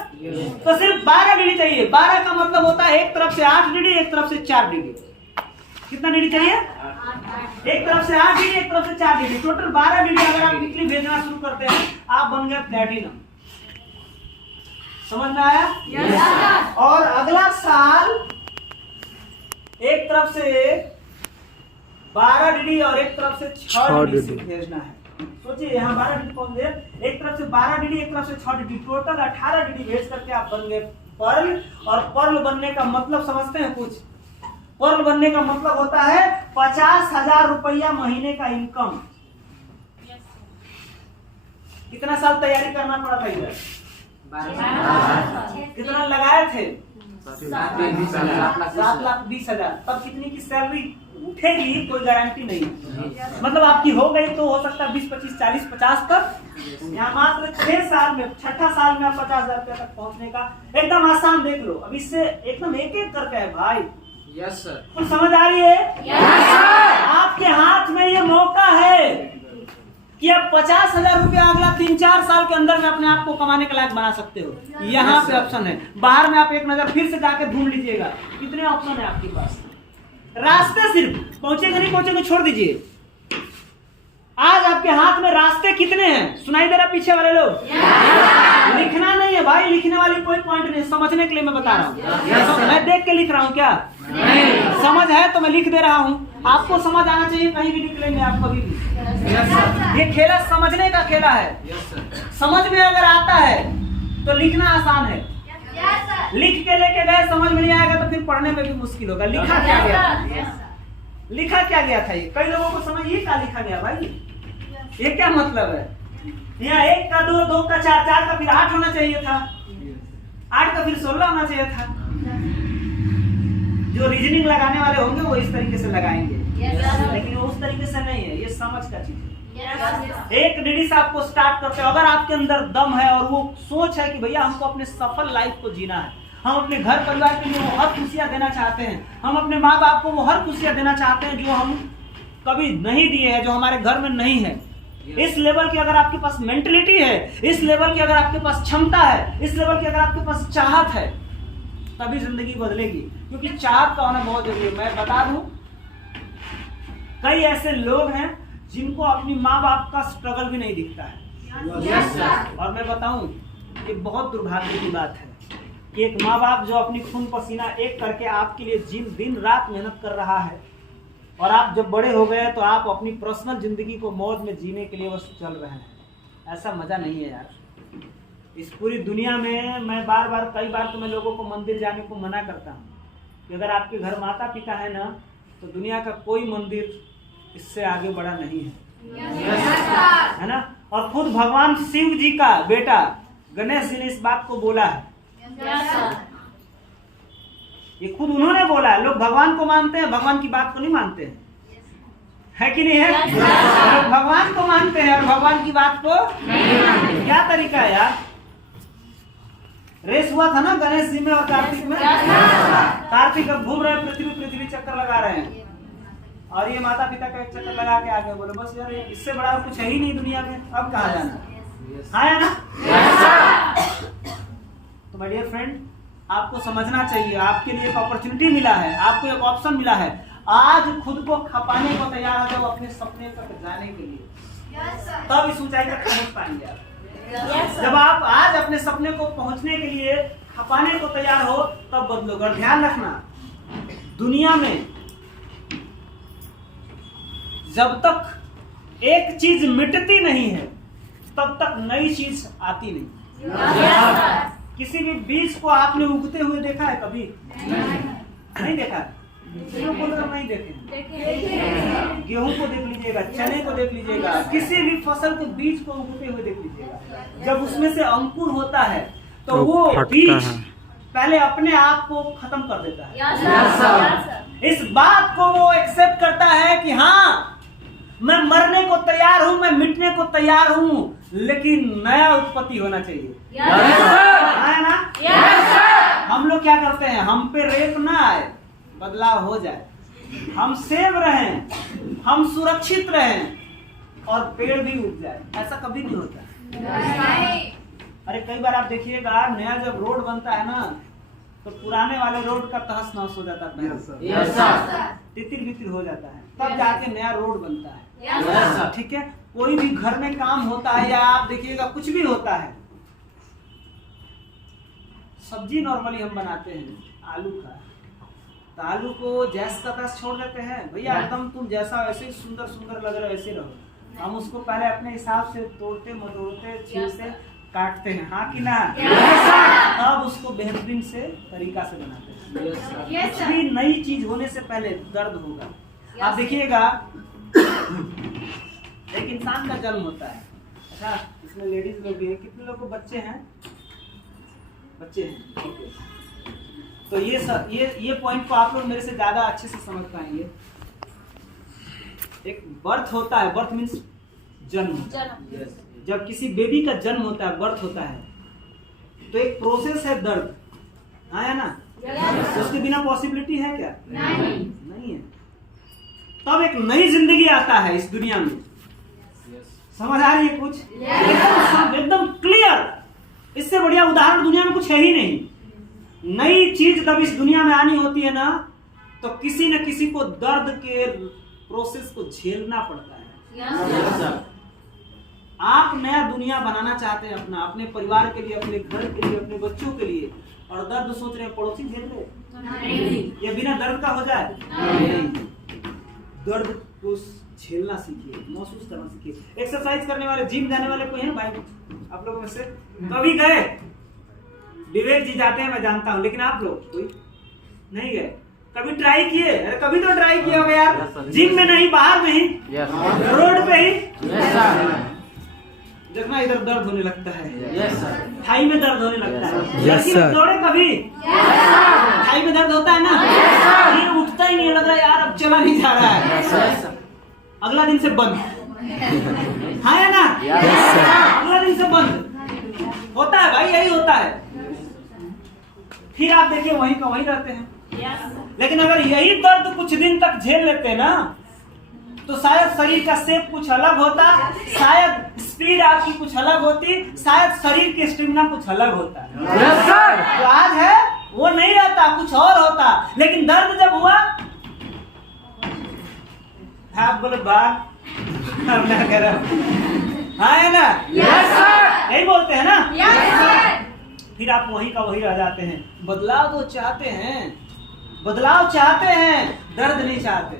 तो सिर्फ 12 डीडी चाहिए। 12 का मतलब होता है एक तरफ से 8 डीडी, एक तरफ से 4 डीडी। कितना डीडी चाहिए? एक तरफ से 8 डीडी, एक तरफ से 4 डीडी, टोटल 12 डीडी। अगर आप वीकली भेजना शुरू करते हैं, आप बन गए प्लैटिनम। समझ में आया? yes, और अगला साल एक तरफ से 12 डीडी और एक तरफ से 6 डीडी भेजना है। सोचिए, यहाँ 12 डीडी कौन दे, एक तरफ से 12 डीडी, एक तरफ से 6 डीडी, टोटल 18 डीडी भेज करके आप बन गए पर्ल। और पर्ल बनने का मतलब समझते हैं कुछ? पर्ल बनने का मतलब होता है 50,000 रुपया महीने का इनकम। कितना साल तैयारी करना पड़ा था इधर? कितना लगाए थे? 7,20,000। तब कितनी की सैलरी उठेगी कोई गारंटी नहीं, मतलब आपकी हो गई तो हो सकता है 20, 25, 40, 50 तक। यहाँ मात्र 6 साल में, 6ठा साल में आप 50,000 रुपया तक पहुंचने का एकदम आसान। देख लो, अब इससे एकदम एक करके है भाई। Yes sir. कुछ समझ आ रही है? Yes sir. आपके हाथ में ये मौका है कि आप 50,000 रुपया अगला 3-4 साल के अंदर में अपने आप को कमाने के लायक बना सकते हो। यहाँ पे ऑप्शन है, बाहर में आप एक नजर फिर से जाके ढूंढ लीजिएगा, कितने ऑप्शन है आपके पास। रास्ते सिर्फ पहुंचेगा नहीं पहुंचेगा छोड़ दीजिए, आज आपके हाथ में रास्ते कितने हैं? सुनाई दे रहा पीछे वाले लोग? लिखना नहीं है भाई, लिखने वाली कोई पॉइंट नहीं, समझने के लिए मैं बता रहा हूँ। मैं देख के लिख रहा हूँ क्या? समझ है तो मैं लिख दे रहा हूँ। आपको समझ आना चाहिए, कहीं भी निकलेंगे आप कभी भी। ये खेला समझने का खेला है। समझ में अगर आता है तो लिखना आसान है। लिख के लेके गए, समझ में नहीं आएगा तो फिर पढ़ने में भी मुश्किल होगा। लिखा क्या गया? लिखा क्या गया था? ये कई लोगों को समझ, ये क्या लिखा गया भाई, ये क्या मतलब है? यहाँ 1 का 2, 2 का 4, 4 का फिर 8 होना चाहिए था, 8 का फिर 16 होना चाहिए था। जो रीजनिंग लगाने वाले होंगे वो इस तरीके से लगाएंगे, Yes. लेकिन वो उस तरीके से नहीं है, ये समझ का चीज है। Yes. एक डीडी से आपको स्टार्ट करते हो, अगर आपके अंदर दम है और वो सोच है कि भैया हमको अपने सफल लाइफ को जीना है, हम अपने घर परिवार के लिए वो हर खुशियां देना चाहते हैं, हम अपने माँ बाप को वो हर खुशियां देना चाहते हैं जो हम कभी नहीं दिए हैं, जो हमारे घर में नहीं है। इस लेवल की अगर आपके पास मेंटलिटी है, इस लेवल की अगर आपके पास क्षमता है, इस लेवल की अगर आपके पास चाहत है, तभी जिंदगी बदलेगी। क्योंकि चाहत का होना बहुत जरूरी है। मैं बता दूं, कई ऐसे लोग हैं जिनको अपनी माँ बाप का स्ट्रगल भी नहीं दिखता है। Yes, sir. और मैं बताऊं, ये बहुत दुर्भाग्य की बात है कि एक माँ बाप जो अपनी खून पसीना एक करके आपके लिए दिन रात मेहनत कर रहा है, और आप जब बड़े हो गए तो आप अपनी पर्सनल जिंदगी को मौज में जीने के लिए बस चल रहे हैं। ऐसा मजा नहीं है यार। इस पूरी दुनिया में मैं कई बार तो मैं लोगों को मंदिर जाने को मना करता हूँ कि अगर आपके घर माता पिता है ना, तो दुनिया का कोई मंदिर इससे आगे बढ़ा नहीं है, है ना। और खुद भगवान शिव जी का बेटा गणेश जी ने इस बात को बोला है। ये खुद उन्होंने बोला है। लोग भगवान को मानते हैं, भगवान की बात को नहीं मानते हैं, है कि नहीं है? लोग भगवान को मानते हैं और भगवान की बात को नहीं मानते। क्या तरीका है यार? रेस हुआ था ना गणेश जी में और कार्तिक में। कार्तिक अब घूम रहे हैं पृथ्वी चक्कर लगा रहे हैं, और ये माता पिता का एक चक्कर लगा के आ गए, बोले बस यार इससे बड़ा कुछ है ही नहीं दुनिया में, अब कहाँ जाना। हाँ है ना? तो माय डियर फ्रेंड, आपको समझना चाहिए, आपके लिए एक अपॉर्चुनिटी मिला है, आपको एक ऑप्शन मिला है। आज खुद को खपाने को तैयार हो जाओ अपने सपने तक जाने के लिए, तब इस ऊंचाई तक पहुंच पाएंगे आप। जब आप आज अपने सपने को पहुंचने के लिए खपाने को तैयार हो, तब बदलोगे। और ध्यान रखना, दुनिया में जब तक एक चीज मिटती नहीं है, तब तक नई चीज आती नहीं। किसी भी बीज को आपने उगते हुए देखा है कभी? नहीं देखा? नहीं देखे। गेहूं को देख लीजिएगा, चने को देख लीजिएगा, किसी भी फसल के बीज को उगते हुए देख लीजिएगा। जब उसमें से अंकुर होता है तो वो बीज पहले अपने आप को खत्म कर देता है। इस बात को वो एक्सेप्ट करता है कि हाँ, मैं मरने को तैयार हूं, मैं मिटने को तैयार हूं, लेकिन नया उत्पत्ति होना चाहिए। है ना? हम लोग क्या करते हैं, हम पे रेप ना आए, बदलाव हो जाए, हम सेव रहें, हम सुरक्षित रहें, और पेड़ भी उग जाए। ऐसा कभी नहीं होता। अरे कई बार आप देखिएगा, नया जब रोड बनता है ना, तो पुराने वाले रोड का तहस नहस हो जाता है, तितिर बितिर हो जाता है, तब जाके नया रोड बनता है। ठीक है? कोई भी घर में काम होता है, या आप देखिएगा कुछ भी होता है, सब्जी नॉर्मली हम बनाते हैं आलू का, तो आलू को जैस का तैस छोड़ देते हैं, भैया एकदम तुम जैसा वैसे ही सुंदर सुंदर लग रहा है वैसे रहो। हम उसको पहले अपने हिसाब से तोड़ते मटोड़ते छील से काटते हैं, हाँ कि ना? तब उसको बेहतरीन से तरीका से बनाते हैं। कुछ भी नई चीज होने से पहले दर्द होगा। आप देखिएगा, एक इंसान का जन्म होता है, अच्छा इसमें लेडीज लोग भी है, कितने लोग को बच्चे हैं? बच्चे हैं, ओके। तो ये पॉइंट को आप लोग मेरे से ज्यादा अच्छे से समझ पाएंगे। एक बर्थ होता है, बर्थ मीन्स जन्म। जब किसी बेबी का जन्म होता है, बर्थ होता है, तो एक प्रोसेस है दर्द, है ना? उसके बिना पॉसिबिलिटी है क्या? नहीं है। तब एक नई जिंदगी आता है इस दुनिया में। समझ आ रही है कुछ? एकदम क्लियर। इससे बढ़िया उदाहरण दुनिया में कुछ है ही नहीं। नई चीज जब इस दुनिया में आनी होती है ना, तो किसी न किसी को दर्द के प्रोसेस को झेलना पड़ता है। आप नया दुनिया बनाना चाहते हैं, अपने परिवार के लिए, अपने घर के लिए, अपने बच्चों के लिए, और दर्द सोच रहे हैं पड़ोसी झेल रहे, ये बिना दर्द का हो जाए? नहीं। दर्द को झेलना सीखिए, महसूस करना सीखिए। एक्सरसाइज करने वाले, जिम जाने वाले कोई है भाई आप लोगों में से? कभी गए? विवेक जी जाते हैं, मैं जानता हूँ, लेकिन आप लोग कोई नहीं गए? कभी ट्राई किए? अरे कभी तो ट्राई किया होगा यार। जिम में नहीं, बाहर में ही, रोड पे ही। देखना इधर दर्द होने लगता है, थाई में दर्द होने लगता है। दौड़े कभी? थाई में दर्द होता है ना? नहीं लग रहा यार, अब चला नहीं जा रहा है, Yes, sir. अगला दिन से बंद। हाँ है ना? अगला दिन से बंद होता है भाई, यही होता है। फिर आप देखिए वहीं का वहीं रहते हैं। लेकिन अगर यही दर्द कुछ दिन तक झेल लेते ना, तो शायद शरीर का शेप कुछ अलग होता, शायद स्पीड आपकी कुछ अलग होती, शायद शरीर की स्टेमिना कुछ अलग होता। Yes, sir. जो आज है वो नहीं रहता, कुछ और होता। लेकिन दर्द जब हुआ, आप बोले बात मैं कह रहा हूं, हाँ है ना? Yes, sir. यही बोलते हैं ना? Yes, sir. फिर आप वही का वही रह जाते हैं। बदलाव तो चाहते हैं, बदलाव चाहते हैं, दर्द नहीं चाहते।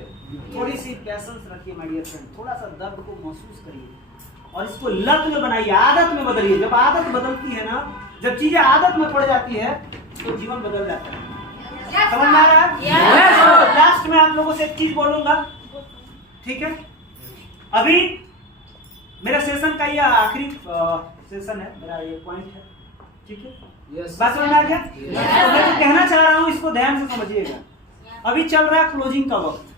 थोड़ी सी पैशंस रखिए माय डियर फ्रेंड, थोड़ा सा दर्द को महसूस करिए और इसको लत में बनाइए, आदत में बदलिए। जब आदत बदलती है ना, जब चीजें आदत में पड़ जाती है तो जीवन बदल जाता है। समझ में आ रहा है? Yes, sir. लास्ट में आप लोगों से एक चीज बोलूंगा, ठीक है? अभी मेरा सेशन का यह आखिरी सेशन है, मेरा ये पॉइंट है, ठीक है? Yes. बात समझ में आ गया? तो मैं जो कहना चाह रहा हूँ इसको ध्यान से समझिएगा। अभी चल रहा है क्लोजिंग का वक्त।